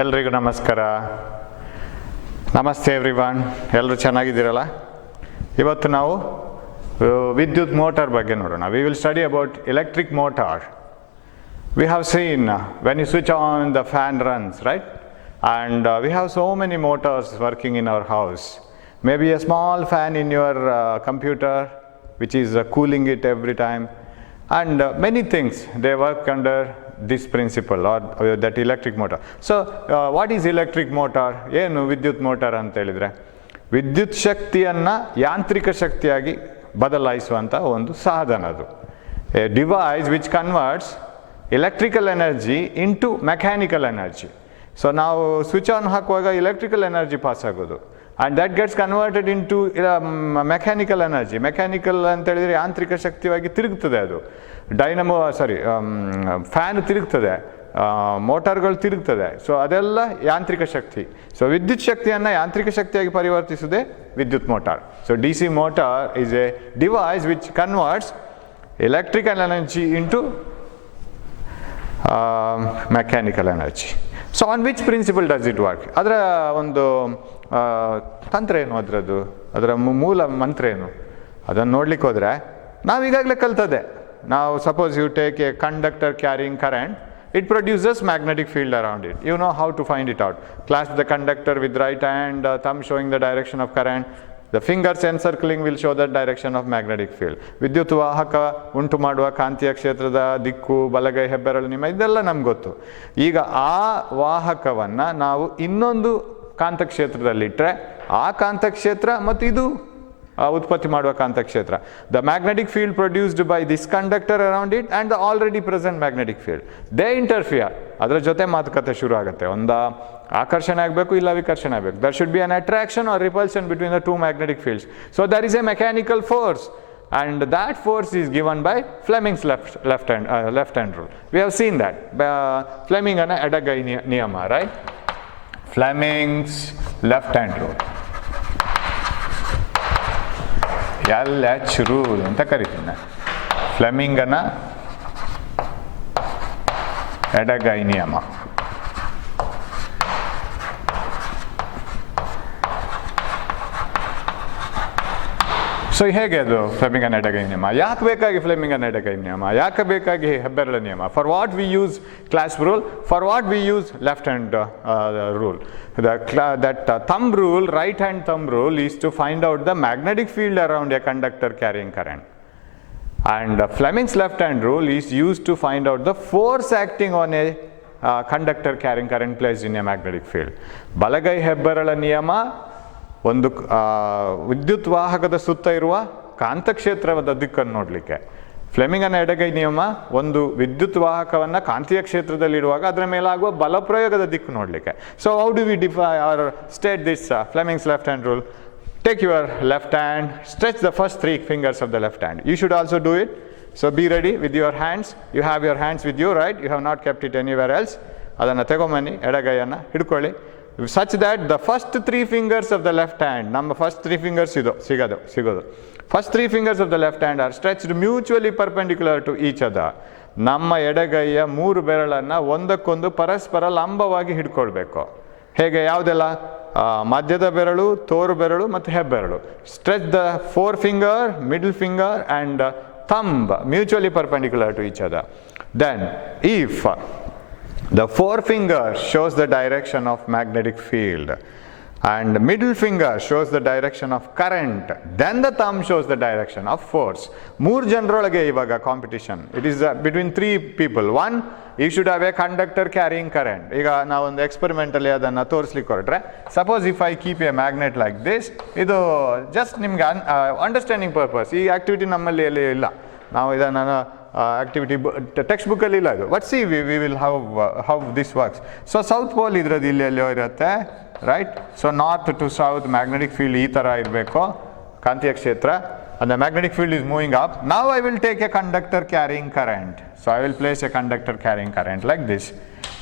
ಎಲ್ರಿಗೂ ನಮಸ್ಕಾರ. ನಮಸ್ತೆ ಎವ್ರಿವನ್. ಎಲ್ಲರೂ ಚೆನ್ನಾಗಿದ್ದೀರಲ್ಲ? ಇವತ್ತು ನಾವು ವಿದ್ಯುತ್ ಮೋಟಾರ್ ಬಗ್ಗೆ ನೋಡೋಣ. We will study about electric motor. We have seen when you switch on the fan runs, right? And we have so many motors working in our house. Maybe a small fan in your computer which is cooling it every time. And many things, they work under this principle or that electric motor. So what is electric motor? ಏನು ವಿದ್ಯುತ್ motor ಅಂತ ಹೇಳಿದ್ರೆ, ವಿದ್ಯುತ್ ಶಕ್ತಿಯನ್ನು ಯಾಂತ್ರಿಕ ಶಕ್ತಿಯಾಗಿ ಬದಲಾಯಿಸುವಂಥ ಒಂದು ಸಾಧನ ಅದು. A device which converts electrical energy into mechanical energy. So ನಾವು ಸ್ವಿಚ್ ಆನ್ ಹಾಕುವಾಗ ಎಲೆಕ್ಟ್ರಿಕಲ್ ಎನರ್ಜಿ ಪಾಸ್ ಆಗೋದು, and that gets converted into mechanical energy. Mechanical ಅಂತ ಹೇಳಿದರೆ ಯಾಂತ್ರಿಕ ಶಕ್ತಿಯಾಗಿ ತಿರುಗ್ತದೆ ಅದು. ಫ್ಯಾನ್ ತಿರುಗ್ತದೆ, ಮೋಟಾರ್ಗಳು ತಿರುಗ್ತದೆ. ಸೊ ಅದೆಲ್ಲ ಯಾಂತ್ರಿಕ ಶಕ್ತಿ. ಸೊ ವಿದ್ಯುತ್ ಶಕ್ತಿಯನ್ನು ಯಾಂತ್ರಿಕ ಶಕ್ತಿಯಾಗಿ ಪರಿವರ್ತಿಸುವುದೇ ವಿದ್ಯುತ್ motor. So D C motor is a device which converts electrical energy into mechanical energy. So on which principle does it work? ಅದರ ಒಂದು ತಂತ್ರ ಏನು, ಅದರ ಮೂಲ ಮಂತ್ರ ಏನು, ಅದನ್ನು ನೋಡ್ಲಿಕ್ಕೆ ಹೋದರೆ ನಾವು ಈಗಾಗಲೇ ಕಲ್ತದೆ. ನಾವು suppose you take a conductor carrying current, it produces magnetic field around it. You know how to find it out. Clasp the conductor with right hand, thumb showing the direction of current. The fingers encircling will show the direction of magnetic field. ವಿದ್ಯುತ್ ವಾಹಕ ಉಂಟು ಮಾಡುವ ಕಾಂತೀಯ ಕ್ಷೇತ್ರದ ದಿಕ್ಕು, ಬಲಗೈ ಹೆಬ್ಬೆರಳು ನಿಮ್ಮ, ಇದೆಲ್ಲ ನಮ್ಗೆ ಗೊತ್ತು. ಈಗ ಆ ವಾಹಕವನ್ನು ನಾವು ಇನ್ನೊಂದು ಕಾಂತಕ್ಷೇತ್ರದಲ್ಲಿಟ್ಟರೆ ಆ ಕಾಂತಕ್ಷೇತ್ರ ಮತ್ತು ಇದು ಉತ್ಪತ್ತಿ ಮಾಡುವ ಕಾಂತಕ್ಷೇತ್ರ, the magnetic field produced by this conductor around it and the already present magnetic field, they interfere. ಅದರ ಜೊತೆ ಮಾತುಕತೆ ಶುರು ಆಗುತ್ತೆ. ಒಂದು ಆಕರ್ಷಣೆ ಆಗಬೇಕು, ಇಲ್ಲ ವಿಕರ್ಷಣೆ ಆಗಬೇಕು. There should be an attraction or repulsion between the two magnetic fields. So there is a mechanical force, and that force is given by Fleming's left hand rule. We have seen that Fleming ana ಎಡಗೈ ನಿಯಮ, right? Fleming's left hand rule, LH rule ಅಂತ ಕರಿತೀನಿ ನಾನು. ಫ್ಲೆಮಿಂಗನ ಎಡಗೈ ನಿಯಮ. So ಹೇಗೆ ಅದು ಫ್ಲೆಮಿಂಗನ ಎಡಗೈ ನಿಯಮ? ಯಾಕೆ ಬೇಕಾಗಿ ಫ್ಲೆಮಿಂಗನ ಎಡಗೈ ನಿಯಮ? ಯಾಕೆ ಬೇಕಾಗಿ ಹೆಬ್ಬೆರಳ ನಿಯಮ? For what we use clasp rule, for what we use left hand rule. That thumb rule, right hand thumb rule, is to find out the magnetic field around a conductor carrying current, and Fleming's left hand rule is used to find out the force acting on a conductor carrying current placed in a magnetic field. ಬಲಗೈ ಹೆಬ್ಬೆರಳ ನಿಯಮ ಒಂದು ವಿದ್ಯುತ್ ವಾಹಕದ ಸುತ್ತ ಇರುವ ಕಾಂತಕ್ಷೇತ್ರದ ದಿಕ್ಕನ್ನು ನೋಡಲಿಕ್ಕೆ, ಫ್ಲೆಮಿಂಗನ ಎಡಗೈ ನಿಯಮ ಒಂದು ವಿದ್ಯುತ್ ವಾಹಕವನ್ನು ಕಾಂತೀಯ ಕ್ಷೇತ್ರದಲ್ಲಿರುವಾಗ ಅದರ ಮೇಲಾಗುವ ಬಲಪ್ರಯೋಗದ ದಿಕ್ಕು ನೋಡಲಿಕ್ಕೆ. So how do we define or state this Fleming's left hand rule? Take your left hand, stretch the first 3 fingers of the left hand. You should also do it. So be ready with your hands. You have your hands with you, right? You have not kept it anywhere else. ಅದನ್ನು ತಗೊಂಬನ್ನಿ, ಎಡಗೈಯನ್ನು ಹಿಡ್ಕೊಳ್ಳಿ. Such that the first 3 fingers of the left hand, ನಮ್ಮ first 3 fingers ಸಿಗೋದು. First 3 fingers of the left hand are stretched mutually perpendicular to each other. ನಮ್ಮ ಎಡಗೈಯ 3 ಬೆರಳನ್ನು ಒಂದಕ್ಕೊಂದು ಪರಸ್ಪರ ಲಂಬವಾಗಿ ಹಿಡ್ಕೊಳ್ಬೇಕು. ಹೇಗೆ? ಯಾವುದೆಲ್ಲ? ಮಧ್ಯದ ಬೆರಳು, ತೋರು ಬೆರಳು ಮತ್ತು ಹೆಬ್ಬೆರಳು. Stretch the 4 finger, middle finger and thumb mutually perpendicular to each other. Then if the 4 finger shows the direction of magnetic field and middle finger shows the direction of current, then the thumb shows the direction of force. 3 ಜನರೊಳಗೆ ಇವಾಗ competition. It is between 3 people. 1, you should have a conductor carrying current. ಈಗ ನಾವೊಂದು experimentally ಅದನ್ನು ತೋರಿಸ್ಲಿಕ್ಕೆ ಹೊರಟ್ರೆ, suppose if I keep A magnet like this, ಇದು just ನಿಮ್ಗೆ understanding purpose. ಈ activity ನಮ್ಮಲ್ಲಿ ಎಲ್ಲಿ ಇಲ್ಲ, ನಾವು ಇದನ್ನು ಆಕ್ಟಿವಿಟಿ ಟೆಕ್ಸ್ಟ್ ಬುಕ್ಕಲ್ಲಿ ಇಲ್ಲ ಇದು. But see we will how this works. So south pole ಇದ್ರದ್ದು ಇಲ್ಲಿ ಎಲ್ಲೋ ಇರುತ್ತೆ, right? So north to south magnetic field ಈ ಥರ ಇರಬೇಕು ಕಾಂತೀಯ ಕ್ಷೇತ್ರ, and the magnetic field is moving up. Now I will take a conductor carrying current. So I will place a conductor carrying current like this.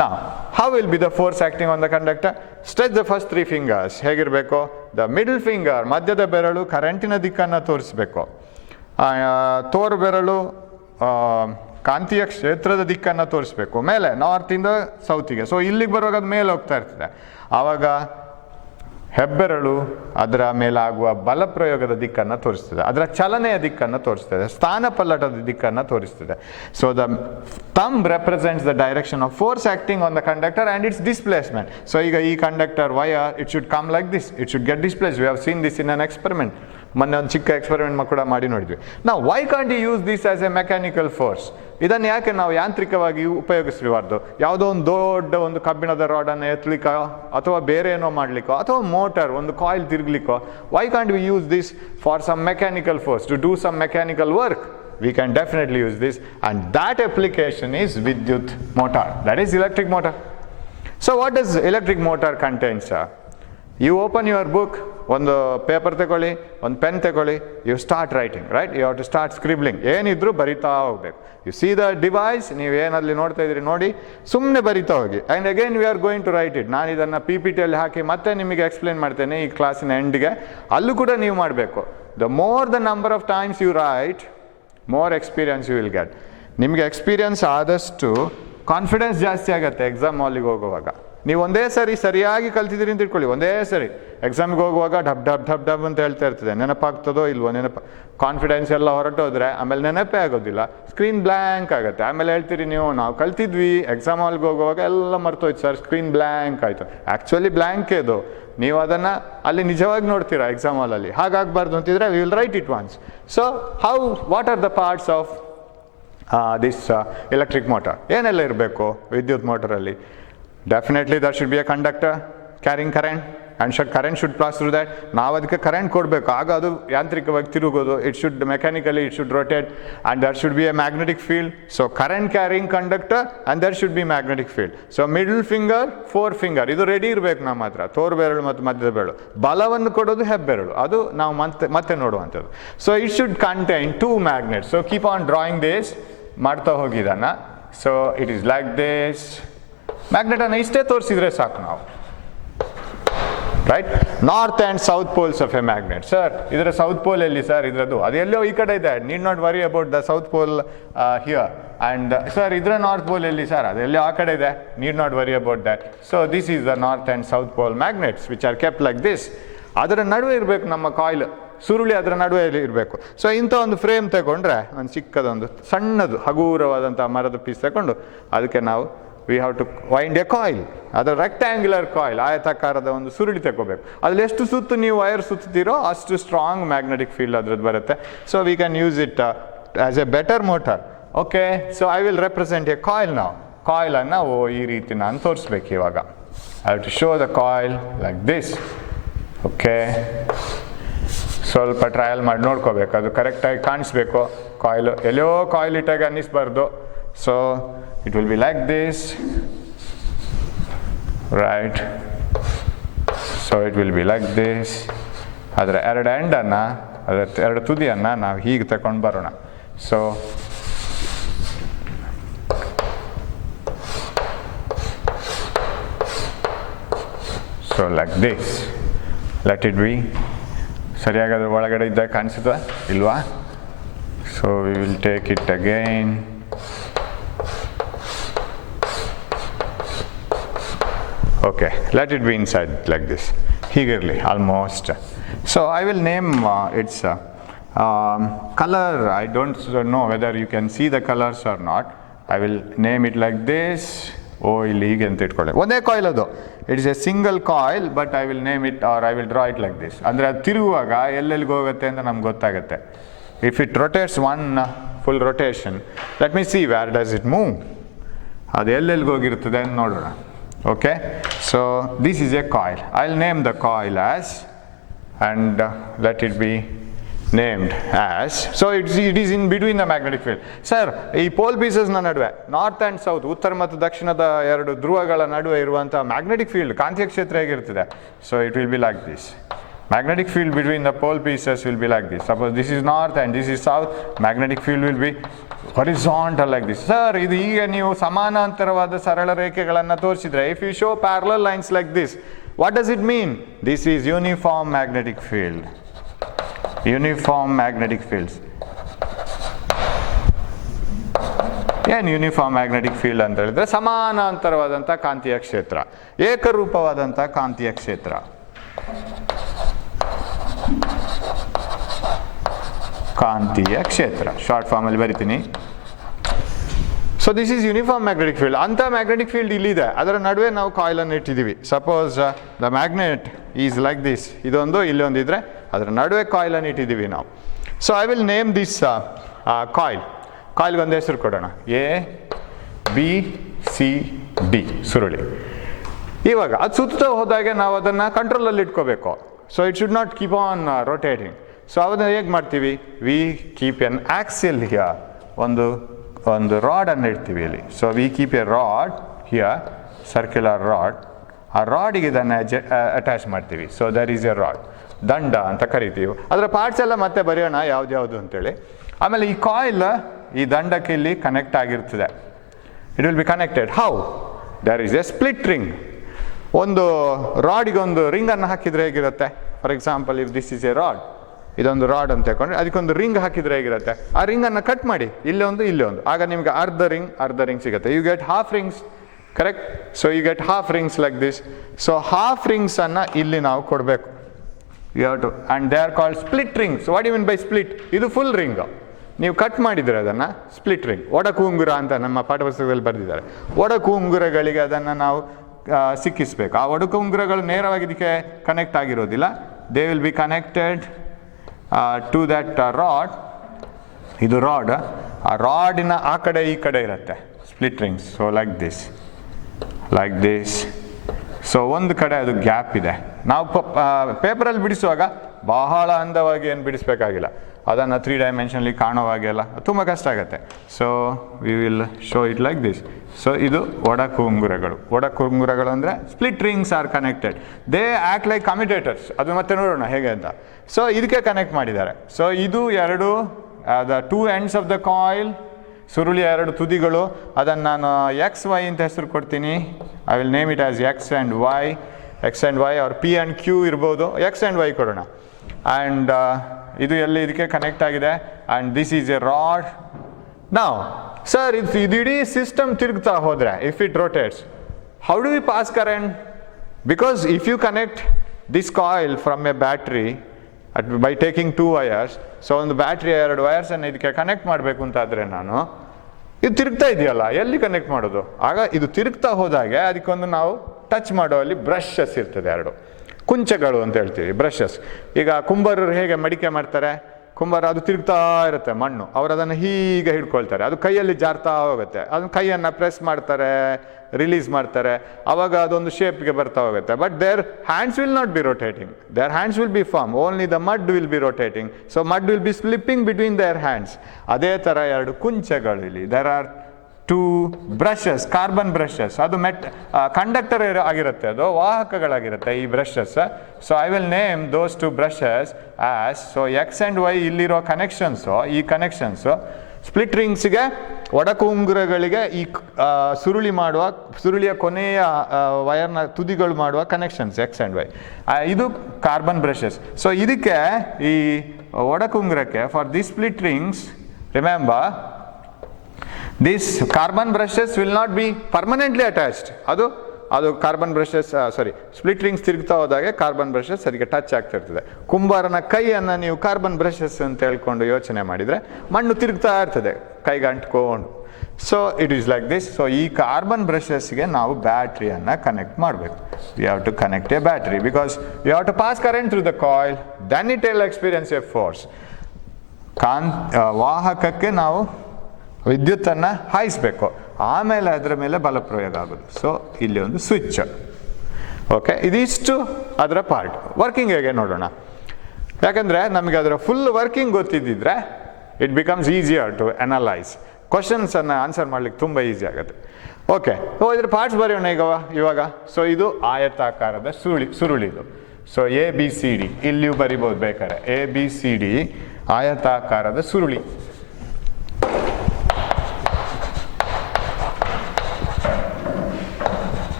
Now how will be the force acting on the conductor? Stretch the first 3 fingers. ಹೇಗಿರಬೇಕು? The middle finger, ಮಧ್ಯದ ಬೆರಳು ಕರೆಂಟಿನ ದಿಕ್ಕನ್ನು ತೋರಿಸಬೇಕು. ತೋರು ಬೆರಳು ಕಾಂತೀಯ ಕ್ಷೇತ್ರದ ದಿಕ್ಕನ್ನು ತೋರಿಸ್ಬೇಕು ಮೇಲೆ, ನಾರ್ತಿಂದ ಸೌತಿಗೆ. ಸೊ ಇಲ್ಲಿಗೆ ಬರುವಾಗ ಅದು ಮೇಲೆ ಹೋಗ್ತಾ ಇರ್ತದೆ. ಆವಾಗ ಹೆಬ್ಬೆರಳು ಅದರ ಮೇಲಾಗುವ ಬಲ ಪ್ರಯೋಗದ ದಿಕ್ಕನ್ನು ತೋರಿಸ್ತದೆ, ಅದರ ಚಲನೆಯ ದಿಕ್ಕನ್ನು ತೋರಿಸ್ತದೆ, ಸ್ಥಾನಪಲ್ಲಟದ ದಿಕ್ಕನ್ನು ತೋರಿಸ್ತದೆ. So the thumb represents the direction of force acting on the conductor and its displacement. So ಈಗ ಈ conductor wire, it should come like this, it should get displaced. We have seen this in an experiment. ಮೊನ್ನೆ ಒಂದು ಚಿಕ್ಕ experiment ಕೂಡ ಮಾಡಿ ನೋಡಿದ್ವಿ. ನಾವು why can't you use this as a mechanical force? ಇದನ್ನು ಯಾಕೆ ನಾವು ಯಾಂತ್ರಿಕವಾಗಿ ಉಪಯೋಗಿಸಬಾರ್ದು? ಯಾವುದೋ ಒಂದು ದೊಡ್ಡ ಒಂದು ಕಬ್ಬಿಣದ ರಾಡನ್ನು ಎತ್ತಲಿಕ್ಕೋ ಅಥವಾ ಬೇರೆ ಏನೋ ಮಾಡಲಿಕ್ಕೋ ಅಥವಾ ಮೋಟರ್ ಒಂದು ಕಾಯಿಲ್ ತಿರುಗಲಿಕ್ಕೋ, why can't we use this for some mechanical force to do some mechanical work? We can definitely use this, and that application is Vidyut motor, that is electric motor. So what does electric motor contain, sir? You open your book, ಒಂದು paper ತಗೊಳ್ಳಿ, ಒಂದು pen ತಗೊಳ್ಳಿ, you start writing, right? You have to start scribbling. ಏನಿದ್ರು ಬರಿತಾ ಹೋಗ್ಬೇಕು. U C the device, ನೀವು ಏನಲ್ಲಿ ನೋಡ್ತಾ ಇದ್ರಿ ನೋಡಿ, ಸುಮ್ಮನೆ ಬರಿತಾ ಹೋಗಿ. And again we are going to write it. ನಾನು ಇದನ್ನು PPTಯಲ್ಲಿ ಹಾಕಿ ಮತ್ತೆ ನಿಮಗೆ ಎಕ್ಸ್ಪ್ಲೇನ್ ಮಾಡ್ತೇನೆ ಈ ಕ್ಲಾಸಿನ ಎಂಡ್ಗೆ. ಅಲ್ಲೂ ಕೂಡ ನೀವು ಮಾಡಬೇಕು. The more the number of times you write, more experience you will get. ನಿಮಗೆ ಎಕ್ಸ್ಪೀರಿಯನ್ಸ್ ಆದಷ್ಟು ಕಾನ್ಫಿಡೆನ್ಸ್ ಜಾಸ್ತಿ ಆಗುತ್ತೆ ಎಕ್ಸಾಮ್ ಹಾಲಿಗೆ ಹೋಗುವಾಗ. ನೀವು ಒಂದೇ ಸರಿ ಸರಿಯಾಗಿ ಕಲ್ತಿದ್ದೀರಿ ಅಂತ ಇಟ್ಕೊಳ್ಳಿ, ಒಂದೇ ಸರಿ ಎಕ್ಸಾಮ್ಗೆ ಹೋಗುವಾಗ ಡಬ್ ಡಬ್ ಡಬ್ ಡಬ್ ಅಂತ ಹೇಳ್ತಾ ಇರ್ತದೆ, ನೆನಪಾಗ್ತದೋ ಇಲ್ವೋ, ಕಾನ್ಫಿಡೆನ್ಸ್ ಎಲ್ಲ ಹೊರಟೋದ್ರೆ ಆಮೇಲೆ ನೆನಪೇ ಆಗೋದಿಲ್ಲ, ಸ್ಕ್ರೀನ್ ಬ್ಲ್ಯಾಂಕ್ ಆಗುತ್ತೆ. ಆಮೇಲೆ ಹೇಳ್ತೀರಿ ನೀವು, ನಾವು ಕಲ್ತಿದ್ವಿ, ಎಕ್ಸಾಮ್ ಹಾಲ್ಗೆ ಹೋಗುವಾಗ ಎಲ್ಲ ಮರ್ತೋಯ್ತು ಸರ್, ಸ್ಕ್ರೀನ್ ಬ್ಲ್ಯಾಂಕ್ ಆಯಿತು. ಆ್ಯಕ್ಚುಲಿ ಬ್ಲ್ಯಾಂಕೇ ಅದು, ನೀವು ಅದನ್ನು ಅಲ್ಲಿ ನಿಜವಾಗಿ ನೋಡ್ತೀರಾ ಎಕ್ಸಾಮ್ ಹಾಲಲ್ಲಿ. ಹಾಗಾಗಬಾರ್ದು ಅಂತಿದ್ರೆ we will write it once. So what are the parts of this electric motor? ಏನೆಲ್ಲ ಇರಬೇಕು ವಿದ್ಯುತ್ ಮೋಟರಲ್ಲಿ? Definitely there should be a conductor carrying current, and current should pass through that. ನಾವು ಅದಕ್ಕೆ ಕರೆಂಟ್ ಕೊಡಬೇಕು, ಆಗ ಅದು ಯಾಂತ್ರಿಕವಾಗಿ ತಿರುಗೋದು. It should mechanically it should rotate, and there should be a magnetic field. So current carrying conductor and there should be magnetic field. So middle finger, forefinger ಇದು ready ಇರಬೇಕು ನಮ್ಮ ಹತ್ರ, ತೋರು ಬೆರಳು ಮತ್ತು ಮಧ್ಯದ ಬೆರಳು. ಬಲವನ್ನು ಕೊಡೋದು ಹೆಬ್ಬೆರಳು, ಅದು ನಾವು ಮತ್ತೆ ನೋಡುವಂಥದ್ದು. So it should contain 2 magnets. So keep on drawing this, ಮಾಡ್ತಾ ಹೋಗಿದ್ದಾನ. So it is like this. ಮ್ಯಾಗ್ನೆಟನ್ನು ಇಷ್ಟೇ ತೋರಿಸಿದ್ರೆ ಸಾಕು ನಾವು, right? North and south poles of a magnet. Sir ಇದರ ಸೌತ್ ಪೋಲ್ ಎಲ್ಲಿ ಸರ್? ಇದರದ್ದು ಅದು ಎಲ್ಲೋ ಈ ಕಡೆ ಇದೆ, need not worry about the south pole here. And sir ಇದರ ನಾರ್ತ್ ಪೋಲ್ ಎಲ್ಲಿ ಸರ್? ಅದೆಲ್ಲೋ ಆ ಕಡೆ ಇದೆ, need not worry about that. So this is the north and south pole magnets which are kept like this. ಅದರ ನಡುವೆ ಇರಬೇಕು ನಮ್ಮ ಕಾಯಿಲ್, ಸುರುಳಿ ಅದರ ನಡುವೆ ಇರಬೇಕು. ಸೊ ಇಂಥ ಒಂದು ಫ್ರೇಮ್ ತಗೊಂಡ್ರೆ, ಒಂದು ಚಿಕ್ಕದೊಂದು ಸಣ್ಣದು ಹಗುರವಾದಂಥ ಮರದ ಪೀಸ್ ತಗೊಂಡು ಅದಕ್ಕೆ ನಾವು we have to wind a coil. ಅದು ರೆಕ್ಟ್ಯಾಂಗ್ಯುಲರ್ ಕಾಯಿಲ್, ಆಯತಾಕಾರದ ಒಂದು ಸುರುಳಿ ತಗೋಬೇಕು. ಅದ್ರಲ್ಲಿ ಎಷ್ಟು ಸುತ್ತು ನೀವು ವೈರ್ ಸುತ್ತೀರೋ ಅಷ್ಟು ಸ್ಟ್ರಾಂಗ್ ಮ್ಯಾಗ್ನೆಟಿಕ್ ಫೀಲ್ಡ್ ಅದ್ರದ್ದು ಬರುತ್ತೆ. So we can use it as a better motor. Okay, so I will represent a coil ನಾವು. ಕಾಯಿಲನ್ನು ಈ ರೀತಿ ನಾನು ತೋರಿಸ್ಬೇಕು ಇವಾಗ. I have to show the coil like this. Okay, ಸ್ವಲ್ಪ ಟ್ರಯಲ್ ಮಾಡಿ ನೋಡ್ಕೋಬೇಕು, ಅದು ಕರೆಕ್ಟಾಗಿ ಕಾಣಿಸ್ಬೇಕು ಕಾಯಿಲು. ಎಲ್ಲೋ ಕಾಯಿಲ್ ಇಟ್ಟಾಗ ಅನ್ನಿಸ್ಬಾರ್ದು. So it will be like this, right? So it will be like this. ಅದರ ಎರಡು ಎಂಡನ್ನು, ಅದರ ಎರಡು ತುದಿಯನ್ನು ನಾವು ಹೀಗೆ ತಗೊಂಡು ಬರೋಣ. So like this, let it be. ಸರಿಯಾಗಿ ಅದ್ರ ಒಳಗಡೆ ಇದ್ದಾಗ ಕಾಣಿಸುತ್ತಾ ಇಲ್ವಾ? So we will take it again. Okay, let it be inside like this. Higirli, almost. So I will name its color. I don't know whether you can see the colors or not. I will name it like this. Oh, illi hige anta itkolli. Onde coil adu. It is a single coil, but I will name it, or I will draw it like this. Andre adu tiruguvaga ellellige hogutte anta namage gottagutte. If it rotates one full rotation, let me see where does it move. Adu ellellige hogiruttade anta nodona. Okay, so this is a coil. I'll name the coil as, and let it be named as. So it is in between the magnetic field. Sir, ಈ pole ಪೀಸಸ್ನ ನಡುವೆ, north and south, ಉತ್ತರ ಮತ್ತು ದಕ್ಷಿಣದ ಎರಡು ಧ್ರುವಗಳ ನಡುವೆ ಇರುವಂಥ magnetic field, ಕಾಂತೀಯ ಕ್ಷೇತ್ರ ಹೇಗಿರ್ತದೆ? So it will be like this. Magnetic field between the pole pieces will be like this. Suppose this is north and this is south, magnetic field will be horizontal like this. Sir, ಇದು ಈಗ ನೀವು ಸಮಾನಾಂತರವಾದ ಸರಳ ರೇಖೆಗಳನ್ನು ತೋರಿಸಿದ್ರೆ, if you show parallel lines like this, what does it mean? This is uniform magnetic field. Uniform magnetic fields. ಏನು uniform magnetic field ಅಂತ ಹೇಳಿದ್ರೆ ಸಮಾನಾಂತರವಾದಂಥ ಕಾಂತೀಯ ಕ್ಷೇತ್ರ, ಏಕರೂಪವಾದಂಥ ಕಾಂತೀಯ ಕ್ಷೇತ್ರ. ಕಾಂತೀಯ ಕ್ಷೇತ್ರ ಶಾರ್ಟ್ ಫಾರ್ಮಲ್ಲಿ ಬರಿತೀನಿ. So this is uniform magnetic field. ಅಂಥ ಮ್ಯಾಗ್ನೆಟಿಕ್ ಫೀಲ್ಡ್ ಇಲ್ಲಿದೆ, ಅದರ ನಡುವೆ ನಾವು ಕಾಯಿಲನ್ನು ಇಟ್ಟಿದ್ದೀವಿ. Suppose the magnet is like this, ಇದೊಂದು ಇಲ್ಲೊಂದು ಇದ್ದರೆ ಅದರ ನಡುವೆ ಕಾಯಿಲನ್ನು ಇಟ್ಟಿದ್ದೀವಿ ನಾವು. So I will name this ಕಾಯಿಲ್ಗೆ ಒಂದು ಹೆಸರು ಕೊಡೋಣ, ABCD ಸುರುಳಿ. ಇವಾಗ ಅದು ಸುತ್ತ ಹೋದಾಗೆ ನಾವು ಅದನ್ನು ಕಂಟ್ರೋಲಲ್ಲಿ ಇಟ್ಕೋಬೇಕು. So it should not keep on rotating. So ಅದನ್ನು ಹೇಗೆ ಮಾಡ್ತೀವಿ, we keep an axle here, ಒಂದು ರಾಡನ್ನು ಇಡ್ತೀವಿ ಇಲ್ಲಿ. So we keep a rod here, circular rod. ಆ ರಾಡಿಗೆ ಇದನ್ನು ಅಟ್ಯಾಚ್ ಮಾಡ್ತೀವಿ. So there is a rod, ದಂಡ ಅಂತ ಕರಿತೀವಿ. ಅದರ ಪಾರ್ಟ್ಸ್ ಎಲ್ಲ ಮತ್ತೆ ಬರೆಯೋಣ ಯಾವ್ದು ಅಂತೇಳಿ. ಆಮೇಲೆ ಈ ಕಾಯಿಲ್ ಈ ದಂಡಕ್ಕೆ ಇಲ್ಲಿ ಕನೆಕ್ಟ್ ಆಗಿರ್ತದೆ. It will be connected. How? There is a split ring. ಒಂದು ರಾಡಿಗೆ ಒಂದು ರಿಂಗನ್ನು ಹಾಕಿದರೆ ಹೇಗಿರುತ್ತೆ? For example if this is a rod, ಇದೊಂದು ರಾಡ್ ಅಂತ ತಗೊಂಡ್ರೆ ಅದಕ್ಕೊಂದು ರಿಂಗ್ ಹಾಕಿದರೆ ಹೇಗಿರುತ್ತೆ? ಆ ರಿಂಗನ್ನು ಕಟ್ ಮಾಡಿ, ಇಲ್ಲೊಂದು ಇಲ್ಲೊಂದು, ಆಗ ನಿಮಗೆ ಅರ್ಧ ರಿಂಗ್ ಸಿಗುತ್ತೆ. You get half rings, correct? So you get half rings like this. So half ರಿಂಗ್ಸನ್ನು ಇಲ್ಲಿ ನಾವು ಕೊಡಬೇಕು. You have to, and they are called split rings. What you mean by split? ಇದು ಫುಲ್ ರಿಂಗ್, ನೀವು cut ಮಾಡಿದರೆ ಅದನ್ನು split ring. ಒಡಕು ಉಂಗುರ ಅಂತ ನಮ್ಮ ಪಾಠಪುಸ್ತಕದಲ್ಲಿ ಬರೆದಿದ್ದಾರೆ. ಒಡಕು ಉಂಗುರಗಳಿಗೆ ಅದನ್ನು ನಾವು ಸಿಕ್ಕಿಸಬೇಕು. ಆ ಒಡಕು ಉಂಗುರಗಳು ನೇರವಾಗಿ ಇದಕ್ಕೆ ಕನೆಕ್ಟ್ ಆಗಿರೋದಿಲ್ಲ. They will be connected to that rod. ಇದು ರಾಡ್, ಆ ರಾಡಿನ ಆ ಕಡೆ ಈ ಕಡೆ ಇರುತ್ತೆ split rings. So like this. So ಒಂದು ಕಡೆ ಅದು ಗ್ಯಾಪ್ ಇದೆ. ನಾವು ಪೇಪರಲ್ಲಿ ಬಿಡಿಸುವಾಗ ಬಹಳ ಅಂದವಾಗಿ ಏನು ಬಿಡಿಸ್ಬೇಕಾಗಿಲ್ಲ, ಅದನ್ನು 3 ಡೈಮೆನ್ಷನಲ್ಲಿ ಕಾಣುವಾಗೆಲ್ಲ ತುಂಬ ಕಷ್ಟ ಆಗುತ್ತೆ. So we will show it like this. So ಇದು ಒಡಕು ಉಂಗುರಗಳು ಅಂದರೆ split rings are connected. They act like commutators. ಅದು ಮತ್ತೆ ನೋಡೋಣ ಹೇಗೆ ಅಂತ. ಸೊ ಇದಕ್ಕೆ ಕನೆಕ್ಟ್ ಮಾಡಿದ್ದಾರೆ. ಸೊ ಇದು ಎರಡು the 2 ends of the coil, ಸುರುಳಿಯ 2 ತುದಿಗಳು. ಅದನ್ನು ನಾನು XY ಅಂತ ಹೆಸರು ಕೊಡ್ತೀನಿ. I will name it as X and Y or P and Q ಇರ್ಬೋದು. X and Y ಕೊಡೋಣ. ಆ್ಯಂಡ್ ಇದು ಎಲ್ಲಿ ಇದಕ್ಕೆ ಕನೆಕ್ಟ್ ಆಗಿದೆ. And this is a rod. ನಾವು ಸರ್ ಇದು ಇಡೀ ಸಿಸ್ಟಮ್ ತಿರುಗ್ತಾ ಹೋದರೆ, if it rotates, how do we pass current? Because if you connect this coil from A battery by taking 2 wires, so ಒಂದು ಬ್ಯಾಟ್ರಿಯ 2 ವಯರ್ಸನ್ನು ಇದಕ್ಕೆ ಕನೆಕ್ಟ್ ಮಾಡಬೇಕು ಅಂತಾದರೆ ನಾನು ಇದು ತಿರುಗ್ತಾ ಇದೆಯಲ್ಲ, ಎಲ್ಲಿ ಕನೆಕ್ಟ್ ಮಾಡೋದು? ಆಗ ಇದು ತಿರುಗ್ತಾ ಹೋದಾಗೆ ಅದಕ್ಕೊಂದು ನಾವು ಟಚ್ ಮಾಡುವಲ್ಲಿ ಬ್ರಷಸ್ ಇರ್ತದೆ, 2 ಕುಂಚಗಳು ಅಂತ ಹೇಳ್ತೀವಿ, ಬ್ರಷಸ್. ಈಗ ಕುಂಬಾರರು ಹೇಗೆ ಮಡಿಕೆ ಮಾಡ್ತಾರೆ, ಕುಂಬಾರ ಅದು ತಿರುಗ್ತಾ ಇರುತ್ತೆ ಮಣ್ಣು, ಅವರು ಅದನ್ನು ಹೀಗೆ ಹಿಡ್ಕೊಳ್ತಾರೆ, ಅದು ಕೈಯಲ್ಲಿ ಜಾರ್ತಾ ಹೋಗುತ್ತೆ. ಅದನ್ನು ಕೈಯನ್ನು ಪ್ರೆಸ್ ಮಾಡ್ತಾರೆ, ರಿಲೀಸ್ ಮಾಡ್ತಾರೆ, ಆವಾಗ ಅದೊಂದು ಶೇಪ್ಗೆ ಬರ್ತಾ ಹೋಗುತ್ತೆ. But their hands will not be rotating, their hands will be form, only the mud will be rotating. So mud will be slipping between their hands. ಅದೇ ಥರ 2 ಕುಂಚಗಳು ಇಲ್ಲಿ. There are 2 brushes, carbon brushes. ಅದು conductor ಆಗಿರುತ್ತೆ, ಅದು ವಾಹಕಗಳಾಗಿರುತ್ತೆ ಈ brushes. So I will name those 2 brushes as. So X and Y ಇಲ್ಲಿರೋ ಕನೆಕ್ಷನ್ಸು, ಈ ಕನೆಕ್ಷನ್ಸು ಸ್ಪ್ಲಿಟ್ ರಿಂಗ್ಸ್ಗೆ, ಒಡಕು ಉಂಗುರಗಳಿಗೆ, ಈ ಸುರುಳಿಯ ಕೊನೆಯ ವಯರ್ನ ತುದಿಗಳು ಮಾಡುವ ಕನೆಕ್ಷನ್ಸ್ X and Y. ಇದು ಕಾರ್ಬನ್ ಬ್ರಷಸ್. ಸೊ ಇದಕ್ಕೆ ಈ ಒಡಕು ಉಂಗುರಕ್ಕೆ, for this split rings, remember these carbon brushes will not be permanently attached. ಅದು ಕಾರ್ಬನ್ ಬ್ರಷಸ್, ಸ್ಪ್ಲಿಟ್ ರಿಂಗ್ಸ್ ತಿರುಗ್ತಾ ಹೋದಾಗೆ ಕಾರ್ಬನ್ ಬ್ರಷಸ್ ಅದಕ್ಕೆ ಟಚ್ ಆಗ್ತಾ ಇರ್ತದೆ. ಕುಂಬಾರನ ಕೈಯನ್ನು ನೀವು ಕಾರ್ಬನ್ ಬ್ರಷಸ್ ಅಂತ ಹೇಳ್ಕೊಂಡು ಯೋಚನೆ ಮಾಡಿದರೆ ಮಣ್ಣು ತಿರುಗ್ತಾ ಇರ್ತದೆ ಕೈಗೆ ಅಂಟ್ಕೊಂಡು. So it is like this. So ಈ ಕಾರ್ಬನ್ ಬ್ರಷಸ್ಗೆ ನಾವು ಬ್ಯಾಟ್ರಿಯನ್ನು ಕನೆಕ್ಟ್ ಮಾಡಬೇಕು. You have to connect a battery because you have to pass current through the coil, then it will experience a force. ವಾಹಕಕ್ಕೆ ನಾವು ವಿದ್ಯುತ್ತನ್ನು ಹಾಯಿಸಬೇಕು, ಆಮೇಲೆ ಅದರ ಮೇಲೆ ಬಲ ಪ್ರಯೋಗ ಆಗೋದು. ಸೊ ಇಲ್ಲಿ ಒಂದು ಸ್ವಿಚ್. ಓಕೆ, ಇದಿಷ್ಟು ಅದರ ಪಾರ್ಟ್. ವರ್ಕಿಂಗ್ ಹೇಗೆ ನೋಡೋಣ. ಯಾಕಂದರೆ ನಮಗೆ ಅದರ ಫುಲ್ ವರ್ಕಿಂಗ್ ಗೊತ್ತಿದ್ದಿದ್ರೆ it becomes easier to analyse. ಕ್ವಶನ್ಸನ್ನು ಆನ್ಸರ್ ಮಾಡ್ಲಿಕ್ಕೆ ತುಂಬ ಈಸಿ ಆಗುತ್ತೆ. ಓಕೆ, ಇದ್ರ ಪಾರ್ಟ್ಸ್ ಬರೆಯೋಣ ಇವಾಗ. ಸೊ ಇದು ಆಯತಾಕಾರದ ಸುರುಳಿದು. ಸೊ ABCD ಇಲ್ಲಿಯೂ ಬರಿಬೋದು ಬೇಕಾದ್ರೆ. ABCD ಆಯತಾಕಾರದ ಸುರುಳಿ.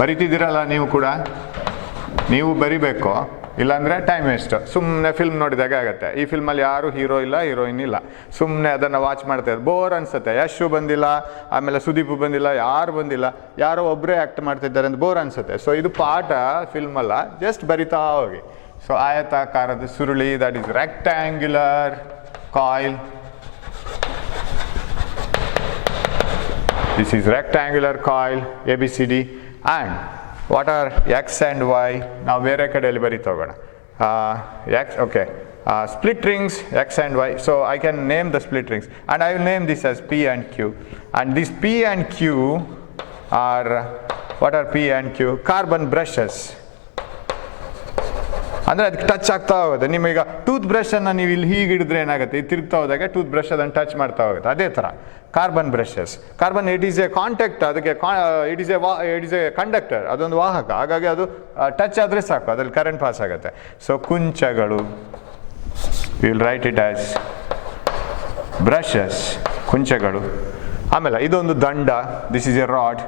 ಬರಿತಿದ್ದೀರಲ್ಲ ನೀವು ಕೂಡ, ನೀವು ಬರಿಬೇಕು. ಇಲ್ಲಾಂದರೆ ಟೈಮ್ ವೇಸ್ಟ್. ಸುಮ್ಮನೆ ಫಿಲ್ಮ್ ನೋಡಿದಾಗ ಆಗುತ್ತೆ. ಈ ಫಿಲ್ಮಲ್ಲಿ ಯಾರು ಹೀರೋ ಇಲ್ಲ, ಹೀರೋಯಿನ್ ಇಲ್ಲ, ಸುಮ್ಮನೆ ಅದನ್ನು ವಾಚ್ ಮಾಡ್ತಾ ಇದ್ದು ಬೋರ್ ಅನಿಸುತ್ತೆ. ಯಶು ಬಂದಿಲ್ಲ, ಆಮೇಲೆ ಸುದೀಪ್ ಬಂದಿಲ್ಲ, ಯಾರು ಬಂದಿಲ್ಲ, ಯಾರೋ ಒಬ್ಬರೇ ಆ್ಯಕ್ಟ್ ಮಾಡ್ತಿದ್ದಾರೆ ಅಂತ ಬೋರ್ ಅನಿಸುತ್ತೆ. ಸೊ ಇದು ಪಾಠ ಫಿಲ್ಮಲ್ಲ, ಜಸ್ಟ್ ಬರಿತಾ ಹೋಗಿ. ಸೊ ಆಯತಾಕಾರದ ಸುರುಳಿ, that is rectangular coil. This is rectangular coil ABCD, and what are X and Y? ನಾವು ಬೇರೆ ಕಡೆಯಲ್ಲಿ ಬರೀತಾ ಹೋಗೋಣ. X, okay. Split rings X and Y. So I can name the split rings, and I will name this as P and Q. And these P and Q are, what are P and Q? Carbon brushes. ಅಂದರೆ ಅದಕ್ಕೆ touch ಆಗ್ತಾ ಹೋಗುತ್ತೆ. ನಿಮೀಗ tooth ಬ್ರಷನ್ನು ನೀವು ಇಲ್ಲಿ ಹೀಗೆ ಹಿಡಿದ್ರೆ ಏನಾಗುತ್ತೆ, ಇದು ತಿರುಗ್ತಾ ಹೋದಾಗ ಟೂತ್ ಬ್ರಷ್ ಅದನ್ನು ಟಚ್ ಮಾಡ್ತಾ ಹೋಗುತ್ತೆ. ಅದೇ ಥರ carbon brushes. Carbon it is A contact, ಅದಕ್ಕೆ ಇಟ್ ಈಸ್ ಎ ಕಂಡಕ್ಟರ್, ಅದೊಂದು ವಾಹಕ. ಹಾಗಾಗಿ ಅದು ಟಚ್ ಆದರೆ ಸಾಕು, ಅದ್ರಲ್ಲಿ ಕರೆಂಟ್ ಪಾಸ್ ಆಗುತ್ತೆ. ಸೊ ಕುಂಚಗಳು, will write it as brushes, ಕುಂಚಗಳು. ಆಮೇಲೆ ಇದೊಂದು ದಂಡ, this is a rod.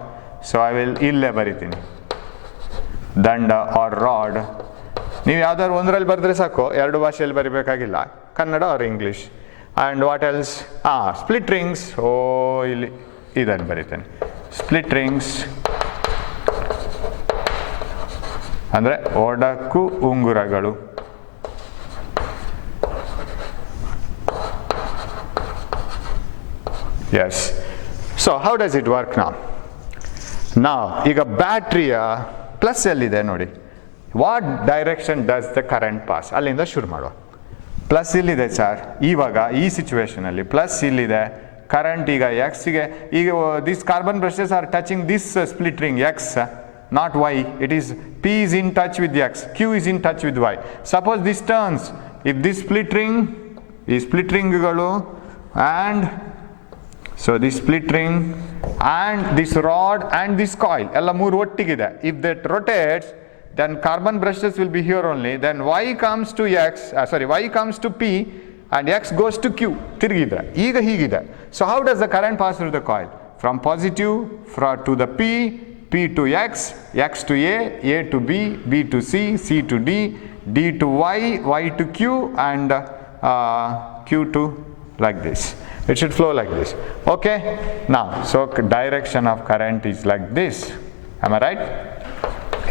So I will ಇಲ್ಲೇ ಬರಿತೀನಿ ದಂಡ ಆರ್ ರಾಡ್. ನೀವು ಯಾವ್ದಾದ್ರು ಒಂದರಲ್ಲಿ ಬರೆದ್ರೆ ಸಾಕು, ಎರಡು ಭಾಷೆಯಲ್ಲಿ ಬರಿಬೇಕಾಗಿಲ್ಲ, Kannada or English. And what else? Split rings. ಇಲ್ಲಿ ಇದನ್ನು ಬರಿತೇನೆ, ಸ್ಪ್ಲಿಟ್ ರಿಂಗ್ಸ್ ಅಂದರೆ ಒಡಕು ಉಂಗುರಗಳು. Yes. So how does it work ನಾವು ಈಗ ಬ್ಯಾಟ್ರಿಯ ಪ್ಲಸ್ ಎಲ್ಲಿದೆ ನೋಡಿ. What direction does the current pass? ಅಲ್ಲಿಂದ ಶುರು ಮಾಡುವ. ಪ್ಲಸ್ ಇಲ್ಲಿದೆ ಸರ್, ಇವಾಗ ಈ ಸಿಚುವೇಶನಲ್ಲಿ ಪ್ಲಸ್ ಇಲ್ಲಿದೆ. ಕರೆಂಟ್ ಈಗ ಎಕ್ಸ್ಗೆ, ಈಗ this carbon brushes are touching this split ring X, not Y. It is P is in touch with X, Q is in touch with Y. Suppose this turns, if this split ring, ಈ split ರಿಂಗ್ಗಳು, and so this split ring and this rod and this coil ಎಲ್ಲ ಮೂರು ಒಟ್ಟಿಗಿದೆ. If that rotates, then carbon brushes will be here only. Then Y comes to X, Y comes to P, and X goes to Q. ತಿರುಗಿದ್ರೆ ಈಗ ಹೀಗಿದೆ. So how does the current pass through the coil? From positive to the P, P to X, X to A to B, B to C, C to D, D to Y, Y to Q, and Q to like this. It should flow like this. Okay? Now, so direction of current is like this. Am I right?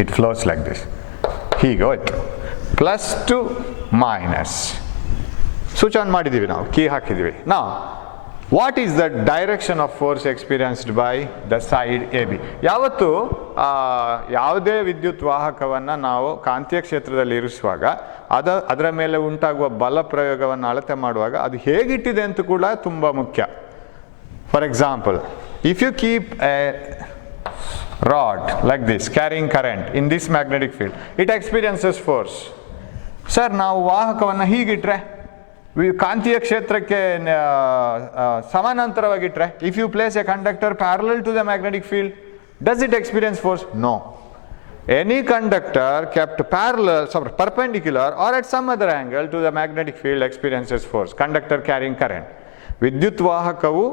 It flows like this. ಹೀಗೆ ಹೋಯ್ತು. Plus two minus switch on ಮಾಡಿದ್ದೀವಿ, ನಾವು key ಹಾಕಿದ್ದೀವಿ. ನಾವು what is the direction of force experienced by the side A B? ಯಾವತ್ತು ಯಾವುದೇ ವಿದ್ಯುತ್ ವಾಹಕವನ್ನು ನಾವು ಕಾಂತೀಯ ಕ್ಷೇತ್ರದಲ್ಲಿ ಇರಿಸುವಾಗ ಅದರ ಮೇಲೆ ಉಂಟಾಗುವ ಬಲ ಪ್ರಯೋಗವನ್ನು ಅಳತೆ ಮಾಡುವಾಗ ಅದು ಹೇಗಿಟ್ಟಿದೆ ಅಂತ ಕೂಡ ತುಂಬ ಮುಖ್ಯ. For example, if you keep a rod like this carrying current in this magnetic field, it experiences force. Sir, ನಾವು ವಾಹಕವನ್ನು ಹೀಗಿಟ್ರೆ, ಕಾಂತೀಯ ಕ್ಷೇತ್ರಕ್ಕೆ ಸಮಾನಾಂತರವಾಗಿಟ್ರೆ, if you place a conductor parallel to the magnetic field, does it experience force? No. Any conductor kept perpendicular or at some other angle to the magnetic field experiences force. Conductor carrying current. ವಿದ್ಯುತ್ ವಾಹಕವು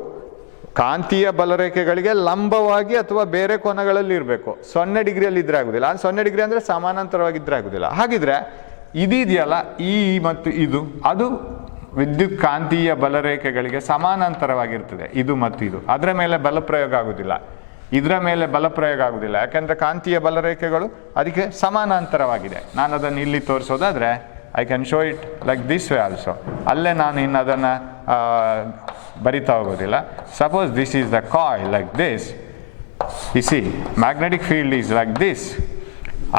ಕಾಂತೀಯ ಬಲರೇಖೆಗಳಿಗೆ ಲಂಬವಾಗಿ ಅಥವಾ ಬೇರೆ ಕೋನಗಳಲ್ಲಿ ಇರಬೇಕು. 0 ಡಿಗ್ರಿಯಲ್ಲಿ ಇದ್ರೆ ಆಗುದಿಲ್ಲ. 0 degree ಅಂದರೆ ಸಮಾನಾಂತರವಾಗಿದ್ದರೆ ಆಗುದಿಲ್ಲ. ಹಾಗಿದ್ರೆ ಇದೆಯಲ್ಲ, ಈ ಮತ್ತು ಇದು, ಅದು ವಿದ್ಯುತ್ ಕಾಂತೀಯ ಬಲರೇಖೆಗಳಿಗೆ ಸಮಾನಾಂತರವಾಗಿರ್ತದೆ. ಇದು ಮತ್ತು ಇದು, ಅದರ ಮೇಲೆ ಬಲ ಪ್ರಯೋಗ ಆಗುದಿಲ್ಲ, ಇದರ ಮೇಲೆ ಬಲ ಪ್ರಯೋಗ ಆಗುದಿಲ್ಲ. ಯಾಕೆಂದರೆ ಕಾಂತೀಯ ಬಲರೇಖೆಗಳು ಅದಕ್ಕೆ ಸಮಾನಾಂತರವಾಗಿದೆ. ನಾನು ಅದನ್ನು ಇಲ್ಲಿ ತೋರಿಸೋದಾದರೆ I can show it like this way also. ಅಲ್ಲೇ ನಾನು ಇನ್ನು ಅದನ್ನು ಬರಿತಾ ಹೋಗೋದಿಲ್ಲ. Suppose this is the coil like this, you see magnetic field is like this.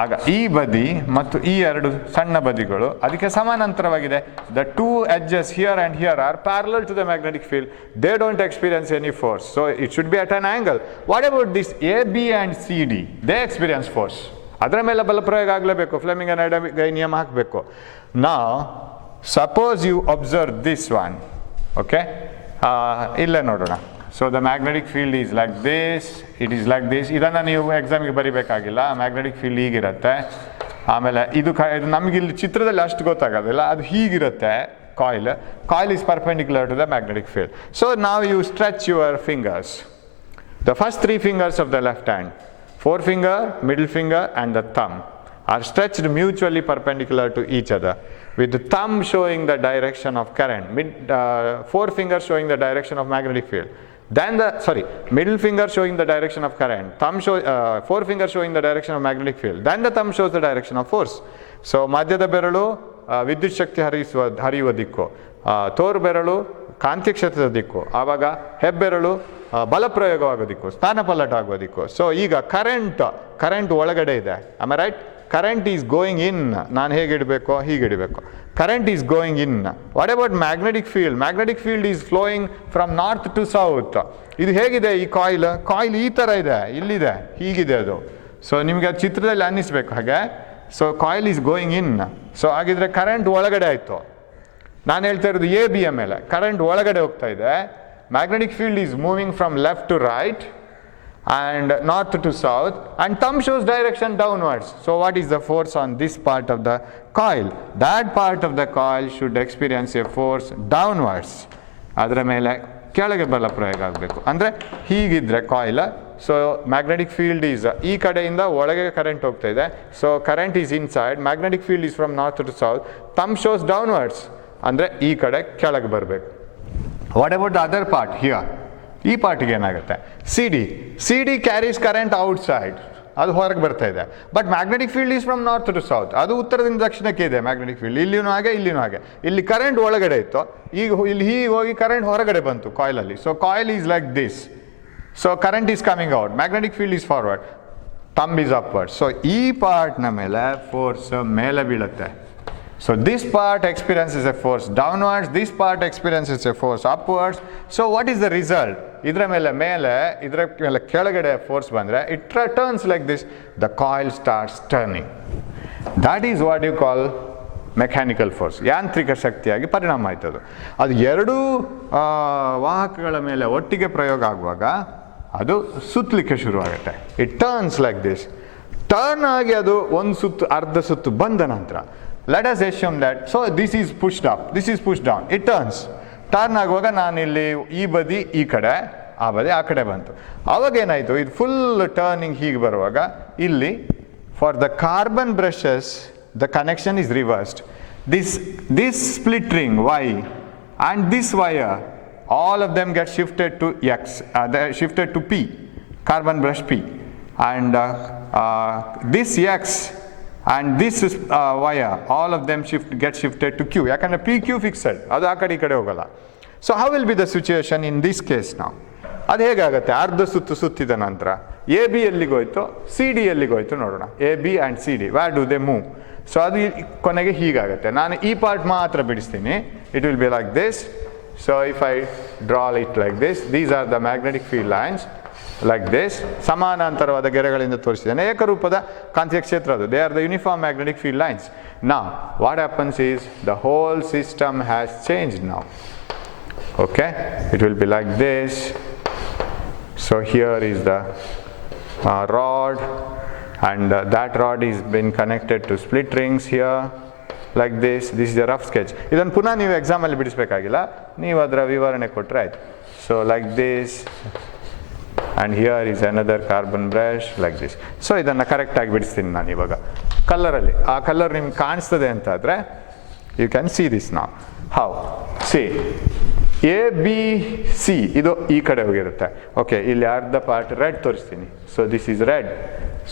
ಆಗ ಈ ಬದಿ ಮತ್ತು ಈ ಎರಡು ಸಣ್ಣ ಬದಿಗಳು ಅದಕ್ಕೆ ಸಮಾನಾಂತರವಾಗಿದೆ. The two edges here and here are parallel to the magnetic field. They don't experience any force. So it should be at an angle. What about this A B and C D? They experience force. ಅದರ ಮೇಲೆ ಬಲ ಪ್ರಯೋಗ ಆಗಲೇಬೇಕು, Fleming anatomy ನಿಯಮ ಹಾಕಬೇಕು. Now suppose you observe this one. Okay, ಇಲ್ಲೇ ನೋಡೋಣ. So the magnetic field is like this, it is like this. ಇದನ್ನು ನೀವು ಎಕ್ಸಾಮಿಗೆ ಬರಿಬೇಕಾಗಿಲ್ಲ. Magnetic field ಹೀಗಿರುತ್ತೆ. ಆಮೇಲೆ ಇದು ನಮಗೆ ಇಲ್ಲಿ ಚಿತ್ರದಲ್ಲಿ ಅಷ್ಟು ಗೊತ್ತಾಗೋದಿಲ್ಲ, ಅದು ಹೀಗಿರುತ್ತೆ. Coil is perpendicular to the magnetic field. So ನಾವು you stretch your fingers, the first 3 fingers of the left hand, forefinger, middle finger and the thumb. are stretched mutually perpendicular to each other, with the thumb showing the direction of current, forefinger showing the direction of magnetic field. Then middle finger showing the direction of current, forefinger showing the direction of magnetic field. Then the thumb shows the direction of force. So ಮಧ್ಯದ ಬೆರಳು ವಿದ್ಯುತ್ ಶಕ್ತಿ ಹರಿಯುವ ದಿಕ್ಕು, ತೋರು ಬೆರಳು ಕಾಂತೀಯ ಕ್ಷೇತ್ರದ ದಿಕ್ಕು, ಆವಾಗ ಹೆಬ್ಬೆರಳು ಬಲ ಪ್ರಯೋಗವಾಗೋ ದಿಕ್ಕು, ಸ್ಥಾನಪಲ್ಲಟ ಆಗುವ ದಿಕ್ಕು. ಸೊ ಈಗ ಕರೆಂಟ್ ಒಳಗಡೆ ಇದೆ. Am I right? Current is going in. ನಾನು ಹೇಗೆ ಇಡಬೇಕು? ಹೀಗೆ ಇಡಬೇಕು. Current is going in. What about magnetic field? Magnetic field is flowing from north to south. ಇದು ಹೇಗಿದೆ ಈ ಕಾಯಿಲ್ ಈ ಥರ ಇದೆ, ಇಲ್ಲಿದೆ, ಹೀಗಿದೆ ಅದು. ಸೊ ನಿಮಗೆ ಅದು ಚಿತ್ರದಲ್ಲಿ ಅನ್ನಿಸ್ಬೇಕು ಹಾಗೆ. So coil is going in. So ಹಾಗಿದ್ರೆ ಕರೆಂಟ್ ಒಳಗಡೆ ಆಯಿತು. ನಾನು ಹೇಳ್ತಾ ಇರೋದು ಎ ಬಿಯ ಮೇಲೆ ಕರೆಂಟ್ ಒಳಗಡೆ ಹೋಗ್ತಾ ಇದೆ. Magnetic field is moving from left to right and north to south, and thumb shows direction downwards. So what is the force on this part of the coil? That part of the coil should experience a force downwards. ಅದರ ಮೇಲೆ ಕೆಳಗೆ ಬಲ ಪ್ರಯೋಗ ಆಗಬೇಕು. ಅಂದರೆ ಹೀಗಿದ್ರೆ coil. So magnetic field is ಈ ಕಡೆಯಿಂದ ಒಳಗೆ ಕರೆಂಟ್ ಹೋಗ್ತಾ ಇದೆ. So current is inside, magnetic field is from north to south, thumb shows downwards, ಅಂದರೆ ಈ ಕಡೆ ಕೆಳಗೆ ಬರಬೇಕು. What about the other part here? ಈ ಪಾರ್ಟಿಗೆ ಏನಾಗುತ್ತೆ? C D carries current outside, ಅದು ಹೊರಗೆ ಬರ್ತಾ ಇದೆ. But magnetic field is from north to south, ಅದು ಉತ್ತರದಿಂದ ದಕ್ಷಿಣಕ್ಕೆ ಇದೆ ಮ್ಯಾಗ್ನೆಟಿಕ್ ಫೀಲ್ಡ್. ಇಲ್ಲಿನೂ ಹಾಗೆ, ಇಲ್ಲಿನೂ ಹಾಗೆ. ಇಲ್ಲಿ ಕರೆಂಟ್ ಒಳಗಡೆ ಇತ್ತು, ಈಗ ಇಲ್ಲಿ ಹೀಗೆ ಹೋಗಿ ಕರೆಂಟ್ ಹೊರಗಡೆ ಬಂತು ಕಾಯಿಲಲ್ಲಿ. So coil is like this. So current is coming out, magnetic field is forward, thumb is upward. So ಈ ಪಾರ್ಟ್ನ ಮೇಲೆ ಫೋರ್ಸ್ ಮೇಲೆ ಬೀಳುತ್ತೆ. So this part experiences a force downwards, this part experiences a force upwards. So what is the result? ಇದರ ಮೇಲೆ ಕೆಳಗಡೆ force ಬಂದರೆ it turns like this, the coil starts turning. That is what you call mechanical force. ಯಾಂತ್ರಿಕ ಶಕ್ತಿಯಾಗಿ ಪರಿಣಾಮ ಆಯ್ತದು. ಅದು ಎರಡೂ ವಾಹಕಗಳ ಮೇಲೆ ಒಟ್ಟಿಗೆ ಪ್ರಯೋಗ ಆಗುವಾಗ ಅದು ಸುತ್ತಲಿಕ್ಕೆ ಶುರುವಾಗುತ್ತೆ. It turns like this. Turn ಆಗಿ ಅದು ಒಂದು ಸುತ್ತು, ಅರ್ಧ ಸುತ್ತು ಬಂದ ನಂತರ let us assume that, so this is pushed up, this is pushed down, it turns. Turn ಆಗುವಾಗ ನಾನಿಲ್ಲಿ ಈ ಬದಿ ಈ ಕಡೆ, ಆ ಬದಿ ಆ ಕಡೆ ಬಂತು. ಆವಾಗ ಏನಾಯಿತು, ಇದು ಫುಲ್ ಟರ್ನಿಂಗ್ ಹೀಗೆ ಬರುವಾಗ ಇಲ್ಲಿ for the carbon brushes the connection is reversed. This split ring Y and this wire, all of them get shifted to X, they are shifted to P, carbon brush P, and this X and this wire, all of them get shifted to Q. ಯಾಕಂದರೆ P Q fixed, ಅದು ಆ ಕಡೆ ಈ ಕಡೆ ಹೋಗಲ್ಲ. So how will be the situation in this case ನಾವು? ಅದು ಹೇಗಾಗುತ್ತೆ? ಅರ್ಧ ಸುತ್ತಿದ ನಂತರ ಎ ಬಿ ಎಲ್ಲಿಗೋಯ್ತು, ಸಿ ಡಿ ಎಲ್ಲಿಗೋಯ್ತು ನೋಡೋಣ. A B and C D, where do they move? So ಅದು ಕೊನೆಗೆ ಹೀಗಾಗುತ್ತೆ. ನಾನು ಈ ಪಾರ್ಟ್ ಮಾತ್ರ ಬಿಡಿಸ್ತೀನಿ. It will be like this. So if I draw it like this, these are the magnetic field lines like this. ಸಮಾನಾಂತರವಾದ ಗೆರೆಗಳಿಂದ ತೋರಿಸಿದ್ದೇನೆ. ಏಕರೂಪದ ಕಾಂತೀಯ ಕ್ಷೇತ್ರ ಅದು. They are the uniform magnetic field lines. Now what happens is the whole system has changed now. Okay, it will be like this. So here is the rod, and that rod is been connected to split rings here like this. This is a rough sketch. ಇದನ್ನು ಪುನಃ ನೀವು ಎಕ್ಸಾಮಲ್ಲಿ ಬಿಡಿಸಬೇಕಾಗಿಲ್ಲ, ನೀವು ಅದರ ವಿವರಣೆ ಕೊಟ್ಟರೆ ಆಯ್ತು. So like this, and here is another carbon brush like this. So ಇದನ್ನು ಕರೆಕ್ಟಾಗಿ ಬಿಡಿಸ್ತೀನಿ ನಾನು ಇವಾಗ ಕಲರಲ್ಲಿ. ಆ ಕಲರ್ ನಿಮ್ಗೆ ಕಾಣಿಸ್ತದೆ ಅಂತಾದರೆ ಯು ಕ್ಯಾನ್ ಸಿ ದಿಸ್ ನಾವು. How C A B C ಇದು ಈ ಕಡೆ ಹೋಗಿರುತ್ತೆ. ಓಕೆ, ಇಲ್ಲಿ ಅರ್ಧ ಪಾರ್ಟ್ ರೆಡ್ ತೋರಿಸ್ತೀನಿ. So this is red.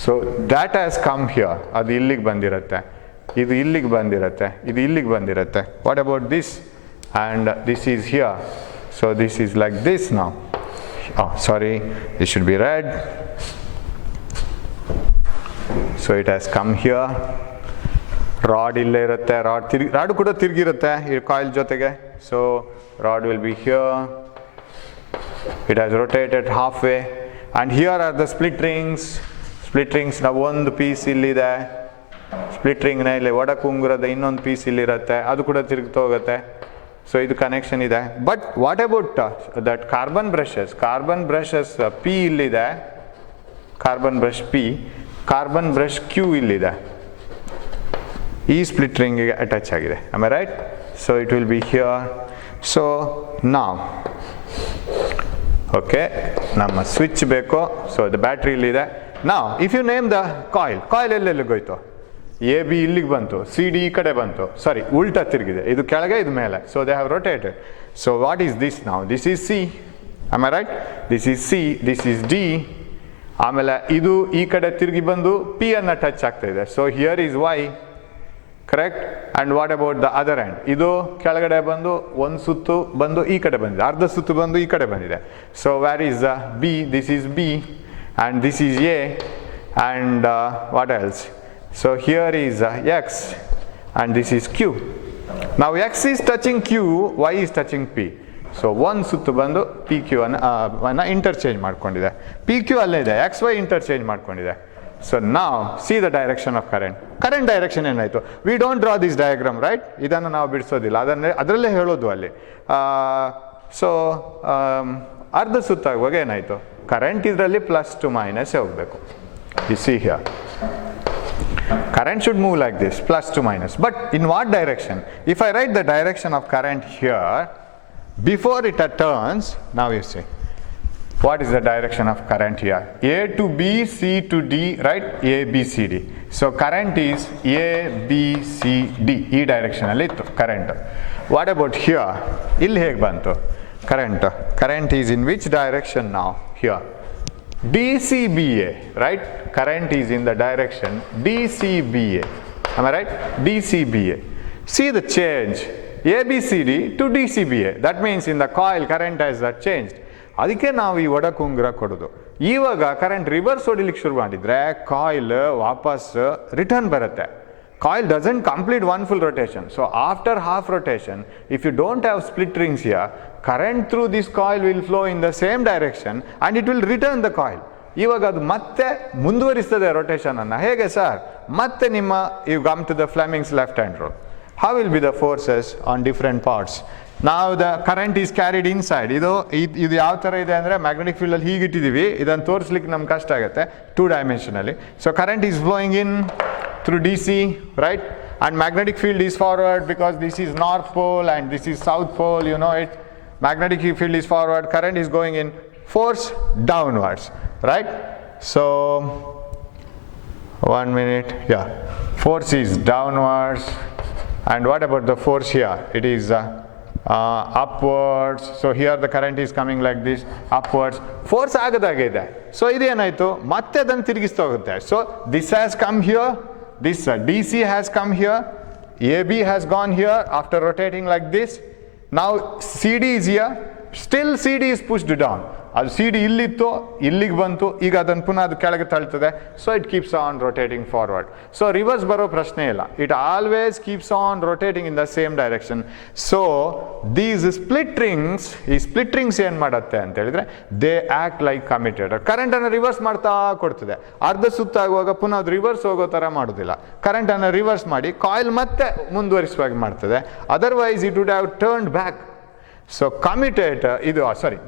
So that has come here, ಅದು ಇಲ್ಲಿಗೆ ಬಂದಿರುತ್ತೆ, ಇದು ಇಲ್ಲಿಗೆ ಬಂದಿರುತ್ತೆ, ಇದು ಇಲ್ಲಿಗೆ ಬಂದಿರುತ್ತೆ. What about this? And this is here. So this is like this ನಾವು. Oh, sorry, it should be red. So it has come here. Rod ಇಲ್ಲೇ ಇರುತ್ತೆ, ರಾಡ್ ಕೂಡ ತಿರುಗಿರುತ್ತೆ ಈ ಕಾಯಿಲ್ ಜೊತೆಗೆ. So rod will be here. It has rotated halfway, and here are the split rings. Split rings ನ ಒಂದು piece ಇಲ್ಲಿದೆ. Split ರಿಂಗ್ನ ಇಲ್ಲಿ ಒಡಕುಂಗುರದ ಇನ್ನೊಂದು ಪೀಸ್ ಇಲ್ಲಿರುತ್ತೆ, ಅದು ಕೂಡ ತಿರುಗ್ತಾ ಹೋಗುತ್ತೆ. ಸೊ ಇದು ಕನೆಕ್ಷನ್ ಇದೆ. But what about that carbon brushes P ಇಲ್ಲಿದೆ, carbon brush P, carbon brush Q ಇಲ್ಲಿದೆ, ಈ ಸ್ಪ್ಲಿಟ್ ರಿಂಗಿಗೆ ಅಟ್ಯಾಚ್ ಆಗಿದೆ. Am I right? So it will be here. So ನಾವ್ ಓಕೆ, ನಮ್ಮ ಸ್ವಿಚ್ ಬೇಕು. ಸೊ ದ ಬ್ಯಾಟ್ರಿ ಇಲ್ಲಿದೆ. ನಾವ್ if you name the coil ಎಲ್ಲೆಲ್ಲಿಗೋಯ್ತು? ಎ ಬಿ ಇಲ್ಲಿಗೆ ಬಂತು, ಸಿ ಡಿ ಈ ಕಡೆ ಬಂತು, ಸಾರಿ ಉಲ್ಟಾ ತಿರುಗಿದೆ, ಇದು ಕೆಳಗೆ ಇದು ಮೇಲೆ, so they have rotated. So what is this ನಾವು? This is C, am I right? This is C, this is D. ಆಮೇಲೆ ಇದು ಈ ಕಡೆ ತಿರುಗಿ ಬಂದು ಪಿ ಅನ್ನು ಟಚ್ ಆಗ್ತಾ ಇದೆ, so here is Y, correct? And what about the other end? ಇದು ಕೆಳಗಡೆ ಬಂದು ಒಂದು ಸುತ್ತು ಬಂದು ಈ ಕಡೆ ಬಂದಿದೆ, ಅರ್ಧ ಸುತ್ತು ಬಂದು ಈ ಕಡೆ ಬಂದಿದೆ. So where is the B? This is B and this is A and what else? So here is x and this is q. Now x is touching q, y is touching p. So ಒಂದು ಸುತ್ತು ಬಂದು P Q ಅನ್ನು interchange ಮಾಡ್ಕೊಂಡಿದೆ, P Q ಅಲ್ಲೇ ಇದೆ, X Y interchange ಮಾಡ್ಕೊಂಡಿದೆ. So ನಾವು see the direction of current. Current direction ಏನಾಯಿತು? We don't draw this diagram, right? ಇದನ್ನು ನಾವು ಬಿಡಿಸೋದಿಲ್ಲ, ಅದರಲ್ಲೇ ಹೇಳೋದು ಅಲ್ಲಿ. ಸೊ ಅರ್ಧ ಸುತ್ತಾಗುವಾಗ ಏನಾಯಿತು? ಕರೆಂಟ್ ಇದರಲ್ಲಿ ಪ್ಲಸ್ ಟು ಮೈನಸ್ ಹೋಗಬೇಕು. U see here current should move like this, plus to minus. But in what direction? If I write the direction of current here, before it turns, now you see, what is the direction of current here? A to B, C to D, right? A, B, C, D. So current is A, B, C, D. E direction alli ittu current. What about here? Illi hege bantu current? Current is in which direction now? Here. DCBA, right? Current is in the direction DCBA. Am I right? DCBA. See the change. ABCD to DCBA. That means in the coil current has changed. ಅದಕ್ಕೆ ನಾವು ಈ ಒಡಕುಂಗುರ ಕೊಡೋದು. ಇವಾಗ current reverse ಹೊಡಿಲಿಕ್ಕೆ ಶುರು ಮಾಡಿದರೆ coil ವಾಪಸ್ return ಬರುತ್ತೆ. Coil doesn't complete one full rotation. So after half rotation, if you don't have split rings here, current through this coil will flow in the same direction and it will return the coil. ಇವಾಗ ಅದು ಮತ್ತೆ ಮುಂದುವರಿಸ್ತದೆ rotation ಅನ್ನು. ಹೇಗೆ sir? ಮತ್ತೆ ನಿಮ್ಮ you come to the Fleming's left hand rule. How will be the forces on different parts? ನಾವು the current is carried inside. ಇದು ಯಾವ ಥರ ಇದೆ ಅಂದರೆ ಮ್ಯಾಗ್ನೆಟಿಕ್ ಫೀಲ್ಡಲ್ಲಿ ಹೀಗೆ ಇಟ್ಟಿದ್ದೀವಿ, ಇದನ್ನು ತೋರಿಸ್ಲಿಕ್ಕೆ ನಮ್ಗೆ ಕಷ್ಟ ಆಗುತ್ತೆ 2 ಡೈಮೆನ್ಷನಲ್ಲಿ. So current is flowing in through DC, right? And magnetic field is forward because this is north pole and this is south pole, you know it. Magnetic field is forward, current is going in, force downwards, right? So 1 minute, yeah, force is downwards. And what about the force here? It is upwards. So here the current is coming like this, upwards. Force ಆಗದಾಗಿದೆ. So ಇದೇನಾಯಿತು? ಮತ್ತೆ ಅದನ್ನು ತಿರುಗಿಸ್ತಾ ಹೋಗುತ್ತೆ. So this has come here, this DC has come here, AB has gone here after rotating like this. Now CD is here, still CD is pushed down. ಅದು C D ಇಲ್ಲಿತ್ತು, ಇಲ್ಲಿಗೆ ಬಂತು, ಈಗ ಅದನ್ನು ಪುನಃ ಅದು ಕೆಳಗೆ ತಳ್ತದೆ. So it keeps on rotating forward. So reverse ಬರೋ ಪ್ರಶ್ನೆ ಇಲ್ಲ, it always keeps on rotating in the same direction. So these split rings, ಈ ಸ್ಪ್ಲಿಟ್ ರಿಂಗ್ಸ್ ಏನು ಮಾಡುತ್ತೆ ಅಂತ ಹೇಳಿದ್ರೆ, ದೇ ಆ್ಯಕ್ಟ್ ಲೈಕ್ ಕಮ್ಯುಟೇಟರ್. ಕರೆಂಟನ್ನು ರಿವರ್ಸ್ ಮಾಡ್ತಾ ಕೊಡ್ತದೆ. ಅರ್ಧ ಸುತ್ತಾಗುವಾಗ ಪುನಃ ಅದು ರಿವರ್ಸ್ ಹೋಗೋ ಥರ ಮಾಡೋದಿಲ್ಲ, ಕರೆಂಟನ್ನು ರಿವರ್ಸ್ ಮಾಡಿ ಕಾಯಿಲ್ ಮತ್ತೆ ಮುಂದುವರಿಸುವಾಗಿ ಮಾಡ್ತದೆ. Otherwise it would have turned back. So commutator,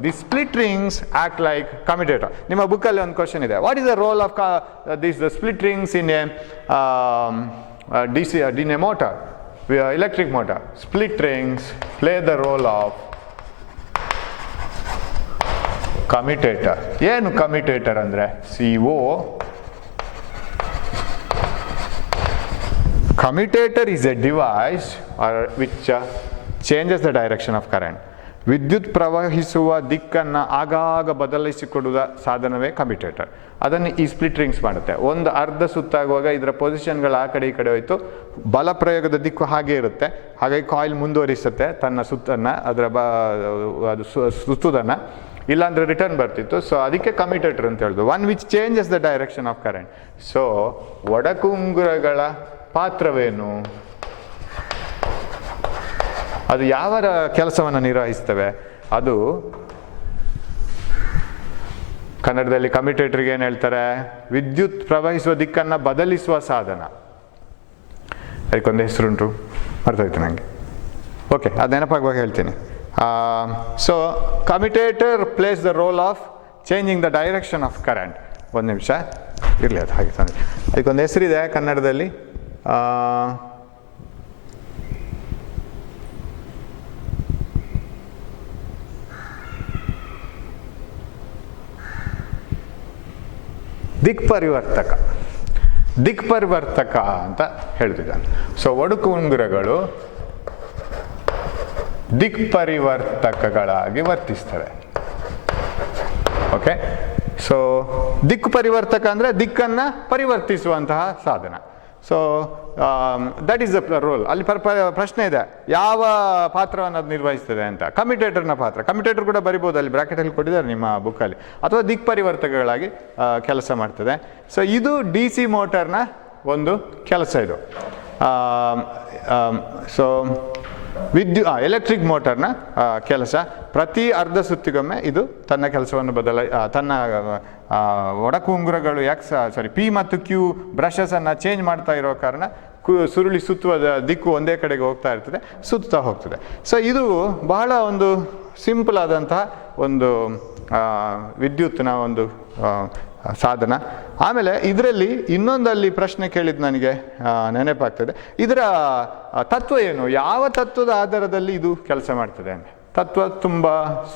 the split rings act like commutator. ನಿಮ್ಮ ಬುಕ್ಕಲ್ಲಿ ಒಂದು ಕ್ವಶನ್ ಇದೆ, what is the role of the split rings in a DC in a motor, electric motor? Split rings play the role of commutator. ಏನು commutator ಅಂದರೆ? CO. Commutator is a device which changes the direction of current. ವಿದ್ಯುತ್ ಪ್ರವಹಿಸುವ ದಿಕ್ಕನ್ನು ಆಗಾಗ ಬದಲಿಸಿಕೊಡುವ ಸಾಧನವೇ commutator. ಅದನ್ನು ಈ split rings ಮಾಡುತ್ತೆ. ಒಂದು ಅರ್ಧ ಸುತ್ತಾಗುವಾಗ ಇದರ ಪೊಸಿಷನ್ಗಳು ಆ ಕಡೆ ಈ ಕಡೆ ಹೋಯಿತು, ಬಲ ಪ್ರಯೋಗದ ದಿಕ್ಕು ಹಾಗೆ ಇರುತ್ತೆ, ಹಾಗಾಗಿ ಕಾಯಿಲ್ ಮುಂದುವರಿಸುತ್ತೆ ತನ್ನ ಸುತ್ತನ್ನು, ಅದು ಸುತ್ತುದನ್ನು, ಇಲ್ಲಾಂದರೆ ರಿಟರ್ನ್ ಬರ್ತಿತ್ತು. ಸೊ ಅದಕ್ಕೆ ಕಮ್ಯುಟೇಟರ್ ಅಂತ ಹೇಳೋದು, one which changes the direction of current. So ಒಡಕುಂಗುರಗಳ ಪಾತ್ರವೇನು? ಅದು ಯಾವ ಕೆಲಸವನ್ನು ನಿರ್ವಹಿಸ್ತವೆ? ಅದು ಕನ್ನಡದಲ್ಲಿ ಕಮ್ಯುಟೇಟರ್ಗೆ ಏನು ಹೇಳ್ತಾರೆ? ವಿದ್ಯುತ್ ಪ್ರವಹಿಸುವ ದಿಕ್ಕನ್ನು ಬದಲಿಸುವ ಸಾಧನ. ಅದಕ್ಕೊಂದು ಹೆಸರುಂಟು, ಮರ್ತೋಯ್ತು ನನಗೆ. ಓಕೆ, ಅದು ನೆನಪಾಗುವಾಗ ಹೇಳ್ತೀನಿ. So commutator plays the role of changing the direction of current. ಒಂದು ನಿಮಿಷ ಇರಲಿ, ಅದು ಹಾಗೆ ತಂದೆ. ಅದಕ್ಕೊಂದು ಹೆಸರಿದೆ ಕನ್ನಡದಲ್ಲಿ, ದಿಕ್ಪರಿವರ್ತಕ. ದಿಕ್ಪರಿವರ್ತಕ ಅಂತ ಹೇಳ್ತಿದ್ದಾನೆ. ಸೊ ಒಡುಕು ಉಂಗುರಗಳು ದಿಕ್ಪರಿವರ್ತಕಗಳಾಗಿ ವರ್ತಿಸ್ತವೆ. ಓಕೆ, ಸೊ ದಿಕ್ಕು ಪರಿವರ್ತಕ ಅಂದರೆ ದಿಕ್ಕನ್ನು ಪರಿವರ್ತಿಸುವಂತಹ ಸಾಧನ. So that is the role. ಅಲ್ಲಿ ಪ್ರಶ್ನೆ ಇದೆ, ಯಾವ ಪಾತ್ರವನ್ನು ಅದು ನಿರ್ವಹಿಸ್ತದೆ ಅಂತ. ಕಮ್ಯುಟೇಟರ್ನ ಪಾತ್ರ. ಕಮ್ಯುಟೇಟರ್ ಕೂಡ ಬರಿಬೋದು, ಅಲ್ಲಿ ಬ್ರಾಕೆಟಲ್ಲಿ ಕೊಟ್ಟಿದ್ದಾರೆ ನಿಮ್ಮ ಬುಕ್ಕಲ್ಲಿ. ಅಥವಾ ದಿಕ್ಪರಿವರ್ತಕಗಳಾಗಿ ಕೆಲಸ ಮಾಡ್ತದೆ. ಸೊ ಇದು ಡಿ ಸಿ ಮೋಟರ್ನ ಒಂದು ಕೆಲಸ ಇದು. ಸೊ ಎಲೆಕ್ಟ್ರಿಕ್ ಮೋಟರ್ನ ಕೆಲಸ. ಪ್ರತಿ ಅರ್ಧ ಸುತ್ತಿಗೊಮ್ಮೆ ಇದು ತನ್ನ ಕೆಲಸವನ್ನು ತನ್ನ ಒಡಕು ಉಂಗುರಗಳು ಪಿ ಮತ್ತು ಕ್ಯೂ ಬ್ರಷಸನ್ನು ಚೇಂಜ್ ಮಾಡ್ತಾ ಇರೋ ಕಾರಣ ಸುರುಳಿ ಸುತ್ತುವ ದಿಕ್ಕು ಒಂದೇ ಕಡೆಗೆ ಹೋಗ್ತಾ ಇರ್ತದೆ, ಸುತ್ತಾ ಹೋಗ್ತದೆ. ಸೊ ಇದು ಬಹಳ ಒಂದು ಸಿಂಪಲ್ ಆದಂತಹ ಒಂದು ವಿದ್ಯುತ್ನ ಒಂದು ಸಾಧನ. ಆಮೇಲೆ ಇದರಲ್ಲಿ ಇನ್ನೊಂದಲ್ಲಿ ಪ್ರಶ್ನೆ ಕೇಳಿದ್ದು ನನಗೆ ನೆನಪಾಗ್ತದೆ, ಇದರ ತತ್ವ ಏನು, ಯಾವ ತತ್ವದ ಆಧಾರದಲ್ಲಿ ಇದು ಕೆಲಸ ಮಾಡ್ತದೆ ಅಂತ. ತತ್ವ ತುಂಬ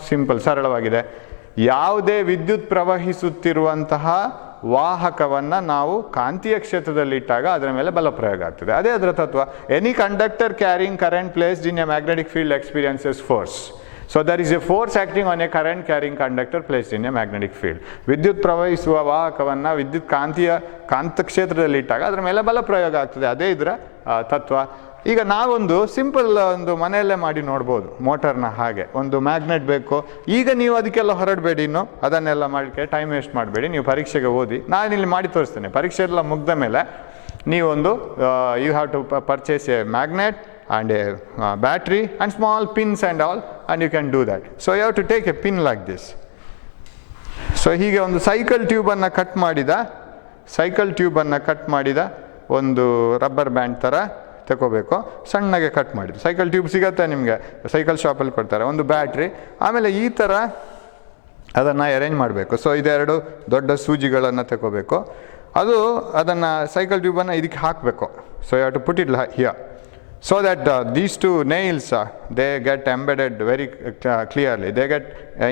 ಸಿಂಪಲ್, ಸರಳವಾಗಿದೆ. ಯಾವುದೇ ವಿದ್ಯುತ್ ಪ್ರವಹಿಸುತ್ತಿರುವಂತಹ ವಾಹಕವನ್ನು ನಾವು ಕಾಂತೀಯ ಕ್ಷೇತ್ರದಲ್ಲಿ ಇಟ್ಟಾಗ ಅದರ ಮೇಲೆ ಬಲ ಪ್ರಯೋಗ ಆಗ್ತದೆ. ಅದೇ ಅದರ ತತ್ವ. Any conductor carrying current placed in a magnetic field experiences force. So there is a force acting on a current carrying conductor placed in a magnetic field. ವಿದ್ಯುತ್ ಪ್ರವಹಿಸುವ ವಾಹಕವನ್ನು ವಿದ್ಯುತ್ ಕಾಂತಕ್ಷೇತ್ರದಲ್ಲಿ ಇಟ್ಟಾಗ ಅದರ ಮೇಲೆ ಬಲ ಪ್ರಯೋಗ ಆಗ್ತದೆ. ಅದೇ ಇದರ ತತ್ವ. ಈಗ ನಾವೊಂದು ಸಿಂಪಲ್ ಒಂದು ಮನೆಯಲ್ಲೇ ಮಾಡಿ ನೋಡ್ಬೋದು ಮೋಟರ್ನ. ಹಾಗೆ ಒಂದು ಮ್ಯಾಗ್ನೆಟ್ ಬೇಕು. ಈಗ ನೀವು ಅದಕ್ಕೆಲ್ಲ ಹೊರಡಬೇಡಿ, ಇನ್ನು ಅದನ್ನೆಲ್ಲ ಮಾಡಲಿಕ್ಕೆ ಟೈಮ್ ವೇಸ್ಟ್ ಮಾಡಬೇಡಿ. ನೀವು ಪರೀಕ್ಷೆಗೆ ಓದಿ, ನಾನಿಲ್ಲಿ ಮಾಡಿ ತೋರಿಸ್ತೇನೆ. ಪರೀಕ್ಷೆ ಎಲ್ಲ ಮುಗ್ದ ಮೇಲೆ ನೀವೊಂದು you have to purchase a magnet and a battery and small pins and all, and you can do that. So you have to take a pin like this. So ಹೀಗೆ ಒಂದು ಸೈಕಲ್ ಟ್ಯೂಬನ್ನು ಕಟ್ ಮಾಡಿದ ಒಂದು rubber band ಥರ ತಗೋಬೇಕು. ಸಣ್ಣಗೆ cut ಮಾಡಿದ್ದು cycle tube ಸಿಗತ್ತೆ ನಿಮಗೆ, ಸೈಕಲ್ ಶಾಪಲ್ಲಿ ಕೊಡ್ತಾರೆ. ಒಂದು ಬ್ಯಾಟ್ರಿ, ಆಮೇಲೆ ಈ ಥರ ಅದನ್ನು ಅರೇಂಜ್ ಮಾಡಬೇಕು. ಸೊ ಇದೆರಡು ದೊಡ್ಡ ಸೂಜಿಗಳನ್ನು ತಗೋಬೇಕು. ಅದನ್ನು ಸೈಕಲ್ ಟ್ಯೂಬನ್ನು ಇದಕ್ಕೆ ಹಾಕಬೇಕು. So you have to put it here. So that these two nails, they get embedded very clearly. They get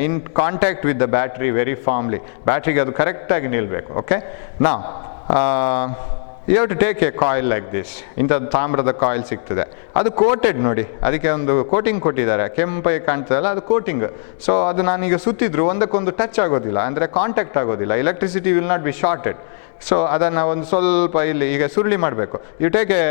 in contact with the battery very firmly. Battery ಗೆ ಅದು ಕರೆಕ್ಟಾಗಿ ನಿಲ್ಲಬೇಕು. Okay, now you have to take a coil like this. ಇಂಥದ್ದು ತಾಮ್ರದ coil ಸಿಗ್ತದೆ. ಅದು coated ನೋಡಿ, ಅದಕ್ಕೆ ಒಂದು ಕೋಟಿಂಗ್ ಕೊಟ್ಟಿದ್ದಾರೆ. ಕೆಂಪಾಗಿ ಕಾಣ್ತದಲ್ಲ, ಅದು ಕೋಟಿಂಗ್. ಸೊ ಅದು ನಾನೀಗ ಸುತ್ತಿದ್ರು ಒಂದಕ್ಕೊಂದು ಟಚ್ ಆಗೋದಿಲ್ಲ, ಅಂದರೆ ಕಾಂಟ್ಯಾಕ್ಟ್ ಆಗೋದಿಲ್ಲ. Electricity will not be shorted. So ಅದನ್ನು ಒಂದು ಸ್ವಲ್ಪ ಇಲ್ಲಿ ಈಗ ಸುರುಳಿ ಮಾಡಬೇಕು. You take a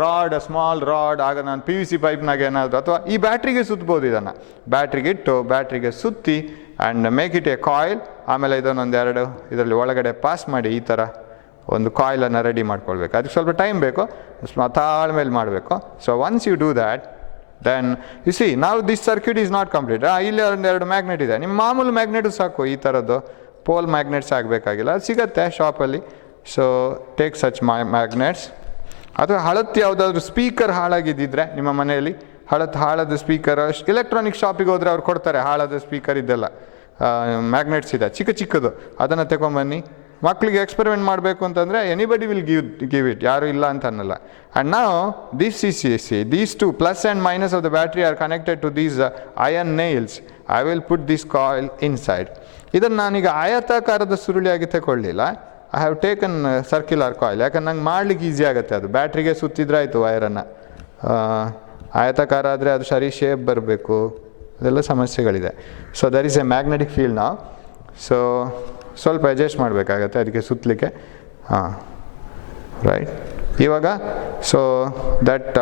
rod, small rod. ಆಗ ನಾನು PVC ಪೈಪ್ನಾಗ ಏನಾದರೂ ಅಥವಾ ಈ ಬ್ಯಾಟ್ರಿಗೆ ಸುತ್ತಬೋದು. ಇದನ್ನು ಬ್ಯಾಟ್ರಿಗೆ ಇಟ್ಟು ಬ್ಯಾಟ್ರಿಗೆ ಸುತ್ತಿ and make it A coil. ಆಮೇಲೆ ಇದನ್ನೊಂದೆರಡು ಇದರಲ್ಲಿ ಒಳಗಡೆ ಪಾಸ್ ಮಾಡಿ ಈ ಥರ ಒಂದು ಕಾಯಿಲನ್ನು ರೆಡಿ ಮಾಡ್ಕೊಳ್ಬೇಕು. ಅದಕ್ಕೆ ಸ್ವಲ್ಪ ಟೈಮ್ ಬೇಕು, ತಾಳ್ಮೇಲೆ ಮಾಡಬೇಕು. So once you do that, then you see ನಾವು this circuit is not complete. ಇಲ್ಲಿ ಒಂದೆರಡು ಮ್ಯಾಗ್ನೆಟ್ ಇದೆ. ನಿಮ್ಮ ಮಾಮೂಲು ಮ್ಯಾಗ್ನೆಟು ಸಾಕು. ಈ ಥರದ್ದು ಪೋಲ್ ಮ್ಯಾಗ್ನೆಟ್ಸ್ ಆಗಬೇಕಾಗಿಲ್ಲ, ಅದು ಸಿಗುತ್ತೆ ಶಾಪಲ್ಲಿ. So take such magnets. ಅಥವಾ ಹಳತ್ತು ಯಾವುದಾದ್ರೂ ಸ್ಪೀಕರ್ ಹಾಳಾಗಿದ್ದಿದ್ರೆ ನಿಮ್ಮ ಮನೆಯಲ್ಲಿ, ಹಾಳದ ಸ್ಪೀಕರ್, ಎಲೆಕ್ಟ್ರಾನಿಕ್ ಶಾಪಿಗೆ ಹೋದರೆ ಅವ್ರು ಕೊಡ್ತಾರೆ ಹಾಳದ ಸ್ಪೀಕರ್. ಇದೆಲ್ಲ ಮ್ಯಾಗ್ನೆಟ್ಸ್ ಇದೆ ಚಿಕ್ಕದು. ಅದನ್ನು ತಗೊಂಬನ್ನಿ. ಮಕ್ಕಳಿಗೆ ಎಕ್ಸ್ಪೆರಿಮೆಂಟ್ ಮಾಡಬೇಕು ಅಂತಂದರೆ ಎನಿಬಡಿ ವಿಲ್ ಗಿವ್ ಇಟ್, ಯಾರು ಇಲ್ಲ ಅಂತ ಅನ್ನಲ್ಲ. ಆ್ಯಂಡ್ ನಾವು these two plus and minus of the battery are connected to these iron nails. I will put this coil inside. ಇದನ್ನು ನಾನೀಗ ಆಯತಾಕಾರದ ಸುರುಳಿಯಾಗಿ ತಗೊಳ್ಳಿಲ್ಲ. I have taken circular coil. ಯಾಕಂದ್ರೆ ನಂಗೆ ಮಾಡ್ಲಿಕ್ಕೆ ಈಸಿ ಆಗುತ್ತೆ. ಅದು ಬ್ಯಾಟ್ರಿಗೆ ಸುತ್ತಿದ್ರಾಯ್ತು ವೈರನ್ನು. ಆಯತಾಕಾರ ಆದರೆ ಅದು ಸರಿ ಶೇಪ್ ಬರಬೇಕು, ಅದೆಲ್ಲ ಸಮಸ್ಯೆಗಳಿದೆ. So there is a magnetic field ನಾವು. ಸೊ ಸ್ವಲ್ಪ ಅಡ್ಜಸ್ಟ್ ಮಾಡಬೇಕಾಗತ್ತೆ ಅದಕ್ಕೆ ಸುತ್ತಲಿಕ್ಕೆ. ರೈಟ್. ಇವಾಗ ಸೊ ದಟ್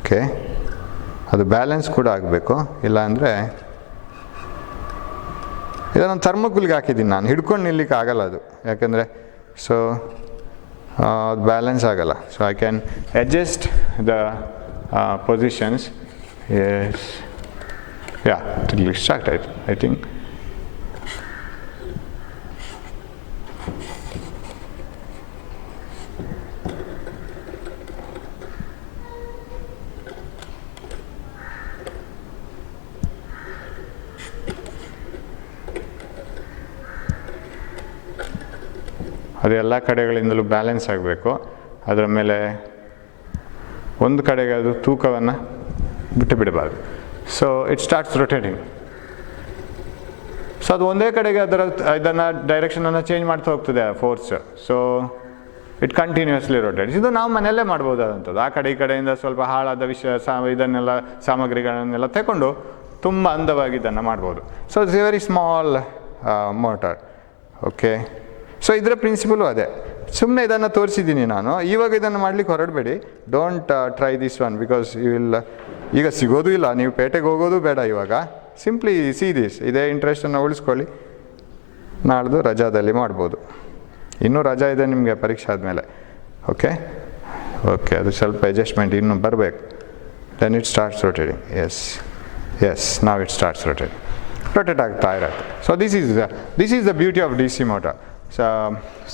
ಓಕೆ, ಅದು ಬ್ಯಾಲೆನ್ಸ್ ಕೂಡ ಆಗಬೇಕು. ಇಲ್ಲಾಂದರೆ ಇದನ್ನು ಥರ್ಮೋಕೂಲ್ಗೆ ಹಾಕಿದ್ದೀನಿ ನಾನು, ಹಿಡ್ಕೊಂಡು ನಿಲ್ಲಿಕ್ಕೆ ಆಗಲ್ಲ ಅದು. ಯಾಕೆಂದರೆ ಸೊ ಅದು ಬ್ಯಾಲೆನ್ಸ್ ಆಗಲ್ಲ. So I can adjust the positions. Yes, yeah, start ಆಯಿತು ಐ ಥಿಂಕ್. ಅದು ಎಲ್ಲ ಕಡೆಗಳಿಂದಲೂ ಬ್ಯಾಲೆನ್ಸ್ ಆಗಬೇಕು. ಅದರ ಮೇಲೆ ಒಂದು ಕಡೆಗೆ ಅದು ತೂಕವನ್ನು ಬಿಟ್ಟು ಬಿಡಬಾರ್ದು. So it starts rotating. So ಅದು ಒಂದೇ ಕಡೆಗೆ ಅದರ ಇದನ್ನು ಡೈರೆಕ್ಷನನ್ನು ಚೇಂಜ್ ಮಾಡ್ತಾ ಹೋಗ್ತದೆ force. So it continuously rotates. ಇದು ನಾವು ಮನೆಯಲ್ಲೇ ಮಾಡ್ಬೋದಾದಂಥದ್ದು. ಆ ಕಡೆ ಈ ಕಡೆಯಿಂದ ಸ್ವಲ್ಪ ಹಾಳಾದ ಇದನ್ನೆಲ್ಲ ಸಾಮಗ್ರಿಗಳನ್ನೆಲ್ಲ ತಗೊಂಡು ತುಂಬ ಅಂದವಾಗಿ ಇದನ್ನು ಮಾಡ್ಬೋದು. So it's a very small motor. Okay, so ಇದರ ಪ್ರಿನ್ಸಿಪಲು ಅದೇ. ಸುಮ್ಮನೆ ಇದನ್ನು ತೋರಿಸಿದ್ದೀನಿ ನಾನು. ಇವಾಗ ಇದನ್ನು ಮಾಡಲಿಕ್ಕೆ ಹೊರಡಬೇಡಿ. Don't try this one because you will, ಈಗ ಸಿಗೋದು ಇಲ್ಲ, ನೀವು ಪೇಟೆಗೆ ಹೋಗೋದು ಬೇಡ ಇವಾಗ. Simply see this. ಇದೇ ಇಂಟ್ರೆಸ್ಟನ್ನು ಉಳಿಸ್ಕೊಳ್ಳಿ, ನಾಳ್ದು ರಜಾದಲ್ಲಿ ಮಾಡ್ಬೋದು. ಇನ್ನೂ ರಜಾ ಇದೆ ನಿಮಗೆ ಪರೀಕ್ಷೆ ಆದಮೇಲೆ. ಓಕೆ ಓಕೆ, ಅದು ಸ್ವಲ್ಪ ಅಡ್ಜಸ್ಟ್ಮೆಂಟ್ ಇನ್ನೂ ಬರಬೇಕು. Then it starts rotating. Yes now it starts rotating. Rotate ಆಗ್ತಾ ಇರುತ್ತೆ. So this is the beauty of D C motor.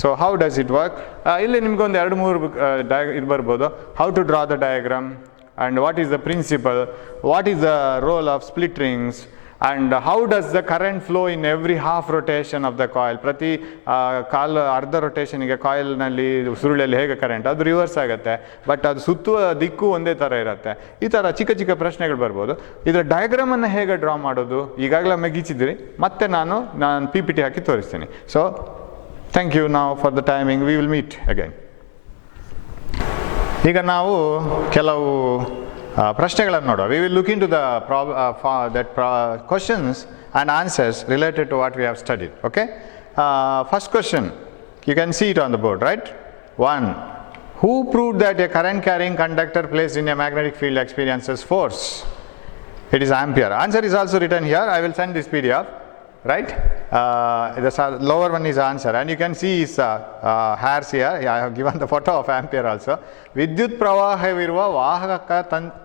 So how does it work? ಇಲ್ಲಿ ನಿಮ್ಗೊಂದು 2-3 ಇದು ಬರ್ಬೋದು. How to draw the diagram and what is the principle, what is the role of split rings, and how does the current flow in every half rotation of the coil. ಪ್ರತಿ ಅರ್ಧ ರೊಟೇಷನ್ಗೆ ಕಾಯಿಲ್ನಲ್ಲಿ ಸುರುಳಿಯಲ್ಲಿ ಹೇಗೆ current ಅದು reverse ಆಗುತ್ತೆ, but ಅದು ಸುತ್ತುವ ದಿಕ್ಕು ಒಂದೇ ಥರ ಇರುತ್ತೆ. ಈ ಥರ ಚಿಕ್ಕ ಚಿಕ್ಕ ಪ್ರಶ್ನೆಗಳು ಬರ್ಬೋದು. ಇದರ ಡಯಾಗ್ರಾಮನ್ನು ಹೇಗೆ ಡ್ರಾ ಮಾಡೋದು ಈಗಾಗಲೇ ಮೆಗಿಸಿದಿರಿ, ಮತ್ತೆ ನಾನು PPT ಹಾಕಿ ತೋರಿಸ್ತೀನಿ. So thank you. ನಾವು for the timing we will meet again. ಈಗ ನಾವು ಕೆಲವು ಪ್ರಶ್ನೆಗಳನ್ನು ನೋಡುವ. We will look in to the questions and answers related to what we have studied. Okay, first question you can see it on the board, right? 1. Who proved that a current carrying conductor placed in a magnetic field experiences force? It is Ampere. Answer is also written here. I will send this PDF. Right? The lower one is answer, and you can see his hairs here. I have given the photo of Ampere also. ವಿದ್ಯುತ್ ಪ್ರವಾಹವಿರುವ ವಾಹಕ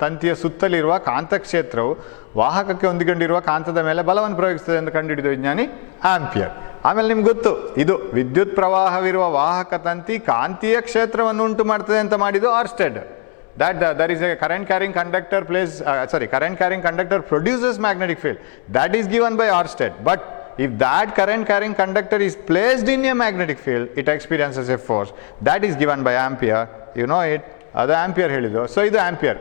ತಂತಿಯ ಸುತ್ತಲಿರುವ ಕಾಂತಕ್ಷೇತ್ರವು ವಾಹಕಕ್ಕೆ ಹೊಂದಿಕೊಂಡಿರುವ ಕಾಂತದ ಮೇಲೆ ಬಲವನ್ನು ಪ್ರಯೋಗಿಸುತ್ತದೆ ಎಂದು ಕಂಡುಹಿಡಿದ ವಿಜ್ಞಾನಿ ಆಂಪಿಯರ್. ಆಮೇಲೆ ನಿಮ್ಗೆ ಗೊತ್ತು, ಇದು ವಿದ್ಯುತ್ ಪ್ರವಾಹವಿರುವ ವಾಹಕ ತಂತಿ ಕಾಂತೀಯ ಕ್ಷೇತ್ರವನ್ನು ಉಂಟು ಮಾಡ್ತದೆ ಅಂತ ಮಾಡಿದ್ದು ಆರ್ಸ್ಟೆಡ್. There is a current carrying conductor current carrying conductor produces magnetic field. That is given by Ørsted. But if that current carrying conductor is placed in a magnetic field, it experiences a force. That is given by Ampere. You know it. ಅದು ampere ಹೇಳಿದ್ದು. So ಇದು ampere,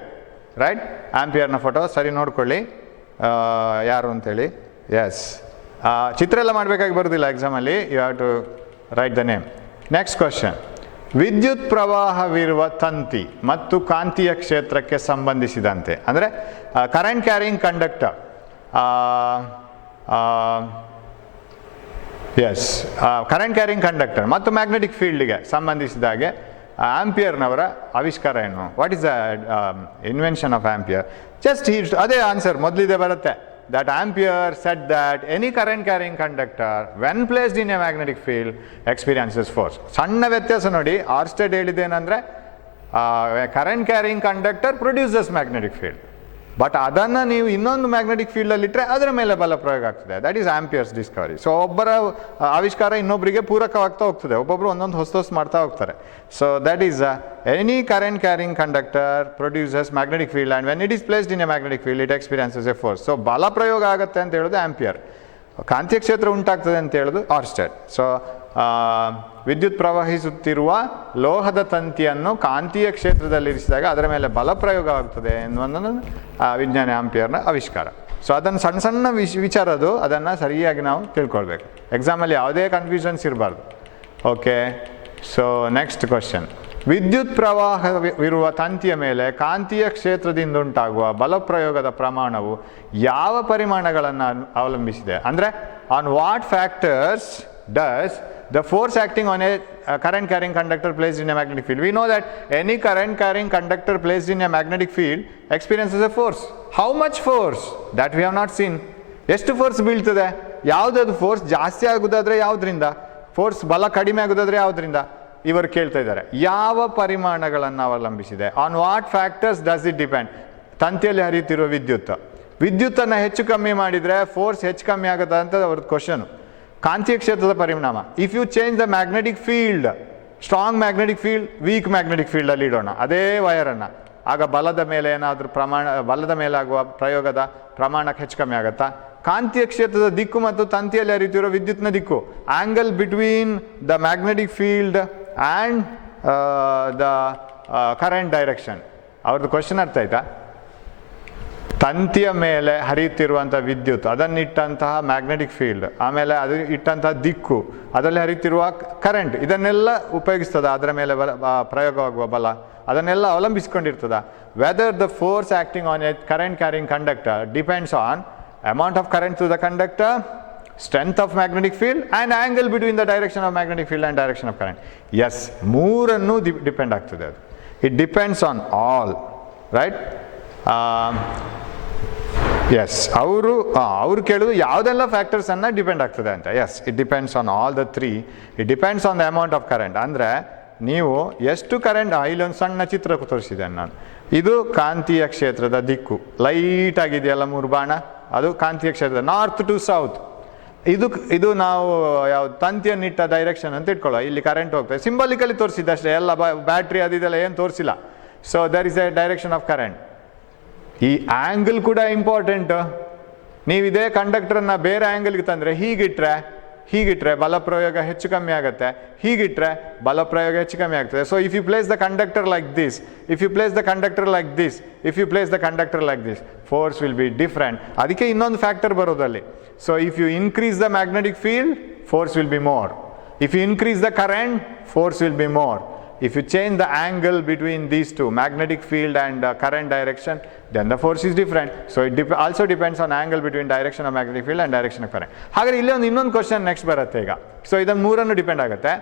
right? ಆಂಪಿಯರ್ನ photo ಸರಿ ನೋಡ್ಕೊಳ್ಳಿ ಯಾರು ಅಂತೇಳಿ. S, ಚಿತ್ರ ಎಲ್ಲ ಮಾಡಬೇಕಾಗಿ ಬರೋದಿಲ್ಲ ಎಕ್ಸಾಮಲ್ಲಿ. You have to write the name. Next question. ವಿದ್ಯುತ್ ಪ್ರವಾಹವಿರುವ ತಂತಿ ಮತ್ತು ಕಾಂತೀಯ ಕ್ಷೇತ್ರಕ್ಕೆ ಸಂಬಂಧಿಸಿದಂತೆ, ಅಂದರೆ current carrying conductor, current carrying conductor ಮತ್ತು ಮ್ಯಾಗ್ನೆಟಿಕ್ ಫೀಲ್ಡ್ಗೆ ಸಂಬಂಧಿಸಿದಾಗೆ ಆಂಪಿಯರ್ನವರ ಆವಿಷ್ಕಾರ ಏನು? What is the invention of Ampere? Just ಅದೇ ಆನ್ಸರ್ ಮೊದಲಿದೆ ಬರುತ್ತೆ. That Ampere said that any current carrying conductor when placed in a magnetic field experiences force. ಸಣ್ಣ ವ್ಯತ್ಯಾಸ ನೋಡಿ. ಆರ್ಸ್ಟೆಡ್ ಹೇಳಿದ್ದೇನೆಂದರೆ current carrying conductor produces magnetic field, but ಅದನ್ನು ನೀವು ಇನ್ನೊಂದು ಮ್ಯಾಗ್ನೆಟಿಕ್ ಫೀಲ್ಡಲ್ಲಿ ಇಟ್ಟರೆ ಅದರ ಮೇಲೆ ಬಲ ಪ್ರಯೋಗ ಆಗ್ತದೆ. That is amperes Discovery. So ಒಬ್ಬರ ಆವಿಷ್ಕಾರ ಇನ್ನೊಬ್ಬರಿಗೆ ಪೂರಕವಾಗ್ತಾ ಹೋಗ್ತದೆ, ಒಬ್ಬೊಬ್ಬರು ಒಂದೊಂದು ಹೊಸ ಮಾಡ್ತಾ ಹೋಗ್ತಾರೆ. So that is any current carrying conductor produces magnetic field and when it is placed in a magnetic field it experiences a force. So ಬಲ ಪ್ರಯೋಗ ಆಗುತ್ತೆ ಅಂತ ಹೇಳೋದು ಆಂಪಿಯರ್, ಕಾಂತೀಯ ಕ್ಷೇತ್ರ ಉಂಟಾಗ್ತದೆ ಅಂತ ಹೇಳೋದು ಆರ್ಸ್ಟೆಡ್. ಸೊ ವಿದ್ಯುತ್ ಪ್ರವಹಿಸುತ್ತಿರುವ ಲೋಹದ ತಂತಿಯನ್ನು ಕಾಂತೀಯ ಕ್ಷೇತ್ರದಲ್ಲಿರಿಸಿದಾಗ ಅದರ ಮೇಲೆ ಬಲ ಪ್ರಯೋಗ ಆಗ್ತದೆ ಎನ್ನುವುದನ್ನು ವಿಜ್ಞಾನಿ ಆಂಪಿಯರ್ನ ಆವಿಷ್ಕಾರ. ಸೊ ಅದನ್ನು ಸಣ್ಣ ಸಣ್ಣ ವಿಚಾರ ಅದು, ಅದನ್ನು ಸರಿಯಾಗಿ ನಾವು ತಿಳ್ಕೊಳ್ಬೇಕು. ಎಕ್ಸಾಮಲ್ಲಿ ಯಾವುದೇ ಕನ್ಫ್ಯೂಷನ್ಸ್ ಇರಬಾರ್ದು. Okay, so next question. ವಿದ್ಯುತ್ ಪ್ರವಾಹವಿರುವ ತಂತಿಯ ಮೇಲೆ ಕಾಂತೀಯ ಕ್ಷೇತ್ರದಿಂದ ಉಂಟಾಗುವ ಬಲಪ್ರಯೋಗದ ಪ್ರಮಾಣವು ಯಾವ ಪರಿಮಾಣಗಳನ್ನು ಅವಲಂಬಿಸಿದೆ? ಅಂದರೆ on what factors does the force acting on a current carrying conductor placed in a magnetic field? We know that any current carrying conductor placed in a magnetic field experiences a force. How much force? That we have not seen. ಎಷ್ಟು force ಬೀಳ್ತದೆ? ಯಾವುದಾದ್ರು force ಜಾಸ್ತಿ ಆಗೋದಾದ್ರೆ ಯಾವುದರಿಂದ, force ಬಲ ಕಡಿಮೆ ಆಗೋದಾದ್ರೆ ಯಾವುದರಿಂದ ಇವರು ಕೇಳ್ತಾ ಇದ್ದಾರೆ. ಯಾವ ಪರಿಮಾಣಗಳನ್ನು ಅವಲಂಬಿಸಿದೆ? On what factors does it depend? ತಂತಿಯಲ್ಲಿ ಹರಿಯುತ್ತಿರುವ ವಿದ್ಯುತ್ತನ್ನು ಹೆಚ್ಚು ಕಮ್ಮಿ ಮಾಡಿದರೆ ಫೋರ್ಸ್ ಹೆಚ್ಚು ಕಮ್ಮಿ ಆಗುತ್ತಾ ಅಂತ ಅವ್ರದ್ದು ಕ್ವಶನು. ಕಾಂತೀಯ ಕ್ಷೇತ್ರದ ಪರಿಣಾಮ. If you change the magnetic field, strong magnetic field weak magnetic ಫೀಲ್ಡಲ್ಲಿ ಇಡೋಣ ಅದೇ ವಯರನ್ನು, ಆಗ ಬಲದ ಮೇಲೆ ಏನಾದರೂ ಬಲದ ಮೇಲಾಗುವ ಪ್ರಯೋಗದ ಪ್ರಮಾಣಕ್ಕೆ ಹೆಚ್ಚು ಕಮ್ಮಿ ಆಗುತ್ತಾ? ಕಾಂತೀಯ ಕ್ಷೇತ್ರದ ದಿಕ್ಕು ಮತ್ತು ತಂತಿಯಲ್ಲಿ ಹರಿಯುತ್ತಿರೋ ವಿದ್ಯುತ್ನ ದಿಕ್ಕು, angle between the magnetic field and the current direction. ಅವ್ರದ್ದು ಕ್ವಶನ್ ಅರ್ಥ ಆಯ್ತಾ? ತಂತಿಯ ಮೇಲೆ ಹರಿಯುತ್ತಿರುವಂಥ ವಿದ್ಯುತ್, ಅದನ್ನಿಟ್ಟಂತಹ ಮ್ಯಾಗ್ನೆಟಿಕ್ ಫೀಲ್ಡ್, ಆಮೇಲೆ ಅದು ಇಟ್ಟಂತಹ ದಿಕ್ಕು, ಅದರಲ್ಲಿ ಹರಿಯುತ್ತಿರುವ ಕರೆಂಟ್, ಇದನ್ನೆಲ್ಲ ಉಪಯೋಗಿಸ್ತದ ಅದರ ಮೇಲೆ ಪ್ರಯೋಗವಾಗುವ ಬಲ, ಅದನ್ನೆಲ್ಲ ಅವಲಂಬಿಸಿಕೊಂಡಿರ್ತದ. Whether the force acting on a current carrying conductor depends on amount of current to the conductor, strength of magnetic field and angle between the direction of magnetic field and direction of current. Yes, ಮೂರನ್ನು depend ಆಗ್ತದೆ ಅದು. It depends on all, right? Yes, ಅವರು ಕೇಳೋದು ಯಾವುದೆಲ್ಲ factors ಅನ್ನ depend ಆಗ್ತದೆ ಅಂತ. Yes, it depends on all the three. It depends on the amount of current. ಅಂದರೆ ನೀವು ಎಷ್ಟು ಕರೆಂಟ್, ಇಲ್ಲೊಂದು ಸಣ್ಣ ಚಿತ್ರ ತೋರಿಸಿದ್ದೇನೆ ನಾನು. ಇದು ಕಾಂತೀಯ ಕ್ಷೇತ್ರದ ದಿಕ್ಕು, ಲೈಟ್ ಆಗಿದೆಯಲ್ಲ 3 ಬಾಣ, ಅದು ಕಾಂತೀಯ ಕ್ಷೇತ್ರದ ನಾರ್ತ್ ಟು ಸೌತ್. ಇದು ನಾವು ಯಾವ ತಂತಿಯನ್ನಿಟ್ಟ ಡೈರೆಕ್ಷನ್ ಅಂತ ಇಟ್ಕೊಳ್ಳೋ, ಇಲ್ಲಿ ಕರೆಂಟ್ ಹೋಗ್ತದೆ, ಸಿಂಬಲಿಕಲಿ ತೋರಿಸಿದ್ದೆ ಅಷ್ಟೇ, ಎಲ್ಲ ಬ್ಯಾಟ್ರಿ ಅದಿದೆಲ್ಲ ಏನು ತೋರಿಸಿಲ್ಲ. So there is a direction of current. ಈ ಆ್ಯಂಗಲ್ ಕೂಡ ಇಂಪಾರ್ಟೆಂಟ್. ನೀವು ಇದೇ ಕಂಡಕ್ಟರನ್ನು ಬೇರೆ ಆ್ಯಂಗಲ್ಗೆ ತಂದರೆ ಹೀಗಿಟ್ರೆ ಬಲ ಪ್ರಯೋಗ ಹೆಚ್ಚು ಕಮ್ಮಿ ಆಗುತ್ತೆ, ಹೀಗಿಟ್ರೆ ಬಲ ಪ್ರಯೋಗ ಹೆಚ್ಚು ಕಮ್ಮಿ ಆಗ್ತದೆ. So if you place the conductor like this, if you place the conductor like this, if you place the conductor like this, force will be different. ಅದಕ್ಕೆ ಇನ್ನೊಂದು ಫ್ಯಾಕ್ಟರ್ ಬರೋದಲ್ಲಿ. So if you increase the magnetic field, force will be more. If you increase the current, force will be more. If you change the angle between these two, magnetic field and current direction, then the force is different. So it also depends on angle between direction of magnetic field and direction of current. ಹಾಗಾದ್ರೆ ಇಲ್ಲಿ ಇನ್ನೊಂದು question next ಬರುತ್ತೆ ಈಗ. So ಇದನ್ನು ಮೂರನ್ನು depend ಆಗುತ್ತೆ.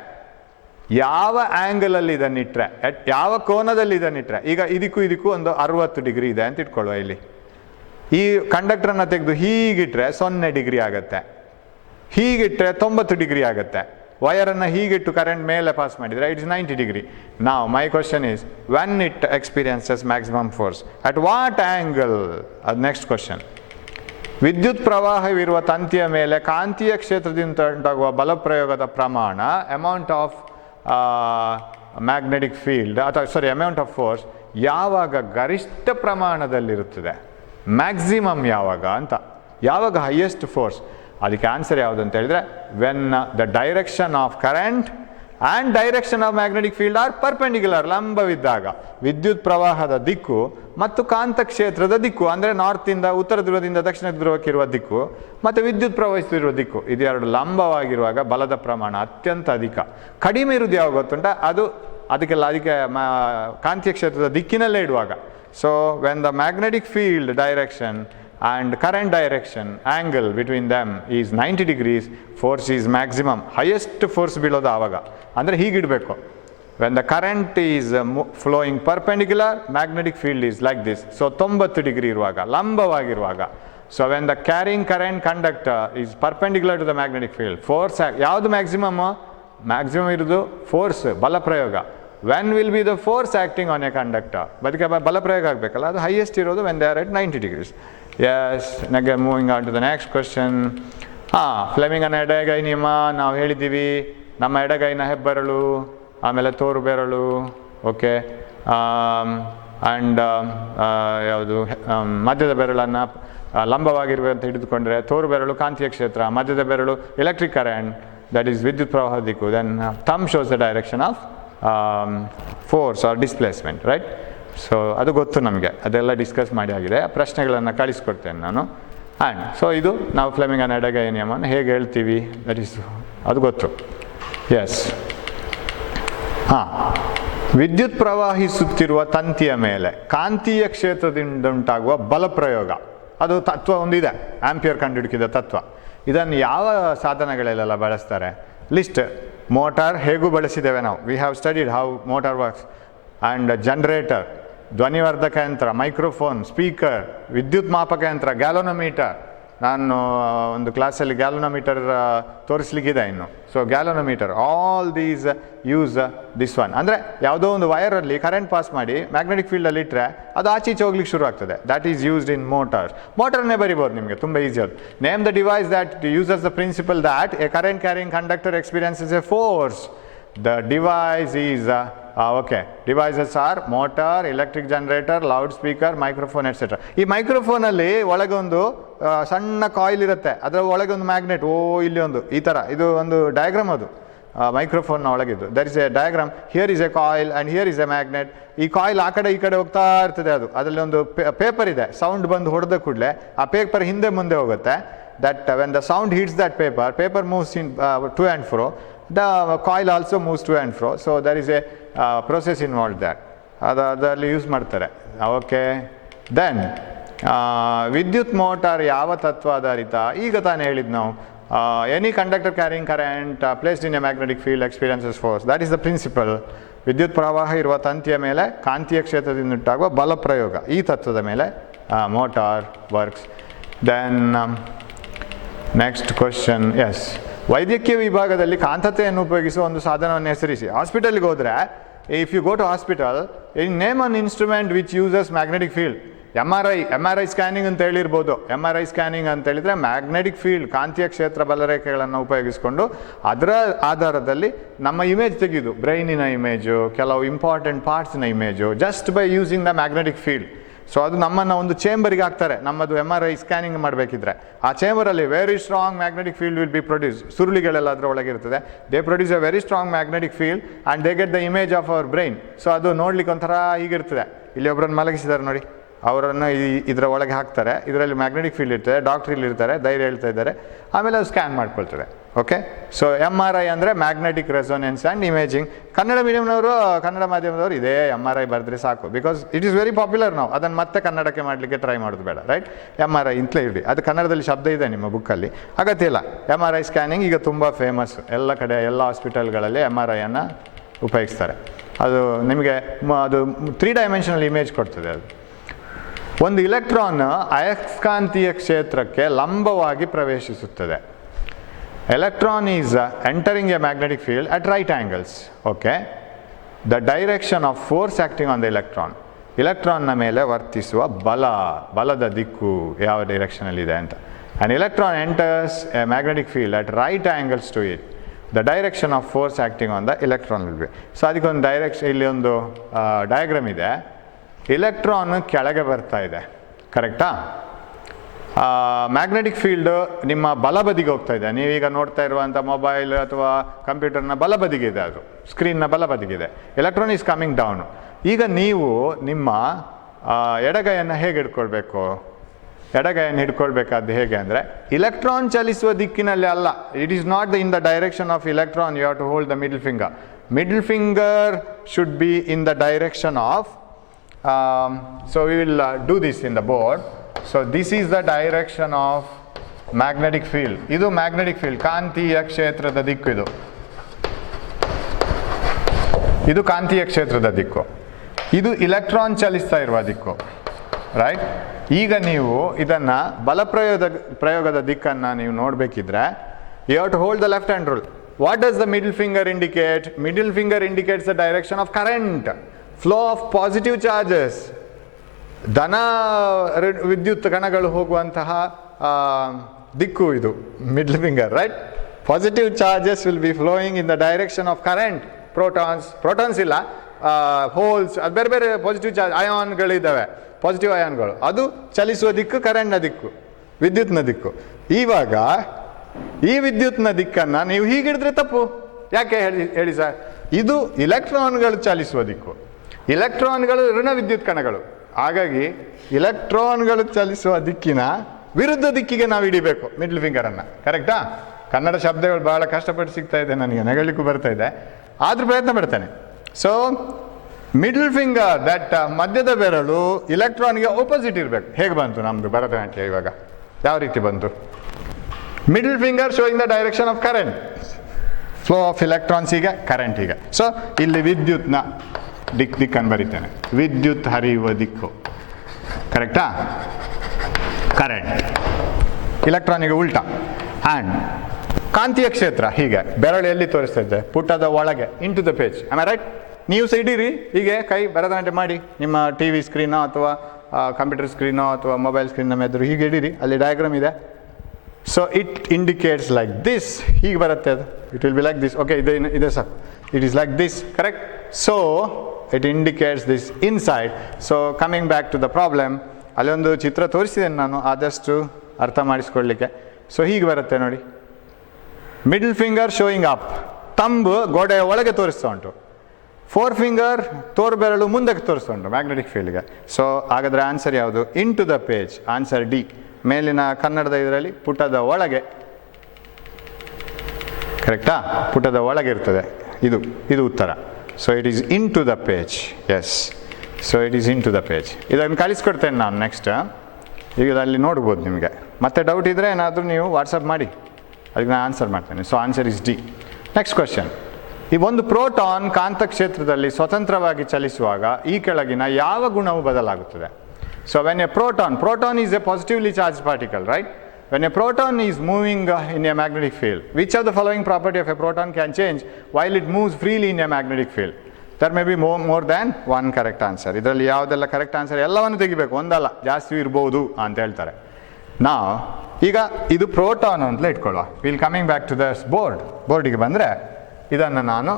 ಯಾವ ಆ್ಯಂಗಲಲ್ಲಿ ಇದನ್ನಿಟ್ರೆ, ಯಾವ ಕೋನದಲ್ಲಿ ಇದನ್ನಿಟ್ರೆ, ಈಗ ಇದಕ್ಕೂ ಒಂದು 60 ಡಿಗ್ರಿ ಇದೆ ಅಂತ ಇಟ್ಕೊಳ್ಳುವ. ಇಲ್ಲಿ ಈ ಕಂಡಕ್ಟರನ್ನು ತೆಗೆದು ಹೀಗಿಟ್ರೆ 0 ಡಿಗ್ರಿ ಆಗುತ್ತೆ, ಹೀಗಿಟ್ರೆ 90 ಡಿಗ್ರಿ ಆಗುತ್ತೆ. ವಯರನ್ನು ಹೀಗಿಟ್ಟು ಕರೆಂಟ್ ಮೇಲೆ ಪಾಸ್ ಮಾಡಿದರೆ ಇಟ್ಸ್ 90 ಡಿಗ್ರಿ. ನಾವು my question is, when it experiences maximum force at what angle? ಅದು ನೆಕ್ಸ್ಟ್ ಕ್ವಶನ್. ವಿದ್ಯುತ್ ಪ್ರವಾಹವಿರುವ ತಂತಿಯ ಮೇಲೆ ಕಾಂತೀಯ ಕ್ಷೇತ್ರದಿಂದ ಉಂಟಾಗುವ ಬಲಪ್ರಯೋಗದ ಪ್ರಮಾಣ, ಅಮೌಂಟ್ ಆಫ್ ಮ್ಯಾಗ್ನೆಟಿಕ್ ಫೀಲ್ಡ್ ಅಥವಾ ಅಮೌಂಟ್ ಆಫ್ ಫೋರ್ಸ್ ಯಾವಾಗ ಗರಿಷ್ಠ ಪ್ರಮಾಣದಲ್ಲಿರುತ್ತದೆ, ಮ್ಯಾಕ್ಸಿಮಮ್ ಯಾವಾಗ ಅಂತ, ಯಾವಾಗ ಹೈಯೆಸ್ಟ್ ಫೋರ್ಸ್? ಅದಕ್ಕೆ ಆನ್ಸರ್ ಯಾವುದು ಅಂತ ಹೇಳಿದ್ರೆ, when the direction of current and direction of magnetic field are perpendicular, ಲಂಬವಿದ್ದಾಗ. ವಿದ್ಯುತ್ ಪ್ರವಾಹದ ದಿಕ್ಕು ಮತ್ತು ಕಾಂತ ಕ್ಷೇತ್ರದ ದಿಕ್ಕು, ಅಂದರೆ ನಾರ್ತಿಂದ ಉತ್ತರ ಧ್ರುವದಿಂದ ದಕ್ಷಿಣ ಧ್ರುವಕ್ಕಿರುವ ದಿಕ್ಕು ಮತ್ತು ವಿದ್ಯುತ್ ಪ್ರವಹಿಸುತ್ತಿರುವ ದಿಕ್ಕು, ಇದೆರಡು ಲಂಬವಾಗಿರುವಾಗ ಬಲದ ಪ್ರಮಾಣ ಅತ್ಯಂತ ಅಧಿಕ. ಕಡಿಮೆ ಇರುವುದು ಯಾವಾಗ ಗೊತ್ತುಂಟ, ಅದಕ್ಕೆ ಕಾಂತೀಯ ಕ್ಷೇತ್ರದ ದಿಕ್ಕಿನಲ್ಲೇ ಇಡುವಾಗ. So when the magnetic field direction and current direction angle between them is 90 degrees, force is maximum, highest force ಬೀಳೋದು ಆವಾಗ. ಅಂದರೆ ಹೀಗಿಡಬೇಕು. When the current is flowing perpendicular, magnetic field is like this. So 90 degree ಇರುವಾಗ, ಲಂಬವಾಗಿರುವಾಗ. So when the carrying current conductor is perpendicular to the magnetic field, force ಯಾವುದು maximum? Maximum ಇರೋದು force, ಬಲ ಪ್ರಯೋಗ. When will be the force acting on a conductor? ಅದಕ್ಕೆ ಬಲ ಪ್ರಯೋಗ ಆಗಬೇಕಲ್ಲ, ಅದು highest ಇರೋದು when they are at 90 degrees. Yes, moving on to the next question. ಫ್ಲೆಮಿಂಗನ ಎಡಗೈ ನಿಯಮ ನಾವು ಹೇಳಿದ್ದೀವಿ. ನಮ್ಮ ಎಡಗೈನ ಹೆಬ್ಬೆರಳು, ಆಮೇಲೆ ತೋರು ಬೆರಳು, ಓಕೆ, ಆ್ಯಂಡ್ ಯಾವುದು ಮಧ್ಯದ ಬೆರಳನ್ನು ಲಂಬವಾಗಿರುವಂತ ಹಿಡಿದುಕೊಂಡ್ರೆ, ತೋರು ಬೆರಳು ಕಾಂತೀಯ ಕ್ಷೇತ್ರ, ಮಧ್ಯದ ಬೆರಳು ಎಲೆಕ್ಟ್ರಿಕ್ ಕರೆಂಟ್, ದಟ್ ಈಸ್ ವಿದ್ಯುತ್ ಪ್ರವಾಹ ದಿಕ್ಕು. Then thumb shows the direction of force or displacement, right? So ಅದು ಗೊತ್ತು ನಮಗೆ, ಅದೆಲ್ಲ ಡಿಸ್ಕಸ್ ಮಾಡಿ ಆಗಿದೆ. ಪ್ರಶ್ನೆಗಳನ್ನು ಕಳಿಸ್ಕೊಡ್ತೇನೆ ನಾನು. ಆ್ಯಂಡ್ ಸೊ ಇದು ನಾವು ಫ್ಲೆಮಿಂಗನ ಎಡಗೈ ನಿಯಮವನ್ನು ಹೇಗೆ ಹೇಳ್ತೀವಿ, ದಟ್ ಈಸ್ ಅದು ಗೊತ್ತು. ಎಸ್, ವಿದ್ಯುತ್ ಪ್ರವಾಹಿಸುತ್ತಿರುವ ತಂತಿಯ ಮೇಲೆ ಕಾಂತೀಯ ಕ್ಷೇತ್ರದಿಂದ ಉಂಟಾಗುವ ಬಲಪ್ರಯೋಗ, ಅದು ತತ್ವ ಒಂದಿದೆ, ಆಂಪಿಯರ್ ಕಂಡುಹಿಡಿದ ತತ್ವ. ಇದನ್ನು ಯಾವ ಸಾಧನಗಳಲ್ಲೆಲ್ಲ ಬಳಸ್ತಾರೆ? ಲಿಸ್ಟ್. ಮೋಟಾರ್ ಹೇಗೂ ಬಳಸಿದ್ದೇವೆ ನಾವು, we have studied how motor works. And generator, ಧ್ವನಿವರ್ಧಕ ಯಂತ್ರ, ಮೈಕ್ರೋಫೋನ್, ಸ್ಪೀಕರ್, ವಿದ್ಯುತ್ ಮಾಪಕ ಯಂತ್ರ, ಗ್ಯಾಲೋನೋಮೀಟರ್. ನಾನು ಒಂದು ಕ್ಲಾಸಲ್ಲಿ ಗ್ಯಾಲೋನೋಮೀಟರ್ ತೋರಿಸ್ಲಿಕ್ಕಿದೆ ಇನ್ನು. So galvanometer, all these use this one. ಅಂದರೆ ಯಾವುದೋ ಒಂದು ವೈರಲ್ಲಿ ಕರೆಂಟ್ ಪಾಸ್ ಮಾಡಿ ಮ್ಯಾಗ್ನೆಟಿಕ್ ಫೀಲ್ಡಲ್ಲಿ ಇಟ್ಟರೆ ಅದು ಆಚೀಚೆ ಹೋಗ್ಲಿಕ್ಕೆ ಶುರು ಆಗ್ತದೆ. That is used in motors. ಮೋಟರ್ನೇ ಬರಿಬೋದು ನಿಮಗೆ, ತುಂಬ ಈಸಿ ಅದು. Name the device that uses the principle that a current carrying conductor experiences a force. The device is, okay, devices are motor, electric generator, loudspeaker, microphone, etc. ಈ ಮೈಕ್ರೋಫೋನಲ್ಲಿ ಒಳಗೊಂದು ಸಣ್ಣ coil ಇರುತ್ತೆ, ಅದರ ಒಳಗೊಂದು magnet, ಇಲ್ಲಿ ಒಂದು ಈ ಥರ, ಇದು ಒಂದು ಡಯಾಗ್ರಾಮ್ ಅದು. ಮೈಕ್ರೋಫೋನ್ನ ಒಳಗಿದ್ದು. There is a diagram, here is a coil and here is a magnet. ಈ ಕಾಯಿಲ್ ಆ ಕಡೆ ಈ ಕಡೆ ಹೋಗ್ತಾ ಇರ್ತದೆ, ಅದರಲ್ಲಿ ಒಂದು ಪೇಪರ್ ಇದೆ, ಸೌಂಡ್ ಬಂದು ಹೊಡೆದ ಕೂಡಲೇ ಆ ಪೇಪರ್ ಹಿಂದೆ ಮುಂದೆ ಹೋಗುತ್ತೆ. that when the sound hits that paper moves in to and fro, the coil also moves to and fro. So there is a process involved there. ಅದರಲ್ಲಿ ಯೂಸ್ ಮಾಡ್ತಾರೆ. ಓಕೆ, ದೆನ್ ವಿದ್ಯುತ್ ಮೋಟಾರ್ ಯಾವ ತತ್ವ ಆಧಾರಿತ? ಈಗ ತಾನೇ ಹೇಳಿದ್ದು ನಾವು, any conductor carrying current placed in a magnetic field experiences force. That is the principle. ವಿದ್ಯುತ್ ಪ್ರವಾಹ ಇರುವ ತಂತಿಯ ಮೇಲೆ ಕಾಂತೀಯ ಕ್ಷೇತ್ರದಿಂದ ಉಂಟಾಗುವ ಬಲ ಪ್ರಯೋಗ, ಈ ತತ್ವದ ಮೇಲೆ motor works. Then next question, yes, ವೈದ್ಯಕೀಯ ವಿಭಾಗದಲ್ಲಿ ಕಾಂತತೆಯನ್ನು ಉಪಯೋಗಿಸುವ ಒಂದು ಸಾಧನವನ್ನು ಹೆಸರಿಸಿ. ಹಾಸ್ಪಿಟಲ್ಗೆ ಹೋದರೆ, if you go to hospital, name an instrument which uses magnetic field. M R I scanning ಅಂತ ಹೇಳಿರ್ಬೋದು. MRI ಸ್ಕ್ಯಾನಿಂಗ್ ಅಂತ ಹೇಳಿದರೆ ಮ್ಯಾಗ್ನೆಟಿಕ್ ಫೀಲ್ಡ್, ಕಾಂತೀಯ ಕ್ಷೇತ್ರ ಬಲರೇಖೆಗಳನ್ನು ಉಪಯೋಗಿಸಿಕೊಂಡು ಅದರ ಆಧಾರದಲ್ಲಿ ನಮ್ಮ ಇಮೇಜ್ ತೆಗೆಯುವುದು, ಬ್ರೈನಿನ ಇಮೇಜು, ಕೆಲವು ಇಂಪಾರ್ಟೆಂಟ್ ಪಾರ್ಟ್ಸ್ನ image, just by using the magnetic field. So ಅದು ನಮ್ಮನ್ನು ಒಂದು ಚೇಂಬರಿಗೆ ಹಾಕ್ತಾರೆ. ನಮ್ಮದು MRI ಸ್ಕ್ಯಾನಿಂಗ್ ಮಾಡಬೇಕಿದ್ರೆ ಆ ಚೇಂಬರಲ್ಲಿ very strong magnetic field will be produce. ಸುರುಳಿಗಳೆಲ್ಲ ಅದರ ಒಳಗಿರ್ತದೆ. They produce a very strong magnetic field and they get the image of our brain. So ಅದು ನೋಡ್ಲಿಕ್ಕೆ ಒಂಥರ ಹೀಗಿರ್ತದೆ. ಇಲ್ಲಿ ಒಬ್ಬರನ್ನು ಮಲಗಿಸಿದ್ದಾರೆ ನೋಡಿ, ಅವರನ್ನು ಇದರ ಒಳಗೆ ಹಾಕ್ತಾರೆ, ಇದರಲ್ಲಿ ಮ್ಯಾಗ್ನೆಟಿಕ್ ಫೀಲ್ಡ್ ಇರ್ತದೆ, ಡಾಕ್ಟ್ರ್ ಇಲ್ಲಿ ಇರ್ತಾರೆ, ಧೈರ್ಯ ಹೇಳ್ತಾ ಇದ್ದಾರೆ, ಆಮೇಲೆ ಅದು ಸ್ಕ್ಯಾನ್ ಮಾಡ್ಕೊಳ್ತದೆ. ಓಕೆ, ಸೊ MRI ಅಂದರೆ magnetic resonance and imaging. Kannada ಮೀಡಿಯಮ್ನವರು, ಕನ್ನಡ ಮಾಧ್ಯಮದವರು ಇದೇ MRI ಬರೆದ್ರೆ ಸಾಕು, because it is very popular. ನಾವು ಅದನ್ನು ಮತ್ತೆ ಕನ್ನಡಕ್ಕೆ ಮಾಡಲಿಕ್ಕೆ ಟ್ರೈ ಮಾಡೋದು ಬೇಡ, ರೈಟ್? MRI ಇಂತಲೇ ಇರಲಿ. ಅದು ಕನ್ನಡದಲ್ಲಿ ಶಬ್ದ ಇದೆ ನಿಮ್ಮ ಬುಕ್ಕಲ್ಲಿ, ಅಗತ್ಯ ಇಲ್ಲ. MRI ಸ್ಕ್ಯಾನಿಂಗ್ ಈಗ ತುಂಬ ಫೇಮಸ್. ಎಲ್ಲ ಕಡೆ, ಎಲ್ಲ ಹಾಸ್ಪಿಟಲ್ಗಳಲ್ಲಿ MRIಯನ್ನು ಉಪಯೋಗಿಸ್ತಾರೆ. ಅದು ನಿಮಗೆ ಅದು 3 ಡೈಮೆನ್ಷನಲ್ ಇಮೇಜ್ ಕೊಡ್ತದೆ. ಅದು ಒಂದು ಇಲೆಕ್ಟ್ರಾನ್ ಅಯಸ್ಕಾಂತೀಯ ಕ್ಷೇತ್ರಕ್ಕೆ ಲಂಬವಾಗಿ ಪ್ರವೇಶಿಸುತ್ತದೆ. Electron is entering a magnetic field at right angles. Okay, the direction of force acting on the electron. ಇಲೆಕ್ಟ್ರಾನ್ನ ಮೇಲೆ ವರ್ತಿಸುವ ಬಲದ ದಿಕ್ಕು ಯಾವ ಡೈರೆಕ್ಷನಲ್ಲಿದೆ ಅಂತ. And electron enters a magnetic field at right angles to it. The direction of force acting on the electron will be. So ಅದಕ್ಕೊಂದು ಇಲ್ಲಿ ಒಂದು ಡಯಾಗ್ರಾಮ್ ಇದೆ. ಇಲೆಕ್ಟ್ರಾನ್ ಕೆಳಗೆ ಬರ್ತಾ ಇದೆ, ಕರೆಕ್ಟಾ? ಮ್ಯಾಗ್ನೆಟಿಕ್ ಫೀಲ್ಡ್ ನಿಮ್ಮ ಬಲಬದಿಗೆ ಹೋಗ್ತಾ ಇದೆ. ನೀವೀಗ ನೋಡ್ತಾ ಇರುವಂಥ ಮೊಬೈಲ್ ಅಥವಾ ಕಂಪ್ಯೂಟರ್ನ ಬಲಬದಿಗೆ ಇದೆ, ಅದು ಸ್ಕ್ರೀನ್ನ ಬಲಬದಿಗಿದೆ. Electron is coming down. ಈಗ ನೀವು ನಿಮ್ಮ ಎಡಗೈಯನ್ನು ಹೇಗೆ ಹಿಡ್ಕೊಳ್ಬೇಕು? ಎಡಗೈಯನ್ನು ಹಿಡ್ಕೊಳ್ಬೇಕಾದ್ದು ಹೇಗೆ ಅಂದರೆ, ಇಲೆಕ್ಟ್ರಾನ್ ಚಲಿಸುವ ದಿಕ್ಕಿನಲ್ಲಿ ಅಲ್ಲ. It is not in the direction of electron. You have to hold the middle finger. Middle finger should be in the direction of so we will do this in the board. So this is the direction of magnetic field. ಇದು magnetic field, ಕಾಂತೀಯ ಕ್ಷೇತ್ರದ ದಿಕ್ಕು. ಇದು ಕಾಂತೀಯ ಕ್ಷೇತ್ರದ ದಿಕ್ಕು. ಇದು electron ಚಲಿಸ್ತಾ ಇರುವ ದಿಕ್ಕು, ರೈಟ್? ಈಗ ನೀವು ಇದನ್ನು ಪ್ರಯೋಗದ ದಿಕ್ಕನ್ನು ನೀವು ನೋಡಬೇಕಿದ್ರೆ, you have to hold the left hand rule. What does the middle finger indicate? Middle finger indicates the direction of current, flow of positive charges. ಧನ ವಿದ್ಯುತ್ ಕಣಗಳು ಹೋಗುವಂತಹ ದಿಕ್ಕು ಇದು middle finger, right? Positive charges will be flowing in the direction of current. Protons ಇಲ್ಲ, holes, ಅದು ಬೇರೆ ಬೇರೆ ಪಾಸಿಟಿವ್ ಚಾರ್ಜ್, ಅಯಾನ್ಗಳಿದ್ದಾವೆ, ಪಾಸಿಟಿವ್ ಅಯಾನ್ಗಳು. ಅದು ಚಲಿಸುವ ದಿಕ್ಕು ಕರೆಂಟ್ನ ದಿಕ್ಕು, ವಿದ್ಯುತ್ನ ದಿಕ್ಕು. ಇವಾಗ ಈ ವಿದ್ಯುತ್ನ ದಿಕ್ಕನ್ನು ನೀವು ಹೀಗಿಡಿದ್ರೆ ತಪ್ಪು. ಯಾಕೆ ಹೇಳಿ ಸರ್? ಇದು ಇಲೆಕ್ಟ್ರಾನ್ಗಳು ಚಲಿಸುವ ದಿಕ್ಕು. ಇಲೆಕ್ಟ್ರಾನ್ಗಳು ಋಣ ವಿದ್ಯುತ್ ಕಣಗಳು. ಹಾಗಾಗಿ ಇಲೆಕ್ಟ್ರಾನ್ಗಳು ಚಲಿಸುವ ದಿಕ್ಕಿನ ವಿರುದ್ಧ ದಿಕ್ಕಿಗೆ ನಾವು ಹಿಡಿಬೇಕು ಮಿಡ್ಲ್ ಫಿಂಗರನ್ನು, ಕರೆಕ್ಟಾ? ಕನ್ನಡ ಶಬ್ದಗಳು ಭಾಳ ಕಷ್ಟಪಟ್ಟು ಸಿಗ್ತಾ ಇದೆ ನನಗೆ, ನಗಲಿಕ್ಕೂ ಬರ್ತಾ ಇದೆ, ಆದರೂ ಪ್ರಯತ್ನ ಪಡ್ತೇನೆ. ಸೊ ಮಿಡ್ಲ್ ಫಿಂಗರ್, ದಟ್ ಮಧ್ಯದ ಬೆರಳು ಇಲೆಕ್ಟ್ರಾನ್ಗೆ ಆಪೋಸಿಟ್ ಇರಬೇಕು. ಹೇಗೆ ಬಂತು ನಮ್ಮದು ಭರತನಾಟ್ಯ ಇವಾಗ? ಯಾವ ರೀತಿ ಬಂತು? Middle finger showing the direction of current, flow of electrons, ಹೀಗೆ ಕರೆಂಟ್ ಹೀಗೆ. ಸೊ ಇಲ್ಲಿ ವಿದ್ಯುತ್ನ ದಿಕ್ಕನ್ನು ಬರೀತೇನೆ, ವಿದ್ಯುತ್ ಹರಿಯುವ ದಿಕ್ಕು, ಕರೆಕ್ಟಾ? ಕರೆಂಟ್, ಇಲೆಕ್ಟ್ರಾನಿಗೆ ಉಲ್ಟಾ. ಆ್ಯಂಡ್ ಕಾಂತೀಯ ಕ್ಷೇತ್ರ ಹೀಗೆ ಬೆರಳು ಎಲ್ಲಿ ತೋರಿಸ್ತಾ ಇದ್ದೆ? ಪುಟದ ಒಳಗೆ, in to the page. Am I right? ನೀವು ಸಹ ಇಡೀರಿ ಹೀಗೆ, ಕೈ ಭರತನಾಟ್ಯ ಮಾಡಿ ನಿಮ್ಮ TV ಸ್ಕ್ರೀನೋ ಅಥವಾ ಕಂಪ್ಯೂಟರ್ ಸ್ಕ್ರೀನೋ ಅಥವಾ ಮೊಬೈಲ್ ಸ್ಕ್ರೀನ್ ನಮ್ಮ ಎದುರು ಹೀಗೆ ಇಡೀರಿ. ಅಲ್ಲಿ ಡಯಾಗ್ರಾಮ್ ಇದೆ. So it indicates like this. ಹೀಗೆ ಬರುತ್ತೆ ಅದು. It will be like this. Okay, ಇದೆ ಸಾಕು. It is like this, correct? So it indicates this inside. So coming back to the problem, ಅಲ್ಲಿ ಒಂದು ಚಿತ್ರ ತೋರಿಸಿದ್ದೇನೆ ನಾನು, ಆದಷ್ಟು ಅರ್ಥ ಮಾಡಿಸ್ಕೊಳ್ಳಿಕ್ಕೆ. ಸೊ ಹೀಗೆ ಬರುತ್ತೆ ನೋಡಿ, middle finger showing up, thumb ಗೋಡೆಯ ಒಳಗೆ ತೋರಿಸ್ತಾ ಉಂಟು, 4 ಫಿಂಗರ್ ತೋರು ಬೆರಳು ಮುಂದಕ್ಕೆ ತೋರಿಸ್ತಾ ಉಂಟು ಮ್ಯಾಗ್ನೆಟಿಕ್ ಫೀಲ್ಡ್ಗೆ. ಸೊ ಹಾಗಾದರೆ ಆನ್ಸರ್ ಯಾವುದು? In to the page. Answer D. ಮೇಲಿನ ಕನ್ನಡದ ಇದರಲ್ಲಿ ಪುಟದ ಒಳಗೆ, ಕರೆಕ್ಟಾ? ಪುಟದ ಒಳಗೆ ಇರ್ತದೆ, ಇದು ಉತ್ತರ. So it is in to the page. Yes, so it is in to the page. ಇದನ್ನು ಕಳಿಸ್ಕೊಡ್ತೇನೆ ನಾನು ನೆಕ್ಸ್ಟ್. ಈಗ ಅಲ್ಲಿ ನೋಡ್ಬೋದು ನಿಮಗೆ. ಮತ್ತೆ ಡೌಟ್ ಇದ್ದರೆ ಏನಾದರೂ ನೀವು ವಾಟ್ಸಪ್ ಮಾಡಿ, ಅದಕ್ಕೆ ನಾನು ಆನ್ಸರ್ ಮಾಡ್ತೇನೆ. So answer is D. Next question. ಈ ಒಂದು ಪ್ರೋಟಾನ್ ಕಾಂತಕ್ಷೇತ್ರದಲ್ಲಿ ಸ್ವತಂತ್ರವಾಗಿ ಚಲಿಸುವಾಗ ಈ ಕೆಳಗಿನ ಯಾವ ಗುಣವು ಬದಲಾಗುತ್ತದೆ? So when A proton is A positively charge particle, right? When a proton is moving in a magnetic field, which of the following property of a proton can change while it moves freely in a magnetic field? There may be more than one correct answer. ಇದರಲ್ಲಿ ಯಾವುದೆಲ್ಲ correct answer ಎಲ್ಲವನ್ನು ತೆಗಿಬೇಕು, ಒಂದಲ್ಲ ಜಾಸ್ತಿ ಇರ್ಬೋದು ಅಂತ ಹೇಳ್ತಾರೆ. ನಾವು ಈಗ ಇದು ಪ್ರೋಟಾನ್ ಅಂತಲೇ ಇಟ್ಕೊಳ್ಳುವ. Will coming back to the ಬೋರ್ಡಿಗೆ ಬಂದರೆ ಇದನ್ನು ನಾನು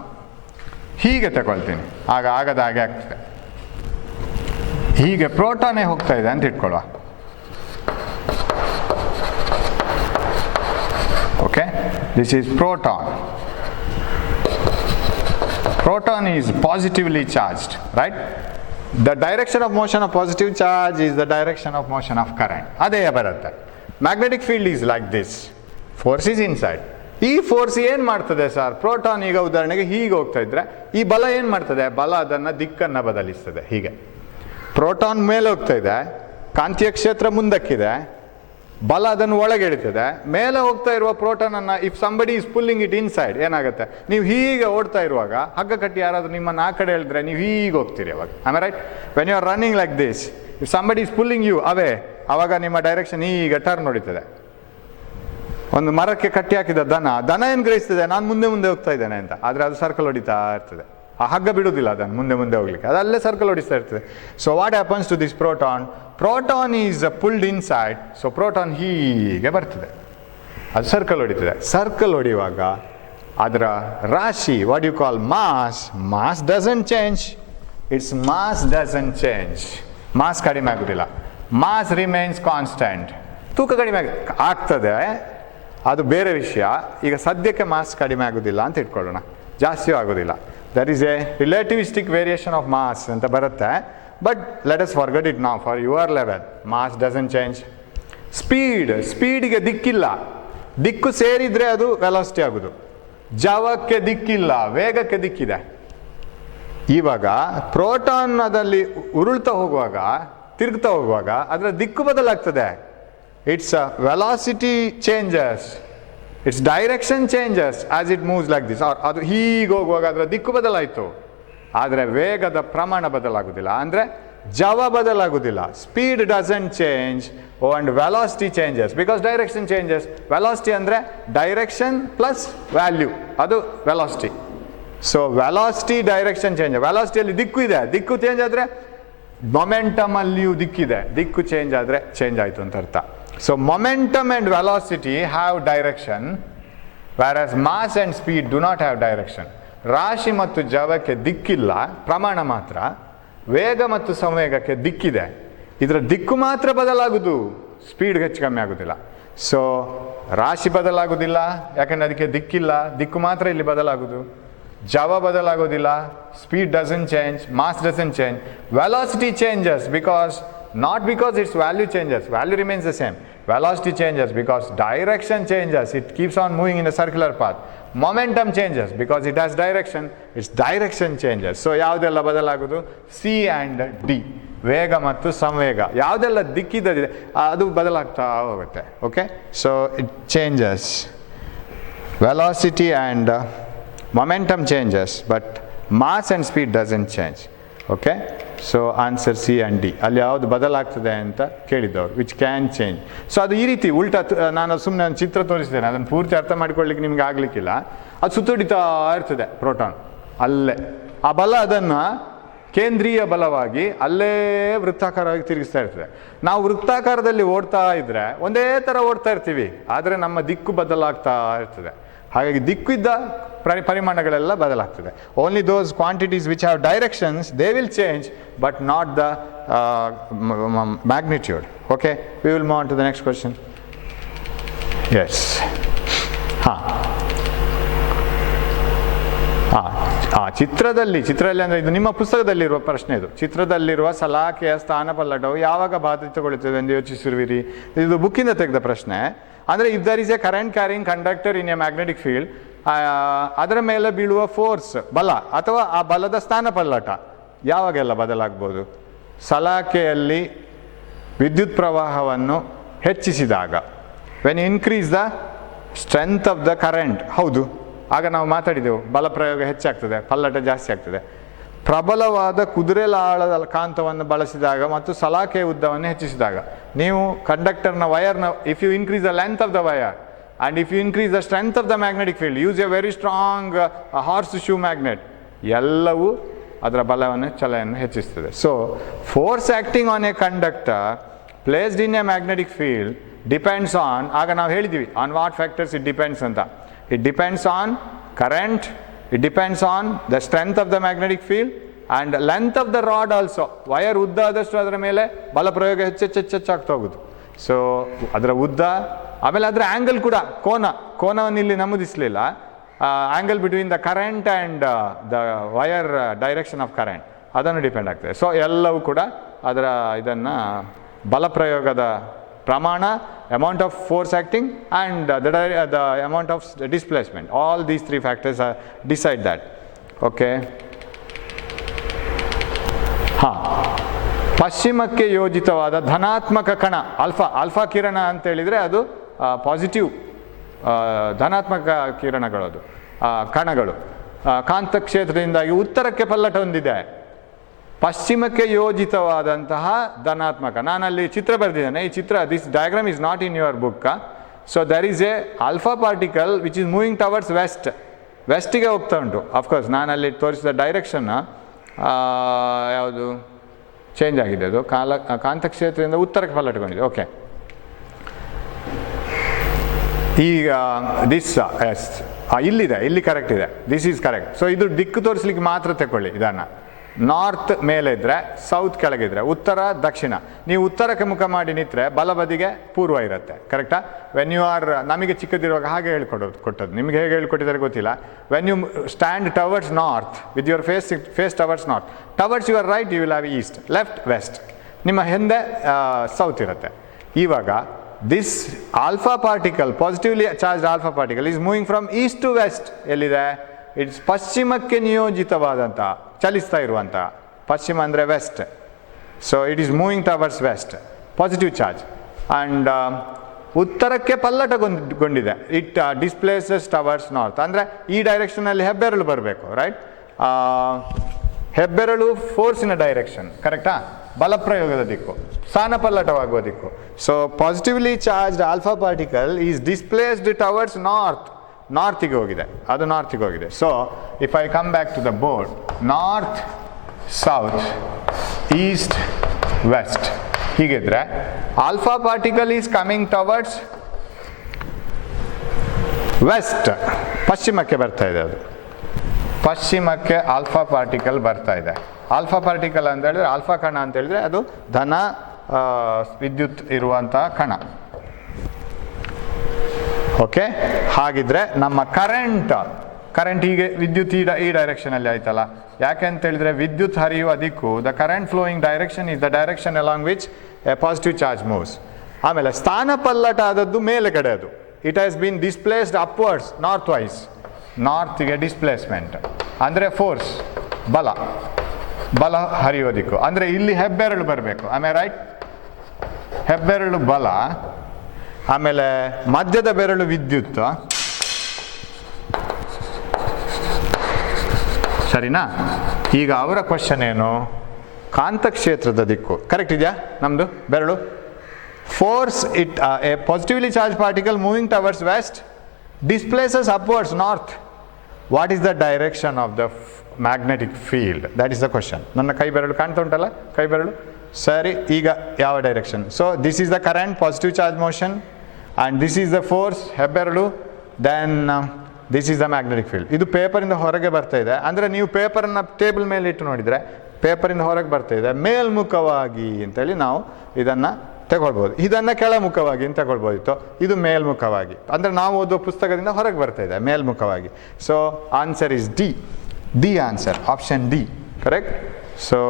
ಹೀಗೆ ತಗೊಳ್ತೀನಿ, ಆಗ ಆಗದ ಹಾಗೆ ಆಗ್ತದೆ. ಹೀಗೆ ಪ್ರೋಟಾನೇ ಹೋಗ್ತಾ ಇದೆ ಅಂತ ಇಟ್ಕೊಳ್ಳುವ. Okay, this is proton. Proton is positively charged, right? The direction of motion of positive charge is the direction of motion of current. ಅದೇ ಬರುತ್ತೆ. Magnetic field is like this. Force is inside. ಈ force ಏನು ಮಾಡ್ತದೆ sir? Proton ಈಗ ಉದಾಹರಣೆಗೆ ಹೀಗೆ ಹೋಗ್ತಾ ಇದ್ರೆ ಈ ಬಲ ಏನು ಮಾಡ್ತದೆ? ಬಲ ಅದನ್ನು ದಿಕ್ಕನ್ನು ಬದಲಿಸ್ತದೆ. ಹೀಗೆ ಪ್ರೋಟಾನ್ ಮೇಲೆ ಹೋಗ್ತಾ ಇದೆ, ಕಾಂತೀಯ ಕ್ಷೇತ್ರ ಮುಂದಕ್ಕಿದೆ, ಬಲ ಅದನ್ನು ಒಳಗೆ ಎಳಿತದೆ. ಮೇಲೆ ಹೋಗ್ತಾ ಇರುವ ಪ್ರೋಟಾನನ್ನು if somebody is pulling it inside, ಏನಾಗುತ್ತೆ? ನೀವು ಹೀಗೆ ಓಡ್ತಾ ಇರುವಾಗ ಹಗ್ಗ ಕಟ್ಟಿ ಯಾರಾದರೂ ನಿಮ್ಮನ್ನು ಆ ಕಡೆ ಹೇಳಿದ್ರೆ ನೀವು ಹೀಗೆ ಹೋಗ್ತೀರಿ ಅವಾಗ. ಆಮೇಲೆ right, when you are running like this, if somebody is pulling you away, ಆವಾಗ ನಿಮ್ಮ ಡೈರೆಕ್ಷನ್ ಈಗ ಟರ್ನ್ ಹೊಡಿತದೆ. ಒಂದು ಮರಕ್ಕೆ ಕಟ್ಟಿ ಹಾಕಿದ ದನ ಏನು ಗ್ರಹಿಸ್ತದೆ? ನಾನು ಮುಂದೆ ಹೋಗ್ತಾ ಇದ್ದೇನೆ ಅಂತ, ಆದರೆ ಅದು ಸರ್ಕಲ್ ಹೊಡಿತಾ ಇರ್ತದೆ. ಆ ಹಗ್ಗ ಬಿಡುವುದಿಲ್ಲ ಅದನ್ನು ಮುಂದೆ ಹೋಗ್ಲಿಕ್ಕೆ, ಅದಲ್ಲೇ ಸರ್ಕಲ್ ಹೊಡಿಸ್ತಾ ಇರ್ತದೆ. So what happens to this proton is pulled inside. So proton ಹೀಗೆ ಬರ್ತದೆ, ಅದು ಸರ್ಕಲ್ ಹೊಡಿತದೆ. ಸರ್ಕಲ್ ಹೊಡೆಯುವಾಗ ಅದರ ರಾಶಿ, what you call mass doesn't change. It's mass doesn't change. Mass ಕಡಿಮೆ ಆಗೋದಿಲ್ಲ, ಮಾಸ್ ರಿಮೈನ್ಸ್ ಕಾನ್ಸ್ಟೆಂಟ್. ತೂಕ ಕಡಿಮೆ ಆಗ್ತದೆ, ಅದು ಬೇರೆ ವಿಷಯ. ಈಗ ಸದ್ಯಕ್ಕೆ ಮಾಸ್ ಕಡಿಮೆ ಆಗೋದಿಲ್ಲ ಅಂತ ಇಟ್ಕೊಳ್ಳೋಣ, ಜಾಸ್ತಿಯೂ ಆಗೋದಿಲ್ಲ. There is a relativistic variation of mass ಅಂತ ಬರುತ್ತೆ. But let us forget it ನಾವು, for your level mass doesn't change. ಸ್ಪೀಡಿಗೆ ದಿಕ್ಕಿಲ್ಲ, ದಿಕ್ಕು ಸೇರಿದರೆ ಅದು ವೆಲಾಸಿಟಿ ಆಗೋದು. ಜವಕ್ಕೆ ದಿಕ್ಕಿಲ್ಲ, ವೇಗಕ್ಕೆ ದಿಕ್ಕಿದೆ. ಇವಾಗ ಪ್ರೋಟಾನ್ ಅದಲ್ಲಿ ಉರುಳ್ತಾ ಹೋಗುವಾಗ, ತಿರುಗ್ತಾ ಹೋಗುವಾಗ ಅದರ ದಿಕ್ಕು ಬದಲಾಗ್ತದೆ. It's velocity changes, it's direction changes as it moves like this. ಅದು ಹೀಗೆ ಹೋಗುವಾಗ ಅದರ ದಿಕ್ಕು ಬದಲಾಯಿತು, ಆದರೆ ವೇಗದ ಪ್ರಮಾಣ ಬದಲಾಗುವುದಿಲ್ಲ, ಅಂದರೆ ಜವ ಬದಲಾಗುವುದಿಲ್ಲ. Speed doesn't change and velocity changes because direction changes. Velocity ಅಂದರೆ ಡೈರೆಕ್ಷನ್ ಪ್ಲಸ್ ವ್ಯಾಲ್ಯೂ, ಅದು velocity. So velocity direction change. ವೆಲಾಸಿಟಿಯಲ್ಲಿ ದಿಕ್ಕು ಇದೆ, ದಿಕ್ಕು ಚೇಂಜ್ ಆದರೆ ಮೊಮೆಂಟಮ್ ಅಲ್ಲಿಯೂ ದಿಕ್ಕಿದೆ, ದಿಕ್ಕು ಚೇಂಜ್ ಆದರೆ ಚೇಂಜ್ ಆಯಿತು ಅಂತ ಅರ್ಥ. So momentum and velocity have direction, whereas mass and speed do not have direction. ರಾಶಿ ಮತ್ತು ಜವಕ್ಕೆ ದಿಕ್ಕಿಲ್ಲ, ಪ್ರಮಾಣ ಮಾತ್ರ. ವೇಗ ಮತ್ತು ಸಂವೇಗಕ್ಕೆ ದಿಕ್ಕಿದೆ, ಇದರ ದಿಕ್ಕು ಮಾತ್ರ ಬದಲಾಗುವುದು, ಸ್ಪೀಡ್ ಹೆಚ್ಚು ಕಮ್ಮಿ ಆಗೋದಿಲ್ಲ. ಸೊ ರಾಶಿ ಬದಲಾಗೋದಿಲ್ಲ, ಯಾಕಂದರೆ ಅದಕ್ಕೆ ದಿಕ್ಕಿಲ್ಲ, ದಿಕ್ಕು ಮಾತ್ರ ಇಲ್ಲಿ ಬದಲಾಗೋದು. ಜವ ಬದಲಾಗೋದಿಲ್ಲ, speed doesn't change, mass doesn't change. Velocity changes not because its value changes, value remains the same. Velocity changes because direction changes, it keeps on moving in a circular path. Momentum changes because it has direction, its direction changes. So ಯಾವುದೆಲ್ಲ ಬದಲಾಗೋದು? C and D, ವೇಗ ಮತ್ತು ಸಂವೇಗ. ಯಾವುದೆಲ್ಲ ದಿಕ್ಕಿದೆ ಅದು ಬದಲಾಗ್ತಾ ಹೋಗುತ್ತೆ. Okay, so it changes. Velocity and momentum changes, but mass and speed doesn't change. Okay, so answer C and D. ಅಲ್ಲಿ ಯಾವುದು ಬದಲಾಗ್ತದೆ ಅಂತ ಕೇಳಿದ್ದವರು, ವಿಚ್ ಕ್ಯಾನ್ ಚೇಂಜ್. ಸೊ ಅದು ಈ ರೀತಿ ಉಲ್ಟಾ, ನಾನು ಸುಮ್ಮನೆ ಒಂದು ಚಿತ್ರ ತೋರಿಸಿದ್ದೇನೆ, ಅದನ್ನು ಪೂರ್ತಿ ಅರ್ಥ ಮಾಡ್ಕೊಳ್ಳಿಕ್ಕೆ ನಿಮ್ಗೆ ಆಗಲಿಕ್ಕಿಲ್ಲ. ಅದು ಸುತ್ತುಡಿತಾ ಇರ್ತದೆ ಪ್ರೋಟಾನ್, ಅಲ್ಲೇ ಆ ಬಲ ಅದನ್ನು ಕೇಂದ್ರೀಯ ಬಲವಾಗಿ ಅಲ್ಲೇ ವೃತ್ತಾಕಾರವಾಗಿ ತಿರುಗಿಸ್ತಾ ಇರ್ತದೆ. ನಾವು ವೃತ್ತಾಕಾರದಲ್ಲಿ ಓಡ್ತಾ ಇದ್ದರೆ ಒಂದೇ ಥರ ಓಡ್ತಾ ಇರ್ತೀವಿ, ಆದರೆ ನಮ್ಮ ದಿಕ್ಕು ಬದಲಾಗ್ತಾ ಇರ್ತದೆ. ಹಾಗಾಗಿ ದಿಕ್ಕು ಇದ್ದ ಪರಿಮಾಣಗಳೆಲ್ಲ ಬದಲಾಗ್ತದೆ. Only those quantities which have directions they will change, but not the magnitude. Okay, we will move on to the next question. Yes, ಹಾಂ, ಚಿತ್ರದಲ್ಲಿ ಅಂದರೆ ಇದು ನಿಮ್ಮ ಪುಸ್ತಕದಲ್ಲಿರುವ ಪ್ರಶ್ನೆ. ಇದು ಚಿತ್ರದಲ್ಲಿರುವ ಸಲಾಕೆಯ ಸ್ಥಾನಪಲ್ಲಟವು ಯಾವಾಗ ಬಾಧಿತಗೊಳ್ಳುತ್ತದೆ ಎಂದು ಯೋಚಿಸಿರುವಿರಿ. ಇದು ಬುಕ್ಕಿಂದ ತೆಗೆದ ಪ್ರಶ್ನೆ. ಅಂದರೆ if there is a current carrying conductor in a magnetic field, ಅದರ ಮೇಲೆ ಬೀಳುವ ಫೋರ್ಸ್ ಬಲ ಅಥವಾ ಆ ಬಲದ ಸ್ಥಾನಪಲ್ಲಟ ಯಾವಾಗೆಲ್ಲ ಬದಲಾಗ್ಬೋದು? ಸಲಾಕೆಯಲ್ಲಿ ವಿದ್ಯುತ್ ಪ್ರವಾಹವನ್ನು ಹೆಚ್ಚಿಸಿದಾಗ, when increase the strength of the current. ಹೌದು, ಆಗ ನಾವು ಮಾತಾಡಿದೆವು, ಬಲ ಪ್ರಯೋಗ ಹೆಚ್ಚಾಗ್ತದೆ, ಪಲ್ಲಟ ಜಾಸ್ತಿ ಆಗ್ತದೆ. ಪ್ರಬಲವಾದ ಕುದುರೆಲಾಳದ ಕಾಂತವನ್ನು ಬಳಸಿದಾಗ ಮತ್ತು ಸಲಾಕೆಯ ಉದ್ದವನ್ನು ಹೆಚ್ಚಿಸಿದಾಗ. ನೀವು ಕಂಡಕ್ಟರ್ನ ವಯರ್ನ, if you increase the length of the wire and if you increase the strength of the magnetic field, use a very strong horseshoe magnet, ಎಲ್ಲವೂ ಅದರ ಬಲವನ್ನು ಚಲನೆಯನ್ನು ಹೆಚ್ಚಿಸ್ತದೆ. So force acting on a conductor placed in a magnetic field depends on, ಆಗ ನಾವು ಹೇಳಿದ್ದೀವಿ on what factors it depends ಅಂತ. It depends on current, it depends on the strength of the magnetic field and length of the rod also. Wire ಉದ್ದ ಆದಷ್ಟು ಅದರ ಮೇಲೆ ಬಲ ಪ್ರಯೋಗ ಹೆಚ್ಚಾಗ್ತಾ ಹೋಗುದು. ಸೊ ಅದರ ಉದ್ದ, ಆಮೇಲೆ ಅದರ ಆ್ಯಂಗಲ್ ಕೂಡ, ಕೋನವನ್ನು ಇಲ್ಲಿ ನಮೂದಿಸಲಿಲ್ಲ. Angle between the current and the wire direction of current, ಅದನ್ನು ಡಿಪೆಂಡ್ ಆಗ್ತದೆ. ಸೊ ಎಲ್ಲವೂ ಕೂಡ ಅದರ ಇದನ್ನು ಬಲ ಪ್ರಯೋಗದ ಪ್ರಮಾಣ, amount of force acting and the amount of displacement, all these three factors decide that. Okay. ಪಶ್ಚಿಮಕ್ಕೆ ಯೋಜಿತವಾದ ಧನಾತ್ಮಕ ಕಣ ಆಲ್ಫಾ ಕಿರಣ ಅಂತ ಹೇಳಿದರೆ ಅದು ಪಾಸಿಟಿವ್, ಧನಾತ್ಮಕ ಕಿರಣಗಳು, ಅದು ಕಣಗಳು ಕಾಂತಕ್ಷೇತ್ರದಿಂದಾಗಿ ಉತ್ತರಕ್ಕೆ ಪಲ್ಲಟ ಹೊಂದಿದೆ. ಪಶ್ಚಿಮಕ್ಕೆ ಯೋಜಿತವಾದಂತಹ ಧನಾತ್ಮಕ, ನಾನಲ್ಲಿ ಚಿತ್ರ ಬರೆದಿದ್ದೇನೆ. ಈ ಚಿತ್ರ, this diagram is not in your book. So there is a alpha particle which is moving towards ವೆಸ್ಟಿಗೆ ಹೋಗ್ತಾ ಉಂಟು. ಅಫ್ಕೋರ್ಸ್ ನಾನಲ್ಲಿ ತೋರಿಸಿದ ಡೈರೆಕ್ಷನ್ ಯಾವುದು ಚೇಂಜ್ ಆಗಿದೆ, ಅದು ಕಾಂತಕ್ಷೇತ್ರದಿಂದ ಉತ್ತರಕ್ಕೆ ಪಲ್ಲಟಗೊಂಡಿದೆ. ಓಕೆ, ಈಗ ದಿಸ್ ಎಸ್ ಇಲ್ಲಿದೆ, ಇಲ್ಲಿ ಕರೆಕ್ಟ್ ಇದೆ, ದಿಸ್ ಈಸ್ ಕರೆಕ್ಟ್. ಸೊ ಇದು ದಿಕ್ಕು ತೋರಿಸ್ಲಿಕ್ಕೆ ಮಾತ್ರ ತಗೊಳ್ಳಿ ಇದನ್ನು. ನಾರ್ತ್ ಮೇಲೆ ಇದ್ದರೆ, ಸೌತ್ ಕೆಳಗಿದ್ರೆ, ಉತ್ತರ ದಕ್ಷಿಣ. ನೀವು ಉತ್ತರಕ್ಕೆ ಮುಖ ಮಾಡಿ ನಿಂತರೆ ಬಲಬದಿಗೆ ಪೂರ್ವ ಇರುತ್ತೆ, ಕರೆಕ್ಟಾ? ವೆನ್ ಯು ಆರ್, ನಮಗೆ ಚಿಕ್ಕದಿರುವಾಗ ಹಾಗೆ ಕೊಟ್ಟದ್ದು, ನಿಮಗೆ ಹೇಗೆ ಹೇಳ್ಕೊಟ್ಟಿದ್ದಾರೆ ಗೊತ್ತಿಲ್ಲ. When you stand towards north with your face towards north, towards your right you will have east, left west, ನಿಮ್ಮ ಹಿಂದೆ ಸೌತ್ ಇರುತ್ತೆ. ಇವಾಗ this alpha particle, positively charged alpha particle is moving from east to west. ಎಲ್ಲಿದೆ? It's ಪಶ್ಚಿಮಕ್ಕೆ ನಿಯೋಜಿತವಾದಂಥ, ಚಲಿಸ್ತಾ ಇರುವಂಥ, ಪಶ್ಚಿಮ ಅಂದರೆ west. So it is moving towards west, positive charge. And ಉತ್ತರಕ್ಕೆ ಪಲ್ಲಟಗೊಂಡಿದೆ, ಇಟ್ ಡಿಸ್ಪ್ಲೇಸಸ್ ಟವರ್ಡ್ಸ್ ನಾರ್ತ್. ಅಂದರೆ ಈ ಡೈರೆಕ್ಷನಲ್ಲಿ ಹೆಬ್ಬೆರಳು ಬರಬೇಕು, ರೈಟ್? ಹೆಬ್ಬೆರಳು ಫೋರ್ಸಿನ ಡೈರೆಕ್ಷನ್, ಕರೆಕ್ಟಾ? ಬಲಪ್ರಯೋಗದ ದಿಕ್ಕು, ಸ್ಥಾನಪಲ್ಲಟವಾಗುವ ದಿಕ್ಕು. So positively charged alpha particle is displaced towards north, ನಾರ್ತಿಗೆ ಹೋಗಿದೆ, ಅದು ನಾರ್ತಿಗೆ ಹೋಗಿದೆ. So if I come back to the board, north, south, east, west ಹೀಗಿದ್ರೆ alpha particle is coming towards west, ಪಶ್ಚಿಮಕ್ಕೆ ಬರ್ತಾ ಇದೆ. ಅದು ಪಶ್ಚಿಮಕ್ಕೆ ಆಲ್ಫಾ ಪಾರ್ಟಿಕಲ್ ಬರ್ತಾ ಇದೆ. ಆಲ್ಫಾ ಪಾರ್ಟಿಕಲ್ ಅಂತ ಹೇಳಿದ್ರೆ, ಆಲ್ಫಾ ಕಣ ಅಂತ ಹೇಳಿದ್ರೆ ಅದು ಧನ ವಿದ್ಯುತ್ ಇರುವಂತಹ ಕಣ. ಓಕೆ, ಹಾಗಿದ್ರೆ ನಮ್ಮ ಕರೆಂಟ್ ಹೀಗೆ ವಿದ್ಯುತ್ ಈ ಡೈರೆಕ್ಷನಲ್ಲಿ ಆಯ್ತಲ್ಲ. ಯಾಕೆ ಅಂತ ಹೇಳಿದ್ರೆ ವಿದ್ಯುತ್ ಹರಿಯುವ ದಿಕ್ಕು, the current flowing direction is the direction along which a positive charge moves. ಆಮೇಲೆ ಸ್ಥಾನ ಪಲ್ಲಟ ಆದದ್ದು ಮೇಲೆಗಡೆ, ಅದು it has been displaced upwards north wise, ನಾರ್ತ್ಗೆ ಡಿಸ್ಪ್ಲೇಸ್ಮೆಂಟ್ ಅಂದರೆ ಫೋರ್ಸ್, ಬಲ ಹರಿಯುವ ದಿಕ್ಕು. ಅಂದರೆ ಇಲ್ಲಿ ಹೆಬ್ಬೆರಳು ಬರಬೇಕು, ಆಮೇಲೆ ರೈಟ್, ಹೆಬ್ಬೆರಳು ಬಲ, ಆಮೇಲೆ ಮಧ್ಯದ ಬೆರಳು ವಿದ್ಯುತ್, ಸರಿನಾ? ಈಗ ಅವರ ಕ್ವಶನ್ ಏನು? ಕಾಂತಕ್ಷೇತ್ರದ ದಿಕ್ಕು ಕರೆಕ್ಟ್ ಇದೆಯಾ? ನಮ್ಮದು ಬೆರಳು force, it a positively charge particle moving towards west displaces upwards north. What is the direction of the magnetic field? That is the question. ನನ್ನ ಕೈ ಬೆರಳು ಕಾಣ್ತಾ ಉಂಟಲ್ಲ, ಕೈ ಬೆರಳು, ಸರಿ. ಈಗ ಯಾವ direction? So this is the current, positive charge motion, and this is the force, ಹೆಬ್ಬೆರಳು, then this is the magnetic field. ಇದು ಪೇಪರಿಂದ ಹೊರಗೆ ಬರ್ತಾ ಇದೆ. ಅಂದರೆ ನೀವು ಪೇಪರನ್ನು ಟೇಬಲ್ ಮೇಲೆ ಇಟ್ಟು ನೋಡಿದರೆ ಪೇಪರಿಂದ ಹೊರಗೆ ಬರ್ತಾ ಇದೆ ಮೇಲ್ಮುಖವಾಗಿ ಅಂತೇಳಿ ನಾವು ಇದನ್ನು ತಗೊಳ್ಬೋದು. ಇದನ್ನು ಕೆಳಮುಖವಾಗಿ ಅಂತ ತಗೊಳ್ಬೋದಿತ್ತು, ಇದು ಮೇಲ್ಮುಖವಾಗಿ. ಅಂದರೆ ನಾವು ಓದೋ ಪುಸ್ತಕದಿಂದ ಹೊರಗೆ ಬರ್ತಾ ಇದೆ ಮೇಲ್ಮುಖವಾಗಿ. So answer is D answer, option D correct. So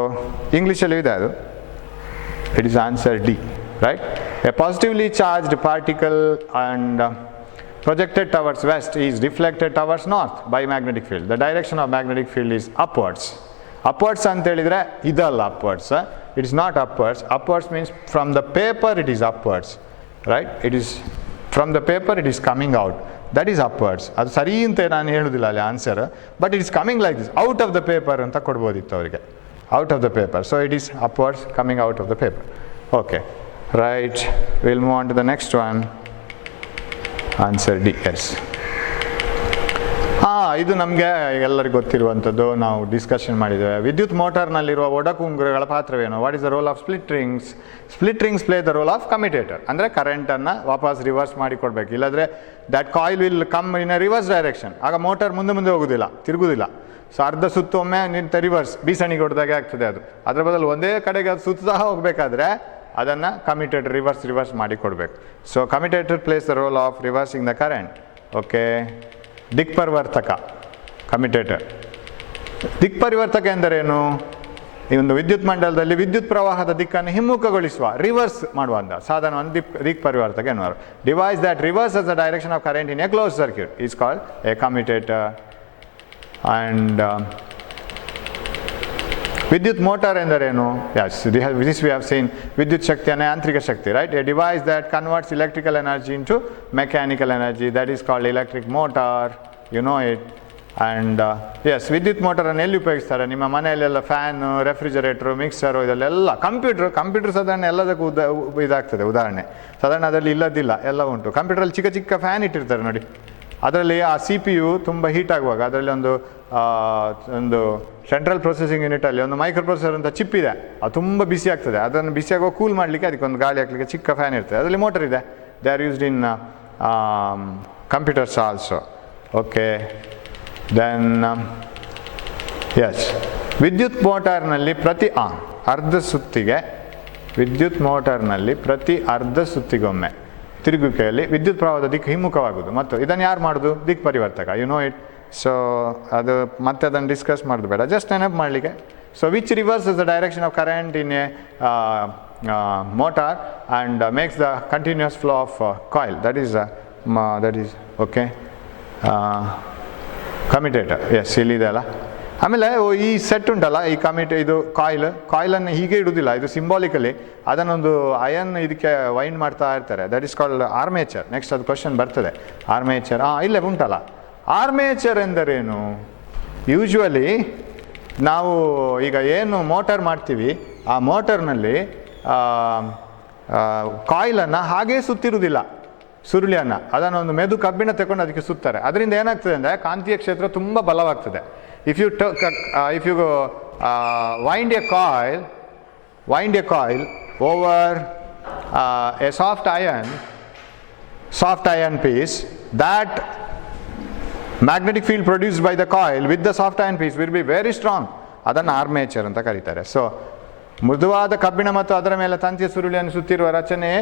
ಇಂಗ್ಲೀಷಲ್ಲಿ ಇದೆ ಅದು, it is answer D, right? A positively charged particle and projected towards west is deflected towards north by magnetic field. The direction of magnetic field is upwards. Upwards ಅಂತ ಹೇಳಿದ್ರೆ ಇದಲ್ಲ upwards, it is not upwards. Upwards means from the paper it is upwards, right? It is from the paper it is coming out, that is upwards. ಅದು ಸರಿ ಅಂತ ನಾನು ಹೇಳುವುದಿಲ್ಲ ಅಲ್ಲಿ answer, but it is coming like this, out of the paper ಅಂತ ಕೊಡ್ಬೋದಿತ್ತು ಅವರಿಗೆ, out of the paper. So it is upwards, coming out of the paper. Okay, right, we'll move on to the next one. Answer D, yes. ಇದು ನಮಗೆ ಎಲ್ಲರಿಗೂ ಗೊತ್ತಿರುವಂಥದ್ದು, ನಾವು discussion ಮಾಡಿದ್ದೇವೆ. ವಿದ್ಯುತ್ ಮೋಟಾರ್ನಲ್ಲಿರುವ ಒಡಕುಂಗುರಗಳ ಪಾತ್ರವೇನು? What is the role of split rings? Split rings play the role of commutator. ಅಂದರೆ ಕರೆಂಟನ್ನು ವಾಪಸ್ ರಿವರ್ಸ್ ಮಾಡಿ ಕೊಡಬೇಕು, ಇಲ್ಲಾಂದರೆ that coil will come in a reverse direction. ಆಗ ಮೋಟಾರ್ ಮುಂದೆ ಹೋಗೋದಿಲ್ಲ, ತಿರುಗುವುದಿಲ್ಲ. ಸೊ ಅರ್ಧ ಸುತ್ತೊಮ್ಮೆ ನಿಂತ ರಿವರ್ಸ್ ಬೀಸಣಿಗೆ ಹೊಡೆದಾಗೆ ಆಗ್ತದೆ ಅದು. ಅದರ ಬದಲು ಒಂದೇ ಕಡೆಗೆ ಅದು ಸುತ್ತಾ ಹೋಗಬೇಕಾದ್ರೆ ಅದನ್ನು ಕಮ್ಯುಟೇಟರ್ ರಿವರ್ಸ್ ಮಾಡಿ ಕೊಡಬೇಕು. So commutator plays the role of reversing the current. Okay, ದಿಕ್ಪರಿವರ್ತಕ ಕಮ್ಯುಟೇಟರ್. ದಿಕ್ಪರಿವರ್ತಕ ಎಂದರೇನು? ಈ ಒಂದು ವಿದ್ಯುತ್ ಮಂಡಲದಲ್ಲಿ ವಿದ್ಯುತ್ ಪ್ರವಾಹದ ದಿಕ್ಕನ್ನು ಹಿಮ್ಮುಖಗೊಳಿಸುವ, ರಿವರ್ಸ್ ಮಾಡುವಂಥ ಸಾಧನವನ್ನು ದಿಕ್ಪರಿವರ್ತಕ ಎನ್ನುವರು. Device that reverses the direction of current in A close circuit is called A commutator. And ವಿದ್ಯುತ್ ಮೋಟಾರ್ ಎಂದರೇನು? Yes, this we have seen. ವಿದ್ಯುತ್ ಶಕ್ತಿಯನ್ನು ಯಾಂತ್ರಿಕ ಶಕ್ತಿ, right? A device that converts electrical energy into mechanical energy, that is called electric motor, you know it. And yes, ವಿದ್ಯುತ್ ಮೋಟಾರನ್ನು ಎಲ್ಲಿ ಉಪಯೋಗಿಸ್ತಾರೆ? ನಿಮ್ಮ ಮನೆಯಲ್ಲೆಲ್ಲ ಫ್ಯಾನು, ರೆಫ್ರಿಜರೇಟ್ರು, ಮಿಕ್ಸರು, ಇದೆಲ್ಲ ಕಂಪ್ಯೂಟರ್ ಸಾಧಾರಣ ಎಲ್ಲದಕ್ಕೂ ಇದಾಗ್ತದೆ. ಉದಾಹರಣೆ ಸಾಧಾರಣ ಅದರಲ್ಲಿ ಇಲ್ಲದಿಲ್ಲ, ಎಲ್ಲ ಉಂಟು. ಕಂಪ್ಯೂಟರಲ್ಲಿ ಚಿಕ್ಕ ಫ್ಯಾನ್ ಇಟ್ಟಿರ್ತಾರೆ ನೋಡಿ, ಅದರಲ್ಲಿ ಆ CPU ತುಂಬ ಹೀಟ್ ಆಗುವಾಗ ಅದರಲ್ಲಿ ಒಂದು ಸೆಂಟ್ರಲ್ ಪ್ರೊಸೆಸಿಂಗ್ ಯೂನಿಟಲ್ಲಿ ಒಂದು ಮೈಕ್ರೋ ಪ್ರೊಸೆಸರ್ ಅಂತ ಚಿಪ್ ಇದೆ, ಅದು ತುಂಬ ಬಿಸಿ ಆಗ್ತದೆ. ಅದನ್ನು ಬಿಸಿಯಾಗುವ ಕೂಲ್ ಮಾಡಲಿಕ್ಕೆ ಅದಕ್ಕೆ ಒಂದು ಗಾಳಿ ಹಾಕಲಿಕ್ಕೆ ಚಿಕ್ಕ ಫ್ಯಾನ್ ಇರ್ತದೆ, ಅದರಲ್ಲಿ ಮೋಟರ್ ಇದೆ. They are used in computers also. Okay, then yes, ವಿದ್ಯುತ್ ಮೋಟಾರ್ನಲ್ಲಿ ಪ್ರತಿ ಅರ್ಧ ಸುತ್ತಿಗೊಮ್ಮೆ ತಿರುಗುವಿಕೆಯಲ್ಲಿ ವಿದ್ಯುತ್ ಪ್ರವಾಹದ ದಿಕ್ಕು ಹಿಮ್ಮುಖವಾಗುವುದು. ಮತ್ತು ಇದನ್ನು ಯಾರು ಮಾಡೋದು? ದಿಕ್ ಪರಿವರ್ತಕ, ಯು ನೋ ಇಟ್. ಸೊ ಅದು ಮತ್ತೆ ಅದನ್ನು ಡಿಸ್ಕಸ್ ಮಾಡೋದು ಬೇಡ, ಜಸ್ಟ್ ನೆನಪು ಮಾಡಲಿಕ್ಕೆ. So which reverse the direction of current in a motor and makes the continuous flow of coil, that is okay commutator. Yes, ಇಲ್ಲಿದೆ ಅಲ್ಲ. ಆಮೇಲೆ ಈ ಸೆಟ್ ಉಂಟಲ್ಲ, ಈ ಇದು ಕಾಯಿಲನ್ನು ಹೀಗೆ ಇಡುವುದಿಲ್ಲ, ಇದು ಸಿಂಬಾಲಿಕಲಿ ಅದನ್ನೊಂದು ಅಯನ್ ಇದಕ್ಕೆ ವೈಂಡ್ ಮಾಡ್ತಾ ಇರ್ತಾರೆ, that is called armature. Next ಅದು ಕ್ವಶನ್ ಬರ್ತದೆ, ಆರ್ಮೇಚರ್. ಇಲ್ಲೇ ಉಂಟಲ್ಲ, ಆರ್ಮೇಚರ್ ಎಂದರೇನು? ಯೂಶ್ವಲಿ ನಾವು ಈಗ ಏನು ಮೋಟಾರ್ ಮಾಡ್ತೀವಿ, ಆ ಮೋಟರ್ನಲ್ಲಿ ಕಾಯಿಲನ್ನು ಹಾಗೇ ಸುತ್ತಿರುವುದಿಲ್ಲ, ಸುರುಳಿಯನ್ನು ಅದನ್ನೊಂದು ಮೆದು ಕಬ್ಬಿಣ ತಗೊಂಡು ಅದಕ್ಕೆ ಸುತ್ತಾರೆ. ಅದರಿಂದ ಏನಾಗ್ತದೆ ಅಂದರೆ ಕಾಂತೀಯ ಕ್ಷೇತ್ರ ತುಂಬ ಬಲವಾಗ್ತದೆ. If you wind a coil over a soft iron piece, that magnetic field produced by the coil with the soft iron piece will be very strong. ಅದನ್ನು ಆರ್ಮೇಚರ್ ಅಂತ ಕರೀತಾರೆ. ಸೊ ಮೃದುವಾದ ಕಬ್ಬಿಣ ಮತ್ತು ಅದರ ಮೇಲೆ ತಂತಿಯ ಸುರುಳಿಯನ್ನು ಸುತ್ತಿರುವ ರಚನೆಯೇ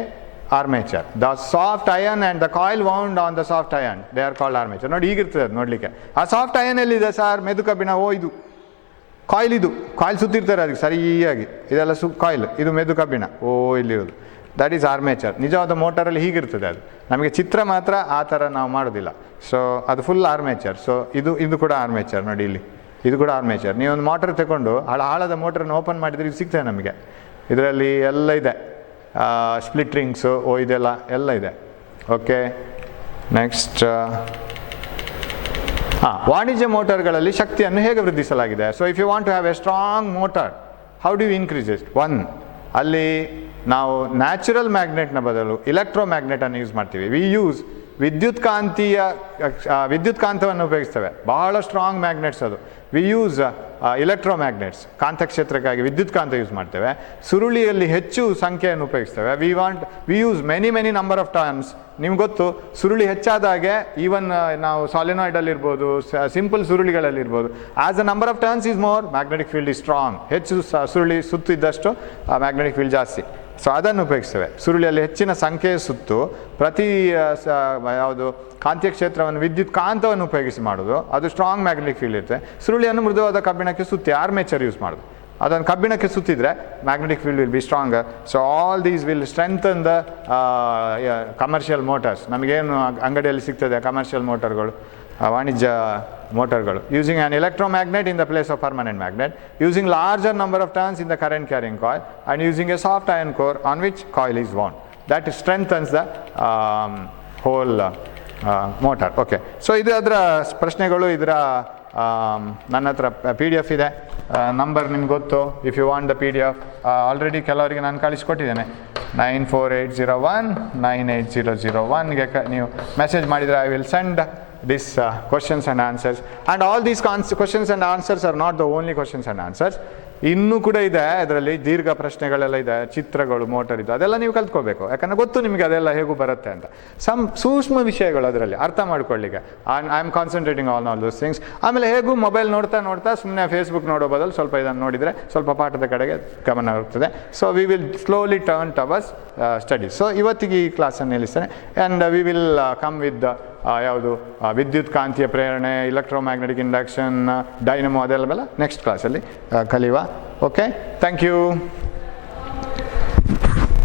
armature. The soft iron and the coil wound on the soft iron, they are called armature. ನೋಡಿ ಹೀಗಿರ್ತದೆ ಅದು ನೋಡಲಿಕ್ಕೆ. ಆ ಸಾಫ್ಟ್ ಅಯನ್ ಎಲ್ಲಿದೆ ಸರ್? ಮೆದು ಕಬ್ಬಿಣ. ಇದು ಕಾಯಿಲ್ ಸುತ್ತಿರ್ತಾರೆ ಅದಕ್ಕೆ ಸರಿಯಾಗಿ, ಇದೆಲ್ಲ ಕಾಯಿಲ್, ಇದು ಮೆದು ಕಬ್ಬಿಣ. ಇಲ್ಲಿರೋದು ದಟ್ ಈಸ್ ಆರ್ಮೇಚರ್. ನಿಜವಾದ ಮೋಟಾರಲ್ಲಿ ಹೀಗಿರ್ತದೆ ಅದು, ನಮಗೆ ಚಿತ್ರ ಮಾತ್ರ ಆ ಥರ ನಾವು ಮಾಡೋದಿಲ್ಲ. ಸೊ ಅದು ಫುಲ್ ಆರ್ಮೇಚರ್. ಸೊ ಇದು ಕೂಡ ಆರ್ಮೇಚರ್. ನೋಡಿ ಇಲ್ಲಿ ಇದು ಕೂಡ ಆರ್ಮೇಚರ್. ನೀವೊಂದು ಮೋಟರ್ ತಗೊಂಡು ಹಾಳಾದ ಮೋಟರನ್ನು ಓಪನ್ ಮಾಡಿದರೆ ಇದು ಸಿಗ್ತದೆ ನಮಗೆ. ಇದರಲ್ಲಿ ಎಲ್ಲ ಇದೆ, ಸ್ಪ್ಲಿಟ್ ರಿಂಗ್ಸು, ಇದೆಲ್ಲ ಎಲ್ಲ ಇದೆ. ಓಕೆ, ನೆಕ್ಸ್ಟ್ ವಾಣಿಜ್ಯ ಮೋಟಾರ್ಗಳಲ್ಲಿ ಶಕ್ತಿಯನ್ನು ಹೇಗೆ ವೃದ್ಧಿಸಲಾಗಿದೆ? So if you want to have a strong motor, how do you increase it? ಅಲ್ಲಿ ನಾವು ನ್ಯಾಚುರಲ್ ಮ್ಯಾಗ್ನೆಟ್ನ ಬದಲು ಇಲೆಕ್ಟ್ರೋ ಮ್ಯಾಗ್ನೆಟನ್ನು ಯೂಸ್ ಮಾಡ್ತೀವಿ. ವಿ ಯೂಸ್ ವಿದ್ಯುತ್ ಕಾಂತವನ್ನು ಉಪಯೋಗಿಸ್ತೇವೆ, ಬಹಳ ಸ್ಟ್ರಾಂಗ್ ಮ್ಯಾಗ್ನೆಟ್ಸ್ ಅದು. ವಿ ಯೂಸ್ ಇಲೆಕ್ಟ್ರೋ ಮ್ಯಾಗ್ನೆಟ್ಸ್, ಕಾಂತಕ್ಷೇತ್ರಕ್ಕಾಗಿ ವಿದ್ಯುತ್ ಕಾಂತ ಯೂಸ್ ಮಾಡ್ತೇವೆ. ಸುರುಳಿಯಲ್ಲಿ ಹೆಚ್ಚು ಸಂಖ್ಯೆಯನ್ನು ಉಪಯೋಗಿಸ್ತೇವೆ. We use many number of turns. ನಿಮ್ಗೆ ಗೊತ್ತು, ಸುರುಳಿ ಹೆಚ್ಚಾದಾಗೆ ಈವನ್ ನಾವು ಸಾಲಿನಾಯ್ಡಲ್ಲಿರ್ಬೋದು, ಸಿಂಪಲ್ ಸುರುಳಿಗಳಲ್ಲಿರ್ಬೋದು, as the number of turns is more, magnetic field is strong. ಹೆಚ್ಚು ಸುರುಳಿ ಸುತ್ತಿದ್ದಷ್ಟು ಮ್ಯಾಗ್ನೆಟಿಕ್ ಫೀಲ್ಡ್ ಜಾಸ್ತಿ. ಸೊ ಅದನ್ನು ಉಪಯೋಗಿಸ್ತೇವೆ. ಸುರುಳಿಯಲ್ಲಿ ಹೆಚ್ಚಿನ ಸಂಖ್ಯೆಯ ಸುತ್ತು ಪ್ರತಿ ಯಾವುದು ಕಾಂತೀಯ ಕ್ಷೇತ್ರವನ್ನು ವಿದ್ಯುತ್ ಕಾಂತವನ್ನು ಉಪಯೋಗಿಸಿ ಮಾಡೋದು, ಅದು ಸ್ಟ್ರಾಂಗ್ ಮ್ಯಾಗ್ನೆಟಿಕ್ ಫೀಲ್ಡ್ ಇರುತ್ತೆ. ಸುರುಳಿಯನ್ನು ಮೃದುವಾದ ಕಬ್ಬಿಣಕ್ಕೆ ಸುತ್ತಿ ಆರ್ಮೇಚರ್ ಯೂಸ್ ಮಾಡೋದು, ಅದನ್ನು ಕಬ್ಬಿಣಕ್ಕೆ ಸುತ್ತಿದ್ರೆ magnetic field will be stronger. So all these will strengthen the commercial motors. ನಮಗೇನು ಅಂಗಡಿಯಲ್ಲಿ ಸಿಗ್ತದೆ ಕಮರ್ಷಿಯಲ್ ಮೋಟರ್ಗಳು, ವಾಣಿಜ್ಯ ಮೋಟರ್ಗಳು. Using an electromagnet in the place of permanent magnet, using larger number of turns in the current carrying coil and using a soft iron core on which coil is wound. That strengthens the whole motor. Okay, so ಇದು ಅದರ ಪ್ರಶ್ನೆಗಳು. ಇದರ ನನ್ನ ಹತ್ರ PDF ಇದೆ, number ನಿಮ್ಗೆ ಗೊತ್ತು. If you want the PDF, already ಕೆಲವರಿಗೆ ನಾನು ಕಳಿಸ್ಕೊಟ್ಟಿದ್ದೇನೆ. 9480198001ಗೆ ನೀವು ಮೆಸೇಜ್ ಮಾಡಿದರೆ I will send these questions and answers. And all these questions and answers are not the only questions and answers. ಇನ್ನೂ ಕೂಡ ಇದೆ ಅದರಲ್ಲಿ, ದೀರ್ಘ ಪ್ರಶ್ನೆಗಳೆಲ್ಲ ಇದೆ, ಚಿತ್ರಗಳು, ಮೋಟರ್ ಇದು, ಅದೆಲ್ಲ ನೀವು ಕಲ್ತ್ಕೋಬೇಕು. ಯಾಕಂದರೆ ಗೊತ್ತು ನಿಮಗೆ ಅದೆಲ್ಲ ಹೇಗೂ ಬರುತ್ತೆ ಅಂತ. ಸೂಕ್ಷ್ಮ ವಿಷಯಗಳು ಅದರಲ್ಲಿ ಅರ್ಥ ಮಾಡ್ಕೊಳ್ಳಿಕ್ಕೆ. I am concentrating on all those things. ಆಮೇಲೆ ಹೇಗೂ ಮೊಬೈಲ್ ನೋಡ್ತಾ ಸುಮ್ಮನೆ ಫೇಸ್ಬುಕ್ ನೋಡೋ ಬದಲು ಸ್ವಲ್ಪ ಇದನ್ನು ನೋಡಿದರೆ ಸ್ವಲ್ಪ ಪಾಠದ ಕಡೆಗೆ ಗಮನ ಇರ್ತದೆ. So we will slowly turn towards studies. So ಇವತ್ತಿಗೆ ಈ ಕ್ಲಾಸನ್ನು ನಿಲ್ಲಿಸ್ತೇನೆ. And we will come with ಯಾವುದು ವಿದ್ಯುತ್ ಕಾಂತೀಯ ಪ್ರೇರಣೆ, ಇಲೆಕ್ಟ್ರೋಮ್ಯಾಗ್ನೆಟಿಕ್ ಇಂಡಕ್ಷನ್, ಡೈನಮೋ, ಅದೆಲ್ಲ ನೆಕ್ಸ್ಟ್ ಕ್ಲಾಸಲ್ಲಿ ಕಲಿಯುವ. Okay, thank you.